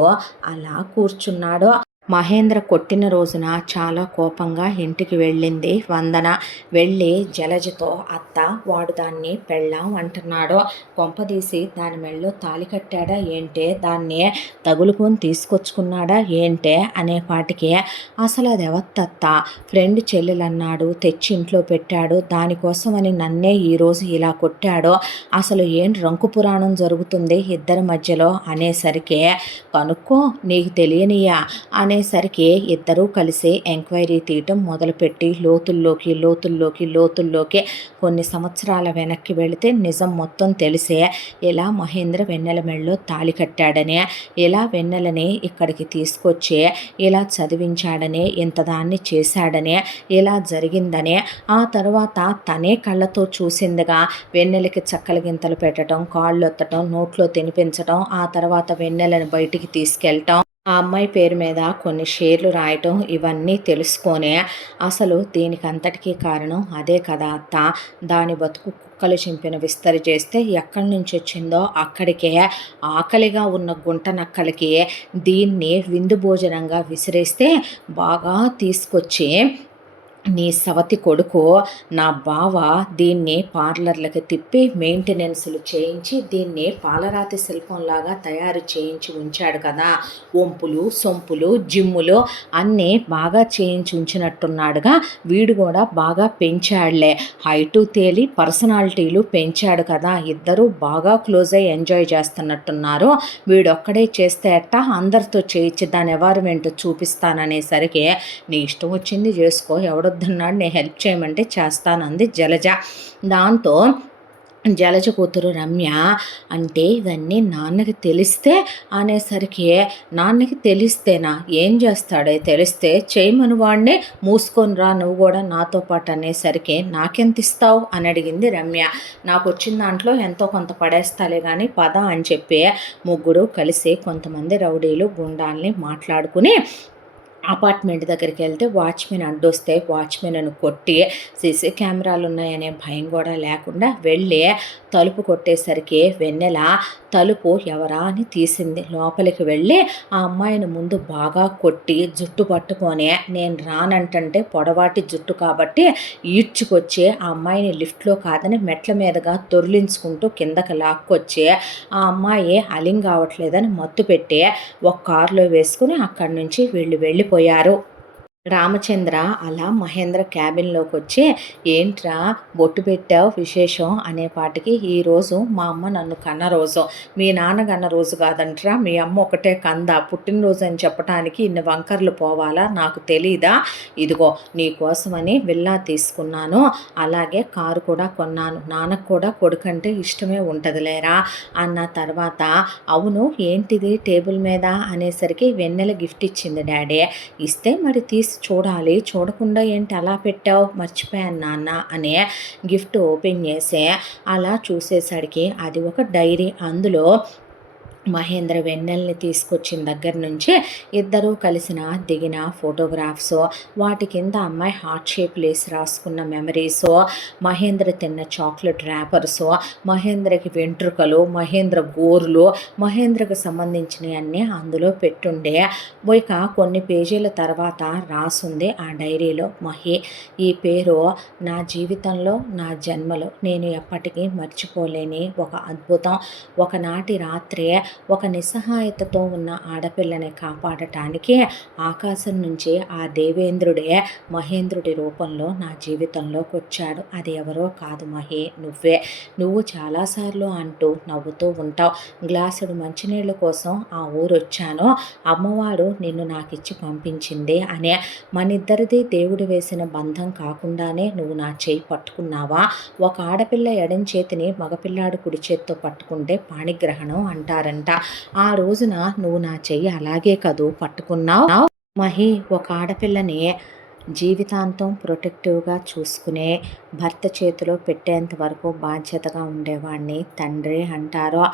అలా కూర్చున్నాడు. మహేంద్ర కొట్టిన రోజున చాలా కోపంగా ఇంటికి వెళ్ళింది వందన. వెళ్ళి జలజతో అత్త వాడు దాన్ని పెళ్ళాం అంటున్నాడు, కొంపదీసి దాని మెళ్ళో తాళి కట్టాడా ఏంటే, దాన్ని తగులుకొని తీసుకొచ్చుకున్నాడా ఏంటే అనేపాటికి అసలు అది ఎవత్తత్త, ఫ్రెండ్ చెల్లెలన్నాడు తెచ్చి ఇంట్లో పెట్టాడు, దానికోసమని నన్నే ఈరోజు ఇలా కొట్టాడు, అసలు ఏం రంకు పురాణం జరుగుతుంది ఇద్దరి మధ్యలో అనేసరికి కనుక్కో నీకు తెలియనియా అనేసరికి ఇద్దరూ కలిసి ఎంక్వైరీ తీయటం మొదలుపెట్టి లోతుల్లోకి కొన్ని సంవత్సరాల వెనక్కి వెళితే నిజం మొత్తం తెలిసే, ఇలా మహేంద్ర వెన్నెల మెళ్ళలో తాళి కట్టాడని, ఇలా వెన్నెలని ఇక్కడికి తీసుకొచ్చి ఇలా చదివించాడని, ఇంతదాన్ని చేశాడని, ఇలా జరిగిందని, ఆ తర్వాత తనే కళ్ళతో చూసిందిగా వెన్నెలకి చక్కల గింతలు పెట్టడం, కాళ్ళు ఒత్తటం, నోట్లో తినిపించడం, ఆ తర్వాత వెన్నెలని బయటికి తీసుకెళ్ళటం, ఆ అమ్మాయి పేరు మీద కొన్ని షేర్లు రాయటం, ఇవన్నీ తెలుసుకొనే అసలు దీనికంతటికీ కారణం అదే కదా అత్త, దాని బతుకు కుక్కలు చింపిన విస్తరి చేస్తే ఎక్కడి నుంచి వచ్చిందో అక్కడికే ఆకలిగా ఉన్న గుంట నక్కలకి దీన్ని విందు భోజనంగా విసిరేస్తే బాగా తీసుకొచ్చి నీ సవతి కొడుకు నా బావ దీన్ని పార్లర్లకి తిప్పి మెయింటెనెన్స్లు చేయించి దీన్ని పాలరాతి శిల్పంలాగా తయారు చేయించి ఉంచాడు కదా, వంపులు సొంపులు జిమ్ములు అన్నీ బాగా చేయించి ఉంచినట్టున్నాడుగా, వీడు కూడా బాగా పెంచాడులే, హైటు తేలి పర్సనాలిటీలు పెంచాడు కదా, ఇద్దరూ బాగా క్లోజ్ అయ్యి ఎంజాయ్ చేస్తున్నట్టున్నారు, వీడొక్కడే చేస్తే అట్టా అందరితో చేయించి దాని ఎన్వైరన్మెంట్ చూపిస్తాననేసరికి నీ ఇష్టం వచ్చింది చేసుకో, ఎవడొద్దన్నాడు, నేను హెల్ప్ చేయమంటే చేస్తానంది జలజ. దాంతో జలజ కూతురు రమ్య అంటే ఇవన్నీ నాన్నకి తెలిస్తే అనేసరికి, నాన్నకి తెలిస్తేనా ఏం చేస్తాడే, తెలిస్తే చేయమని వాడిని, మూసుకొని రా నువ్వు కూడా నాతో పాటు అనేసరికి నాకెంత ఇస్తావు అని అడిగింది రమ్య. నాకు వచ్చిన దాంట్లో ఎంతో కొంత పడేస్తాలే కానీ పద అని చెప్పి ముగ్గురు కలిసి కొంతమంది రౌడీలు గుండాల్ని మాట్లాడుకుని అపార్ట్మెంట్ దగ్గరికి వెళ్తే వాచ్మెన్ అడ్డొస్తే వాచ్మెన్ను కొట్టి సీసీ కెమెరాలు ఉన్నాయనే భయం కూడా లేకుండా వెళ్ళి తలుపు కొట్టేసరికి వెన్నెల తలుపు ఎవరా అని తీసింది. లోపలికి వెళ్ళి ఆ అమ్మాయిని ముందు బాగా కొట్టి జుట్టు పట్టుకొని, నేను రానంటే పొడవాటి జుట్టు కాబట్టి ఈడ్చుకొచ్చి ఆ అమ్మాయిని లిఫ్ట్లో కాదని మెట్ల మీదుగా దొర్లించుకుంటూ కిందకి లాక్కొచ్చి ఆ అమ్మాయి అలింగ్ కావట్లేదని మత్తు పెట్టి ఒక కారులో వేసుకుని అక్కడి నుంచి వెళ్ళిపోయారు. రామచంద్ర అలా మహేంద్ర క్యాబిన్లోకి వచ్చి, ఏంట్రా బొట్టు పెట్టావు విశేషం అనేపాటికి, ఈరోజు మా అమ్మ నన్ను కన్న రోజు, మీ నాన్న కన్న రోజు కాదంట్రా, మీ అమ్మ ఒకటే కంద, పుట్టినరోజు అని చెప్పడానికి ఇన్ని వంకర్లు పోవాలా, నాకు తెలీదా, ఇదిగో నీకోసమని విల్లా తీసుకున్నాను, అలాగే కారు కూడా కొన్నాను, నాన్నకు కూడా కొడుకంటే ఇష్టమే ఉంటుందిలేరా అన్న తర్వాత, అవును ఏంటిది టేబుల్ మీద అనేసరికి వెన్నెల గిఫ్ట్ ఇచ్చింది డాడీ, ఇస్తే మరి చూడాలి, చూడకుండా ఏంటి అలా పెట్టావు, మర్చిపోయాను నాన్న అనే గిఫ్ట్ ఓపెన్ చేసి అలా చూసేసరికి అది ఒక డైరీ. అందులో మహేంద్ర వెన్నెల్ని తీసుకొచ్చిన దగ్గర నుంచి ఇద్దరూ కలిసిన దిగిన ఫోటోగ్రాఫ్స్, వాటి కింద అమ్మాయి హార్ట్ షేప్ లేసి రాసుకున్న మెమరీస్, మహేంద్ర తిన్న చాక్లెట్ ర్యాపర్స్, మహేంద్రకి వెంట్రుకలు, మహేంద్ర గోర్లు, మహేంద్రకు సంబంధించినవన్నీ అందులో పెట్టుండే. ఇక కొన్ని పేజీల తర్వాత రాసుంది ఆ డైరీలో, ఈ పేరు నా జీవితంలో నా జన్మలో నేను ఎప్పటికీ మర్చిపోలేని ఒక అద్భుతం. ఒకనాటి రాత్రే ఒక నిస్సహాయతతో ఉన్న ఆడపిల్లని కాపాడటానికి ఆకాశం నుంచి ఆ దేవేంద్రుడే మహేంద్రుడి రూపంలో నా జీవితంలోకి వచ్చాడు. అది ఎవరో కాదు మహే, నువ్వే. నువ్వు చాలాసార్లు అంటూ నవ్వుతూ ఉంటావు, గ్లాసుడు మంచినీళ్ళ కోసం ఆ ఊరొచ్చాను, అమ్మవారు నిన్ను నాకిచ్చి పంపించింది అనే. మనిద్దరిది దేవుడు వేసిన బంధం కాకుండానే నువ్వు నా చేయి పట్టుకున్నావా? ఒక ఆడపిల్ల ఎడం చేతిని మగపిల్లాడు కుడి చేత్తో పట్టుకుంటే పాణిగ్రహణం అంటారంట. ఆ రోజున నువ్వు నా చెయ్యి అలాగే కదూ పట్టుకున్నావు. మహి, ఒక ఆడపిల్లని జీవితాంతం ప్రొటెక్టివ్గా చూసుకునే భర్త చేతిలో పెట్టేంత వరకు బాధ్యతగా ఉండేవాడిని తండ్రి అంటారు.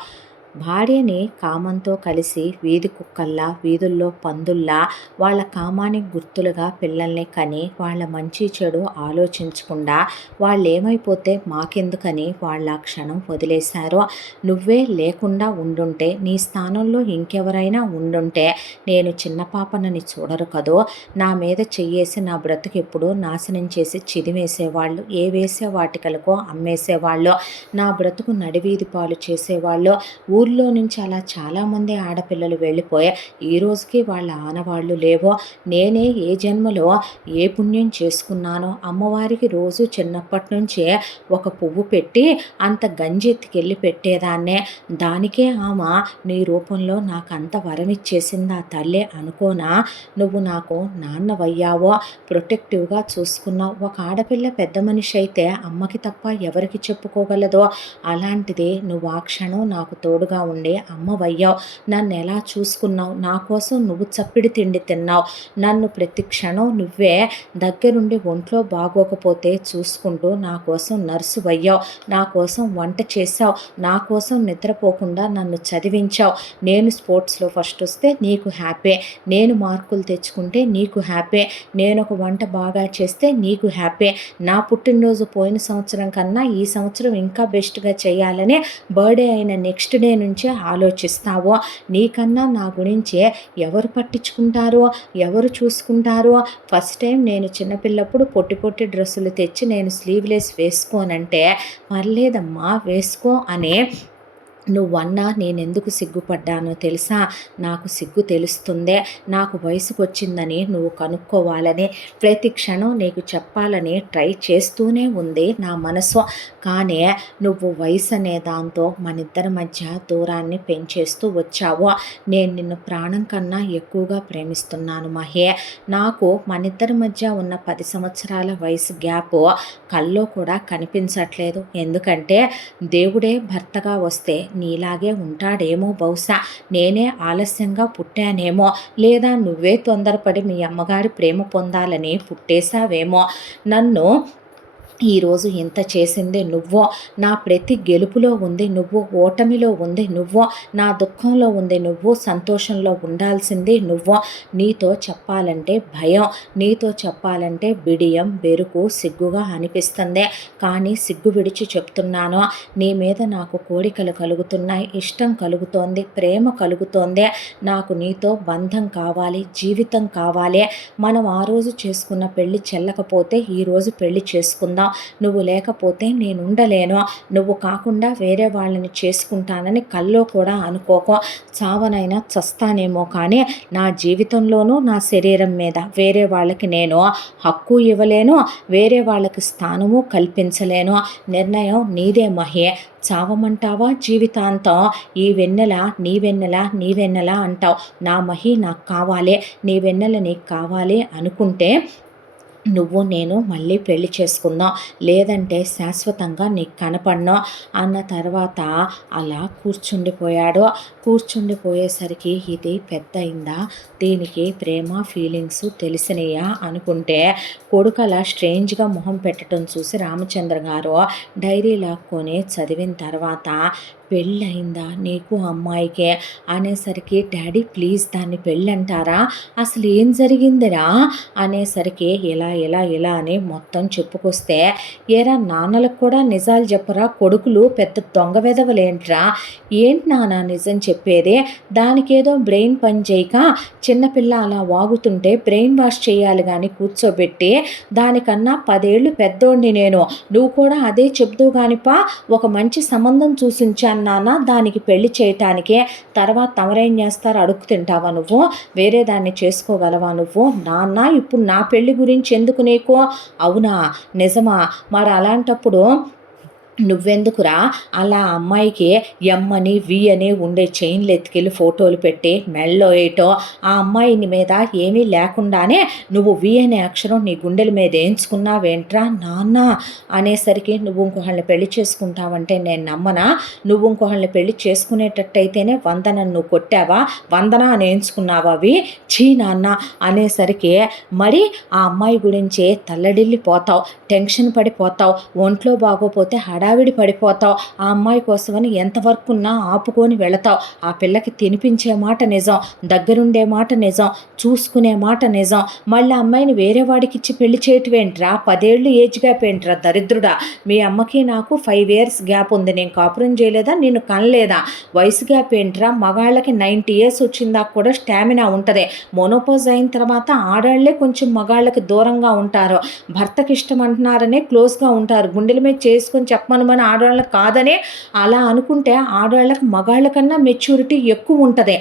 భార్యని కామంతో కలిసి వీధి కుక్కల్లా, వీధుల్లో పందుల్లా, వాళ్ళ కామానికి గుర్తులుగా పిల్లల్ని కని వాళ్ళ మంచి చెడు ఆలోచించకుండా వాళ్ళు ఏమైపోతే మాకెందుకని వాళ్ళ క్షణం వదిలేశారు. నువ్వే లేకుండా ఉండుంటే, నీ స్థానంలో ఇంకెవరైనా ఉండుంటే నేను చిన్న పాపనని చూడరు కదో, నా మీద చెయ్యేసి నా బ్రతుకు ఎప్పుడూ నాశనం చేసి చిదిమేసేవాళ్ళు, ఏ వేసే వాటికలకో అమ్మేసేవాళ్ళు, నా బ్రతుకు నడివీధి పాలు చేసేవాళ్ళు. ఊర్లో నుంచి అలా చాలామంది ఆడపిల్లలు వెళ్ళిపోయి ఈ రోజుకి వాళ్ళ ఆనవాళ్ళు లేవో. నేనే ఏ జన్మలో ఏ పుణ్యం చేసుకున్నానో, అమ్మవారికి రోజు చిన్నప్పటి నుంచే ఒక పువ్వు పెట్టి అంత గంజి ఎత్తుకెళ్ళి పెట్టేదాన్నే. దానికే ఆమె నీ రూపంలో నాకు అంత వరమిచ్చేసింది ఆ తల్లి అనుకోనా? నువ్వు నాకు నాన్నవయ్యావో, ప్రొటెక్టివ్గా చూసుకున్నావు. ఒక ఆడపిల్ల పెద్ద మనిషి అయితే అమ్మకి తప్ప ఎవరికి చెప్పుకోగలదో, అలాంటిది నువ్వు ఆ క్షణం నాకు తోడుగా ఉండి అమ్మవయ్యావు. నన్ను ఎలా చూసుకున్నావు, నా కోసం నువ్వు చప్పిడి తిండి తిన్నావు, నన్ను ప్రతి క్షణం నువ్వే దగ్గరుండి ఒంట్లో బాగోకపోతే చూసుకుంటూ నా కోసం నర్సు అయ్యావు, నా కోసం వంట చేసావు, నా కోసం నిద్రపోకుండా నన్ను చదివించావు. నేను స్పోర్ట్స్లో ఫస్ట్ వస్తే నీకు హ్యాపీ, నేను మార్కులు తెచ్చుకుంటే నీకు హ్యాపీ, నేను ఒక వంట బాగా చేస్తే నీకు హ్యాపీ, నా పుట్టినరోజు పోయిన సంవత్సరం కన్నా ఈ సంవత్సరం ఇంకా బెస్ట్గా చేయాలని బర్త్డే అయిన నెక్స్ట్ డే నుంచే ఆలోచిస్తావో. నీకన్నా నా గురించే ఎవరు పట్టించుకుంటారో, ఎవరు చూసుకుంటారో. ఫస్ట్ టైం నేను చిన్నపిల్లప్పుడు పొట్టి పొట్టి డ్రెస్సులు తెచ్చి నేను స్లీవ్లెస్ వేసుకోనంటే, పర్లేదమ్మా వేసుకో అనే నువ్వన్నా నేనెందుకు సిగ్గుపడ్డానో తెలుసా? నాకు సిగ్గు తెలుస్తుందే, నాకు వయసుకు వచ్చిందని నువ్వు కనుక్కోవాలని ప్రతి క్షణం నీకు చెప్పాలని ట్రై చేస్తూనే ఉంది నా మనసు. కానీ నువ్వు వయసు అనే దాంతో మనిద్దరి మధ్య దూరాన్ని పెంచేస్తూ వచ్చావు. నేను నిన్ను ప్రాణం కన్నా ఎక్కువగా ప్రేమిస్తున్నాను మహే. నాకు మనిద్దరి మధ్య ఉన్న 10 సంవత్సరాల వయసు గ్యాప్ కల్లో కూడా కనిపించట్లేదు. ఎందుకంటే దేవుడే భర్తగా వస్తే నీలాగే ఉంటాడేమో బహుశా, నేనే ఆలస్యంగా పుట్టానేమో, లేదా నువ్వే తొందరపడి మీ అమ్మగారి ప్రేమ పొందాలని పుట్టేశావేమో. నన్ను ఈరోజు ఇంత చేసింది నువ్వో, నా ప్రతి గెలుపులో ఉంది నువ్వు, ఓటమిలో ఉంది నువ్వో, నా దుఃఖంలో ఉంది నువ్వు, సంతోషంలో ఉండాల్సింది నువ్వో. నీతో చెప్పాలంటే భయం, నీతో చెప్పాలంటే బిడియం, బెరుకు, సిగ్గుగా అనిపిస్తుంది. కానీ సిగ్గు విడిచి చెప్తున్నాను, నీ మీద నాకు కోరికలు కలుగుతున్నాయి, ఇష్టం కలుగుతోంది, ప్రేమ కలుగుతోంది. నాకు నీతో బంధం కావాలి, జీవితం కావాలి. మనం ఆ రోజు చేసుకున్న పెళ్ళి చెల్లకపోతే ఈరోజు పెళ్ళి చేసుకుందాం. నువ్వు లేకపోతే నేను ఉండలేను, నువ్వు కాకుండా వేరే వాళ్ళని చేసుకుంటానని కల్లో కూడా అనుకోకో. చావనైనా చస్తానేమో కానీ నా జీవితంలోనూ నా శరీరం మీద వేరే వాళ్ళకి నేను హక్కు ఇవ్వలేను, వేరే వాళ్ళకి స్థానము కల్పించలేను. నిర్ణయం నీదే మహే. చావమంటావా జీవితాంతం? ఈ వెన్నెల నీ వెన్నెల, నీ వెన్నెల అంటావు. నా మహి నాకు కావాలి, నీ వెన్నెల నీకు కావాలి అనుకుంటే నువ్వు నేను మళ్ళీ పెళ్లి చేసుకుందాం, లేదంటే శాశ్వతంగా నీకు కనపడను అన్న తర్వాత అలా కూర్చుండిపోయాడు. కూర్చుండిపోయేసరికి ఇది పెద్ద అయిందా, దీనికి ప్రేమ ఫీలింగ్స్ తెలిసినయా అనుకుంటే కొడుకు అలా స్ట్రేంజ్గా మొహం పెట్టడం చూసి రామచంద్ర గారు డైరీ లాక్కొని చదివిన తర్వాత పెళ్ళయిందా నీకు అమ్మాయికే అనేసరికి, డాడీ ప్లీజ్ దాన్ని పెళ్ళంటారా, అసలు ఏం జరిగిందిరా అనేసరికి ఇలా ఇలా ఇలా అని మొత్తం చెప్పుకొస్తే, ఏరా నాన్నలకు కూడా నిజాలు చెప్పరా, కొడుకులు పెద్ద దొంగ వెదవలేంట్రా, ఏంటి నాన్న నిజం చెప్పేది, దానికేదో బ్రెయిన్ పని చేయక చిన్నపిల్ల అలా వాగుతుంటే బ్రెయిన్ వాష్ చేయాలి కానీ కూర్చోబెట్టి, దానికన్నా 10 ఏళ్ళు పెద్దోడిని నేను, నువ్వు కూడా అదే చెప్తూ కానిపా, ఒక మంచి సంబంధం చూసించాను ఇచ్చాను నాన్న దానికి పెళ్లి చేయటానికే, తర్వాత తమరేం చేస్తారు అడుగు తింటావా నువ్వు, వేరే దాన్ని చేసుకోగలవా నువ్వు, నాన్న ఇప్పుడు నా పెళ్లి గురించి ఎందుకు నీకు, అవునా నిజమా, మరి అలాంటప్పుడు నువ్వెందుకురా అలా అమ్మాయికి ఎమ్ అని వి అని ఉండే చైన్లు ఎత్తుకెళ్ళి ఫోటోలు పెట్టి మెళ్ళో వేయటం, ఆ అమ్మాయిని మీద ఏమీ లేకుండానే నువ్వు వి అనే అక్షరం నీ గుండెల మీద వేయించుకున్నావేంట్రా నాన్న అనేసరికి, నువ్వు ఇంకొకళ్ళని పెళ్లి చేసుకుంటావంటే నేను నమ్మనా, నువ్వు ఇంకొకళ్ళని పెళ్లి చేసుకునేటట్టయితేనే వందన నువ్వు కొట్టావా, వందన అని వేయించుకున్నావా అవి, చీ నాన్న అనేసరికి, మరి ఆ అమ్మాయి గురించి తల్లడిల్లిపోతావు, టెన్షన్ పడిపోతావు, ఒంట్లో బాగోపోతే హడావిడి పడిపోతావు, ఆ అమ్మాయి కోసమని ఎంత వర్క్ ఉన్నా ఆపుకొని వెళతావు, ఆ పిల్లకి తినిపించే మాట నిజం, దగ్గరుండే మాట నిజం, చూసుకునే మాట నిజం, మళ్ళీ అమ్మాయిని వేరే వాడికి ఇచ్చి పెళ్లి చేయటమేంట్రా, 10 ఏళ్ళు ఏజ్ గ్యాప్ ఏంట్రా దరిద్రుడా, మీ అమ్మకి నాకు 5 years గ్యాప్ ఉంది, నేను కాపురం చేయలేదా, నిన్ను కనలేదా, వయసు గ్యాప్ ఏంట్రా, మగాళ్ళకి 90 years వచ్చిందాక కూడా స్టామినా ఉంటుంది, మోనోపాజ్ అయిన తర్వాత ఆడాళ్లే కొంచెం మగాళ్ళకి దూరంగా ఉంటారు, భర్తకి ఇష్టం అంటున్నారనే క్లోజ్గా ఉంటారు, గుండెల మీద చేసుకొని చెప్పమని ఆడవాళ్ళకి కాదని అలా అనుకుంటే ఆడవాళ్ళకి మగాళ్ళ కన్నా మెచ్యూరిటీ ఎక్కువ ఉంటుంది.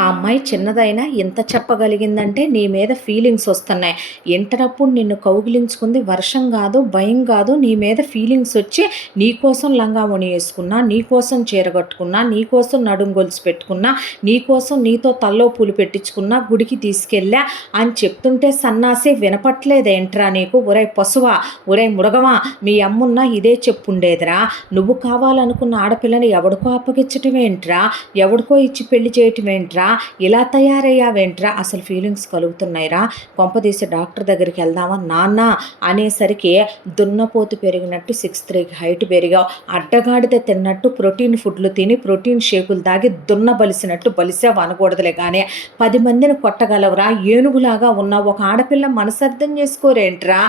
ఆ అమ్మాయి చిన్నదైనా ఎంత చెప్పగలిగిందంటే నీ మీద ఫీలింగ్స్ వస్తున్నాయి, ఇంటరప్పుడు నిన్ను కౌగిలించుకుంది వర్షం కాదు భయం కాదు, నీ మీద ఫీలింగ్స్ వచ్చి నీకోసం లంగామొని వేసుకున్నా, నీకోసం చీర కట్టుకున్నా, నీకోసం నడుం గొలుసు పెట్టుకున్నా, నీకోసం నీతో తల్లో పూలు పెట్టించుకున్నా, గుడికి తీసుకెళ్ళా అని చెప్తుంటే సన్నాసి వినపట్లేదేంట్రా నీకు, ఒరే పశువా, ఒరే మురగవా, మీ అమ్మున్నా ఇదే చెప్పుండేదిరా, నువ్వు కావాలనుకున్న ఆడపిల్లని ఎవడికో అప్పగించటమేంట్రా, ఎవడికో ఇచ్చి పెళ్లి చేయటమేంట్రా, ఇలా తయారయ్యావేంట్రా, అసలు ఫీలింగ్స్ కలుగుతున్నాయిరా, కొంపదీసి డాక్టర్ దగ్గరికి వెళ్దామా నాన్న అనేసరికి, దున్నపోతు పెరిగినట్టు 6'3" హైట్ పెరిగావు, అడ్డగాడిద తిన్నట్టు ప్రోటీన్ ఫుడ్లు తిని ప్రోటీన్ షేకులు తాగి బలిసినట్టు బలిసావు అనకూడదులే కానీ, 10 మందిని కొట్టగలవురా, ఏనుగులాగా ఉన్న ఒక ఆడపిల్ల మనసర్థం చేసుకోరేంట్రా,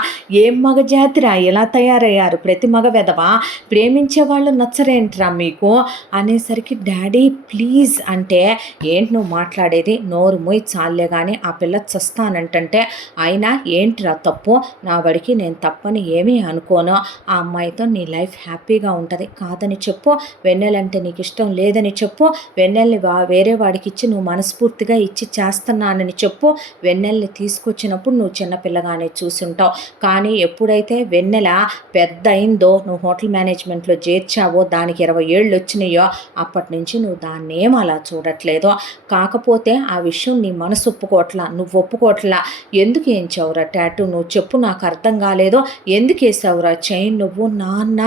ఏం మగజాతిరా ఇలా తయారయ్యారు, ప్రతి మగ వెధవా, ప్రేమించే వాళ్ళు నచ్చరేంట్రా మీకు అనేసరికి, డాడీ ప్లీజ్ అంటే, ఏంటి నువ్వు మాట్లాడేది, నోరు మూయి చాలే కానీ, ఆ పిల్ల చస్తానంటే, అయినా ఏంటిరా తప్పు, నా వాడికి నేను తప్పని ఏమీ అనుకోను, ఆ అమ్మాయితో నీ లైఫ్ హ్యాపీగా ఉంటుంది, కాదని చెప్పు, వెన్నెలంటే నీకు ఇష్టం లేదని చెప్పు, వెన్నెల్ని వేరే వాడికి ఇచ్చి నువ్వు మనస్ఫూర్తిగా ఇచ్చి చేస్తున్నానని చెప్పు, వెన్నెల్ని తీసుకొచ్చినప్పుడు నువ్వు చిన్నపిల్లగానే చూసుంటావు, కానీ ఎప్పుడైతే వెన్నెల పెద్ద అయిందో, నువ్వు హోటల్ మేనేజ్మెంట్లో చేర్చావో, దానికి 20 ఏళ్ళు వచ్చినాయో, అప్పటి నుంచి నువ్వు దాన్ని ఏం అలా చూడట్లేదో, కాకపోతే ఆ విషయం నీ మనసు ఒప్పుకోవట్లా, నువ్వు ఒప్పుకోవట్లా, ఎందుకు వేయించావురా టాటూ, నువ్వు చెప్పు, నాకు అర్థం కాలేదో, ఎందుకు వేసావురా చైన్ నువ్వు, నాన్న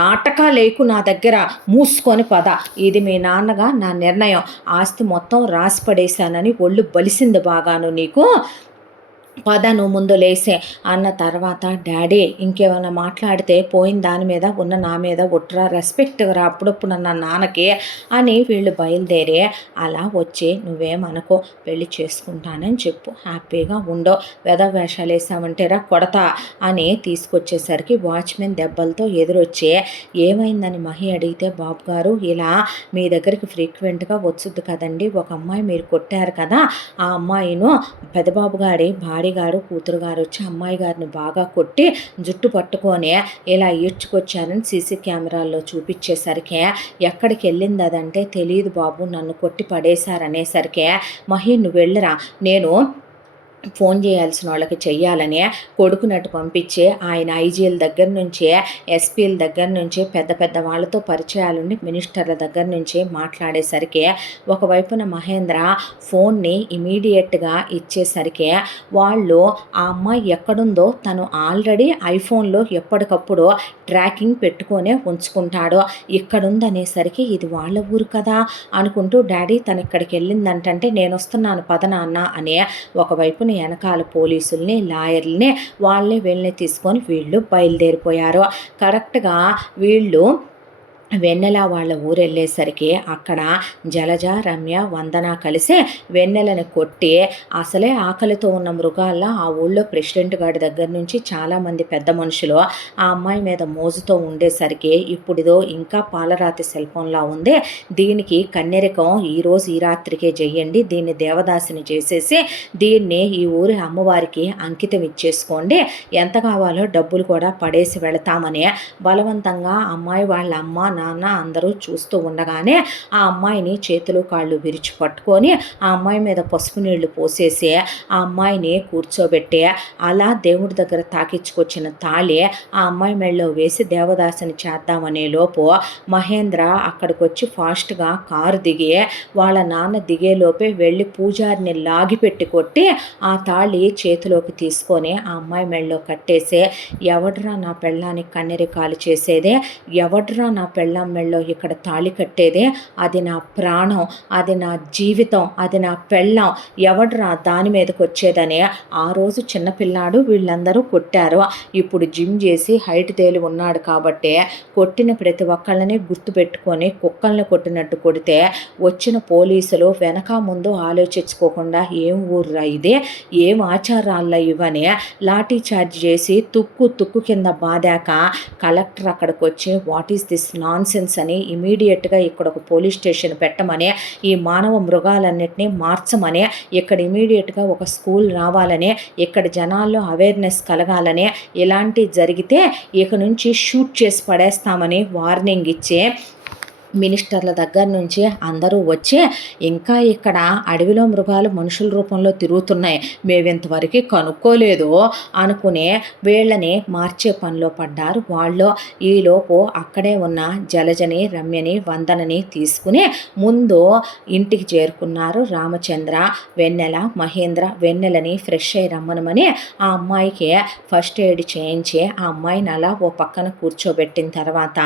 నాటకాలేకు నా దగ్గర, మూసుకొని పద, ఇది మీ నాన్నగా నా నిర్ణయం, ఆస్తి మొత్తం రాసి పడేశానని ఒళ్ళు బలిసింది బాగాను నీకు, పద నువ్వు ముందు లేసే అన్న తర్వాత, డాడీ ఇంకేమైనా మాట్లాడితే పోయిన దాని మీద ఉన్న నా మీద ఒట్రా, రెస్పెక్ట్గా అప్పుడప్పుడు నా నాన్నకి అని వీళ్ళు బయలుదేరి, అలా వచ్చి నువ్వేమనుకో పెళ్ళి చేసుకుంటానని చెప్పు, హ్యాపీగా ఉండో, వేషాలు వేసామంటేరా కొడతా అని తీసుకొచ్చేసరికి వాచ్మెన్ దెబ్బలతో ఎదురొచ్చి, ఏమైందని మహి అడిగితే, బాబు గారు ఇలా మీ దగ్గరికి ఫ్రీక్వెంట్గా వచ్చుద్ది కదండి, ఒక అమ్మాయి మీరు కొట్టారు కదా, ఆ అమ్మాయిను పెదబాబు గారి భార్య గారు కూతురు గారు వచ్చి అమ్మాయి గారిని బాగా కొట్టి జుట్టు పట్టుకొని ఇలా ఈడ్చుకొచ్చారని సీసీ కెమెరాల్లో చూపించేసరికి, ఎక్కడికి వెళ్ళింది అదంటే, తెలియదు బాబు నన్ను కొట్టి పడేశారనేసరికి, మహి నువ్వు వెళ్ళరా, నేను ఫోన్ చేయాల్సిన వాళ్ళకి చెయ్యాలని కొడుకునట్టు పంపించి, ఆయన ఐజీఎల్ దగ్గర నుంచి ఎస్పీల దగ్గర నుంచి పెద్ద పెద్ద వాళ్ళతో పరిచయాలుండి మినిస్టర్ల దగ్గర నుంచి మాట్లాడేసరికి, ఒకవైపున మహేంద్ర ఫోన్ని ఇమీడియట్గా ఇచ్చేసరికి, వాళ్ళు ఆ అమ్మాయి ఎక్కడుందో తను ఆల్రెడీ ఐఫోన్లో ఎప్పటికప్పుడు ట్రాకింగ్ పెట్టుకొనే ఉంచుకుంటాడు, ఇక్కడుందనేసరికి ఇది వాళ్ళ ఊరు కదా అనుకుంటూ, డాడీ తను ఇక్కడికి వెళ్ళిందంటే నేను వస్తున్నాను పద నాన్న అని ఒకవైపున వెనకాల పోలీసుల్ని లాయర్లని వాళ్ళని వీళ్ళని తీసుకొని వీళ్ళు బయలుదేరిపోయారు. కరెక్ట్గా వీళ్ళు వెన్నెల వాళ్ళ ఊరు వెళ్ళేసరికి అక్కడ జలజ, రమ్య, వందన కలిసి వెన్నెలని కొట్టి, అసలే ఆకలితో ఉన్న మృగాల్లో ఆ ఊళ్ళో ప్రెసిడెంట్ గారి దగ్గర నుంచి చాలామంది పెద్ద మనుషులు ఆ అమ్మాయి మీద మోజుతో ఉండేసరికి, ఇప్పుడుదో ఇంకా పాలరాతి శిల్పంలా ఉంది, దీనికి కన్నెరికం ఈరోజు ఈ రాత్రికే చెయ్యండి, దీన్ని దేవదాసిని చేసేసి దీన్ని ఈ ఊరి అమ్మవారికి అంకితం ఇచ్చేసుకోండి, ఎంత కావాలో డబ్బులు కూడా పడేసి వెళతామని బలవంతంగా అమ్మాయి వాళ్ళ అమ్మ నాన్న అందరూ చూస్తూ ఉండగానే ఆ అమ్మాయిని చేతులు కాళ్ళు విరిచి పట్టుకొని ఆ అమ్మాయి మీద పసుపు నీళ్లు పోసేసి ఆ అమ్మాయిని కూర్చోబెట్టి అలా దేవుడి దగ్గర తాకిచ్చుకొచ్చిన తాళి ఆ అమ్మాయి మెడలో వేసి దేవదాసుని చేద్దామనే లోపు మహేంద్ర అక్కడికి వచ్చి ఫాస్ట్గా కారు దిగి వాళ్ళ నాన్న దిగేలోపే వెళ్ళి పూజారిని లాగిపెట్టి కొట్టి ఆ తాళి చేతిలోకి తీసుకొని ఆ అమ్మాయి మెడలో కట్టేసి ఎవడ్రా నా పెళ్ళానికి కన్నెరికాలు చేసేదే, ఎవడ్రా నా పెళ్ళాం మెడలో ఇక్కడ తాళి కట్టేదే, అది నా ప్రాణం, అది నా జీవితం, అది నా పెళ్ళాం, ఎవడ్రా దాని మీదకి వచ్చేదని ఆ రోజు చిన్నపిల్లాడు వీళ్ళందరూ కొట్టారు. ఇప్పుడు జిమ్ చేసి హైట్ తేలి ఉన్నాడు కాబట్టి కొట్టిన ప్రతి ఒక్కళ్ళని గుర్తుపెట్టుకొని కుక్కల్ని కొట్టినట్టు కొడితే వచ్చిన పోలీసులు వెనక ముందు ఆలోచించుకోకుండా ఏం ఊర్రా ఇదే, ఏం ఆచారాల్లో ఇవని లాఠీ చార్జ్ చేసి తుక్కు కింద బాదాక కలెక్టర్ అక్కడికి వచ్చి what is this non sense అని ఇమీడియట్గా ఇక్కడ ఒక పోలీస్ స్టేషన్ పెట్టమని, ఈ మానవ మృగాలన్నింటినీ మార్చమని, ఇక్కడ ఇమీడియట్గా ఒక స్కూల్ రావాలని, ఇక్కడ జనాల్లో అవేర్నెస్ కలగాలని, ఇలాంటివి జరిగితే ఇక నుంచి షూట్ చేసి పడేస్తామని వార్నింగ్ ఇచ్చే మినిస్టర్ల దగ్గర నుంచి అందరూ వచ్చి ఇంకా ఇక్కడ అడవిలో మృగాలు మనుషుల రూపంలో తిరుగుతున్నాయి, మేమింతవరకు కనుక్కోలేదు అనుకునే వీళ్ళని మార్చే పనిలో పడ్డారు వాళ్ళు. ఈలోపు అక్కడే ఉన్న జలజని, రమ్యని, వందనని తీసుకుని ముందు ఇంటికి చేరుకున్నారు రామచంద్ర, వెన్నెల, మహేంద్ర. వెన్నెలని ఫ్రెష్ అయ్యి రమ్మనమని ఆ అమ్మాయికి ఫస్ట్ ఎయిడ్ చేయించి ఆ అమ్మాయిని అలా ఓ పక్కన కూర్చోబెట్టిన తర్వాత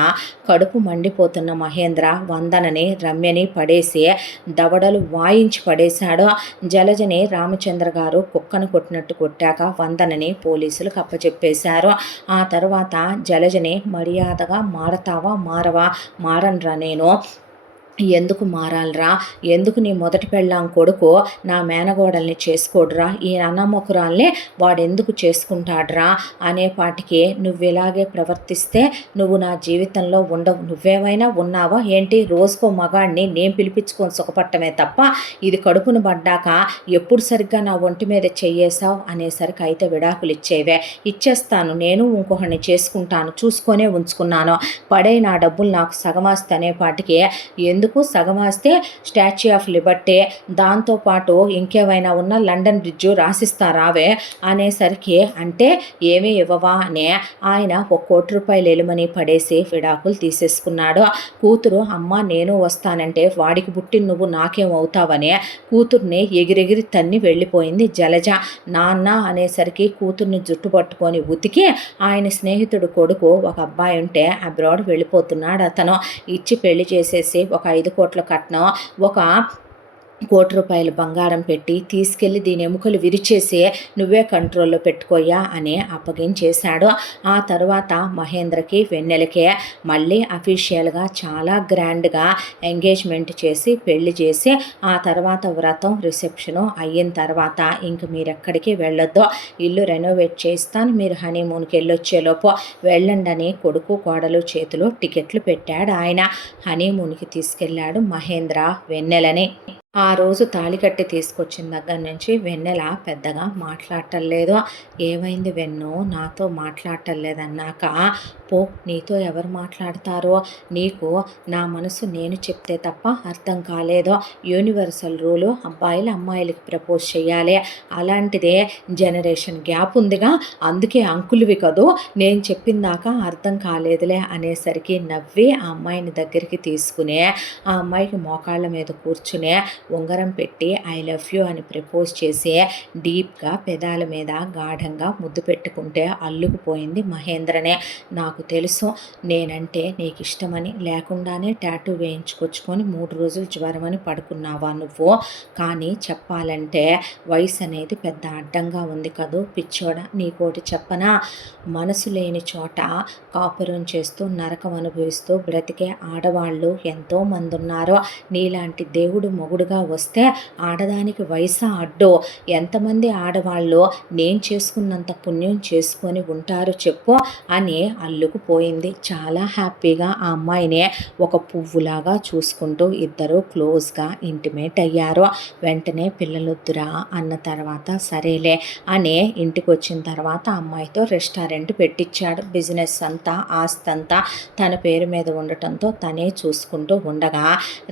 కడుపు మండిపోతున్న మహేంద్ర వందనని, రమ్యని పడేసి దవడలు వాయించి పడేశాడు. జలజని రామచంద్ర గారు కుక్కను కొట్టినట్టు కొట్టాక వందనని పోలీసులకు అప్పచెప్పేశారు. ఆ తర్వాత జలజని మర్యాదగా మారతావా మారవా, మారనరా నేను, ఎందుకు మారాలరా, ఎందుకు నీ మొదటి పెళ్ళాం కొడుకు నా మేనగోడల్ని చేసుకోడురా, ఈ అన్నమ్మకురాల్ని వాడెందుకు చేసుకుంటాడ్రా అనేపాటికి నువ్వు ఇలాగే ప్రవర్తిస్తే నువ్వు నా జీవితంలో ఉండవు, నువ్వేమైనా ఉన్నావా ఏంటి, రోజుకో మగాడిని నేను పిలిపించుకొని సుఖపట్టమే తప్ప ఇది కడుపును పడ్డాక ఎప్పుడు సరిగ్గా నా ఒంటి మీద చెయ్యేసావు అనేసరికి అయితే విడాకులు ఇచ్చేవే, ఇచ్చేస్తాను నేను ఇంకొకరిని చేసుకుంటాను, చూసుకొనే ఉంచుకున్నాను, పడే నా డబ్బులు నాకు సగమాస్తి అనేపాటికి ఎందుకు సగమాస్తే స్టాచ్యూ ఆఫ్ లిబర్టీ, దాంతోపాటు ఇంకేమైనా ఉన్న లండన్ బ్రిడ్జు రాసిస్తారావే అనేసరికి అంటే ఏమీ ఇవ్వవా అని ఆయన ₹1,00,00,000 ఎలుమని పడేసి విడాకులు తీసేసుకున్నాడు. కూతురు అమ్మ నేను వస్తానంటే వాడికి పుట్టిన నువ్వు నాకేం అవుతావని కూతుర్ని ఎగిరెగిరి తన్ని వెళ్ళిపోయింది జలజ. నాన్న అనేసరికి కూతుర్ని జుట్టు పట్టుకొని ఉతికి ఆయన స్నేహితుడు కొడుకు ఒక అబ్బాయి ఉంటే అబ్రాడ్ వెళ్ళిపోతున్నాడు, అతను ఇచ్చి పెళ్లి చేసేసి ఒక 5 కోట్ల కట్నం, ఒక ₹1,00,00,000 బంగారం పెట్టి తీసుకెళ్ళి దీని ఎముకలు విరిచేసి నువ్వే కంట్రోల్లో పెట్టుకోయా అని అప్పగించేశాడు. ఆ తర్వాత మహేంద్రకి, వెన్నెలకే మళ్ళీ అఫీషియల్గా చాలా గ్రాండ్గా ఎంగేజ్మెంట్ చేసి పెళ్లి చేసి ఆ తర్వాత వ్రతం, రిసెప్షను అయిన తర్వాత ఇంక మీరెక్కడికి వెళ్ళొద్దు, ఇల్లు రెనోవేట్ చేస్తాను, మీరు హనీమూన్కి వెళ్ళొచ్చేలోపు వెళ్ళండి అని కొడుకు కోడలు చేతిలో టికెట్లు పెట్టాడు ఆయన. హనీమూన్కి తీసుకెళ్ళాడు మహేంద్ర వెన్నెలని. ఆ రోజు తాళి కట్టి తీసుకొచ్చిన దగ్గర నుంచి వెన్నెల పెద్దగా మాట్లాడటం లేదు. ఏమైంది వెన్ను, నాతో మాట్లాడటం లేదన్నాక, పో నీతో ఎవరు మాట్లాడతారో, నీకు నా మనసు నేను చెప్తే తప్ప అర్థం కాలేదో, యూనివర్సల్ రూలు అబ్బాయిలు అమ్మాయిలకి ప్రపోజ్ చేయాలి, అలాంటిదే జనరేషన్ గ్యాప్ ఉందిగా, అందుకే అంకులువి కదూ, నేను చెప్పిందాక అర్థం కాలేదులే అనేసరికి నవ్వి ఆ అమ్మాయిని దగ్గరికి తీసుకుని ఆ అమ్మాయికి మోకాళ్ళ మీద కూర్చునే ఉంగరం పెట్టి ఐ లవ్ యూ అని ప్రపోజ్ చేసి డీప్గా పెదాల మీద గాఢంగా ముద్దు పెట్టుకుంటే అల్లుకుపోయింది మహేంద్రనే. నాకు తెలుసు నేనంటే నీకు ఇష్టమని, లేకుండానే టాటూ వేయించుకొచ్చుకొని 3 రోజులు జ్వరమని పడుకున్నావా నువ్వు, కానీ చెప్పాలంటే వయసు అనేది పెద్ద అడ్డంగా ఉంది కదూ పిచ్చోడ, నీకోటి చెప్పనా, మనసు లేని చోట కాపురం చేస్తూ నరకం అనుభవిస్తూ బ్రతికే ఆడవాళ్ళు ఎంతోమంది ఉన్నారో, నీలాంటి దేవుడు మొగుడుగా కొత్తగా వస్తే ఆడదానికి వయసు అడ్డు, ఎంతమంది ఆడవాళ్ళు నేను చేసుకున్నంత పుణ్యం చేసుకొని ఉంటారు చెప్పు అని అల్లుకుపోయింది. చాలా హ్యాపీగా ఆ అమ్మాయిని ఒక పువ్వులాగా చూసుకుంటూ ఇద్దరు క్లోజ్గా ఇంటిమేట్ అయ్యారు. వెంటనే పిల్లలొద్దురా అన్న తర్వాత సరేలే అని ఇంటికి వచ్చిన తర్వాత అమ్మాయితో రెస్టారెంట్ పెట్టించాడు. బిజినెస్ అంతా ఆస్తి అంతా తన పేరు మీద ఉండటంతో తనే చూసుకుంటూ ఉండగా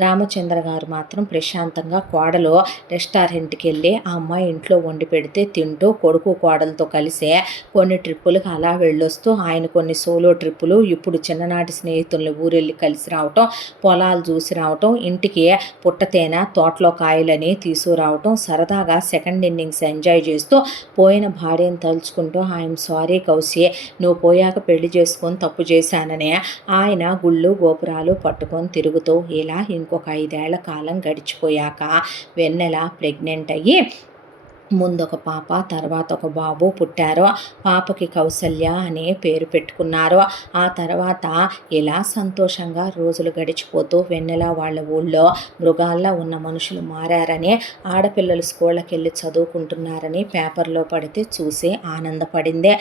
రామచంద్ర గారు మాత్రం ప్రశాంతంగా కోడలు రెస్టారెంట్కి వెళ్ళి ఆ అమ్మాయి ఇంట్లో వండి పెడితే తింటూ కొడుకు కోడలతో కలిసి కొన్ని ట్రిప్పులకు అలా వెళ్ళొస్తూ ఆయన కొన్ని సోలో ట్రిప్పులు, ఇప్పుడు చిన్ననాటి స్నేహితుల్ని ఊరెళ్ళి కలిసి రావటం, పొలాలు చూసి రావటం, ఇంటికి పుట్టతేన తోటలో కాయలని తీసుకురావటం, సరదాగా సెకండ్ ఇన్నింగ్స్ ఎంజాయ్ చేస్తూ పోయిన భార్యను తలుచుకుంటూ ఐఎమ్ సారీ కౌశి, నువ్వు పోయాక పెళ్లి చేసుకొని తప్పు చేశానని ఆయన గుళ్ళు గోపురాలు పట్టుకొని తిరుగుతూ ఇలా ఇంకొక 5 ఏళ్ల కాలం గడిచిపోయాక వెన్నెల ప్రెగ్నెంట్ అయ్యి ముందొక పాప తర్వాత ఒక బాబు పుట్టారు. పాపకి కౌసల్య అనే పేరు పెట్టుకున్నారు. ఆ తర్వాత ఇలా సంతోషంగా రోజులు గడిచిపోతూ వెన్నెల వాళ్ళ ఊళ్ళో మృగాల్లో ఉన్న మనుషులు మారారని, ఆడపిల్లలు స్కూళ్ళకి వెళ్ళి చదువుకుంటున్నారని పేపర్లో పడితే చూసి ఆనందపడిందే.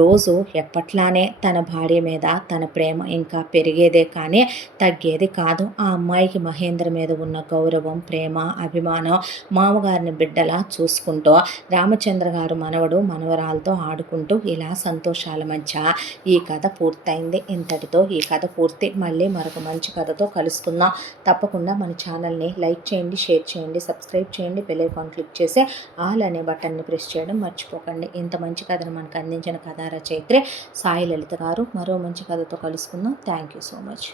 రోజు ఎప్పట్లానే తన భార్య మీద తన ప్రేమ ఇంకా పెరిగేదే కానీ తగ్గేది కాదు. ఆ అమ్మాయికి మహేంద్ర మీద ఉన్న గౌరవం, ప్రేమ, అభిమానం మామగారిని బిడ్డలా చూసుకుంటూ రామచంద్ర గారు మనవడు మనవరాలతో ఆడుకుంటూ ఇలా సంతోషాల మధ్య ఈ కథ పూర్తయింది. ఇంతటితో ఈ కథ పూర్తి. మళ్ళీ మరొక మంచి కథతో కలుసుకుందాం. తప్పకుండా మన ఛానల్ని లైక్ చేయండి, షేర్ చేయండి, సబ్స్క్రైబ్ చేయండి, బెల్ ఐకాన్ క్లిక్ చేసి ఆల్ అనే బటన్ని ప్రెస్ చేయడం మర్చిపోకండి. ఇంత మంచి కథను మనకు అందించిన కథా రచయిత్రి సాయి లలిత గారు. మరో మంచి కథతో కలుసుకుందాం. Thank you so much.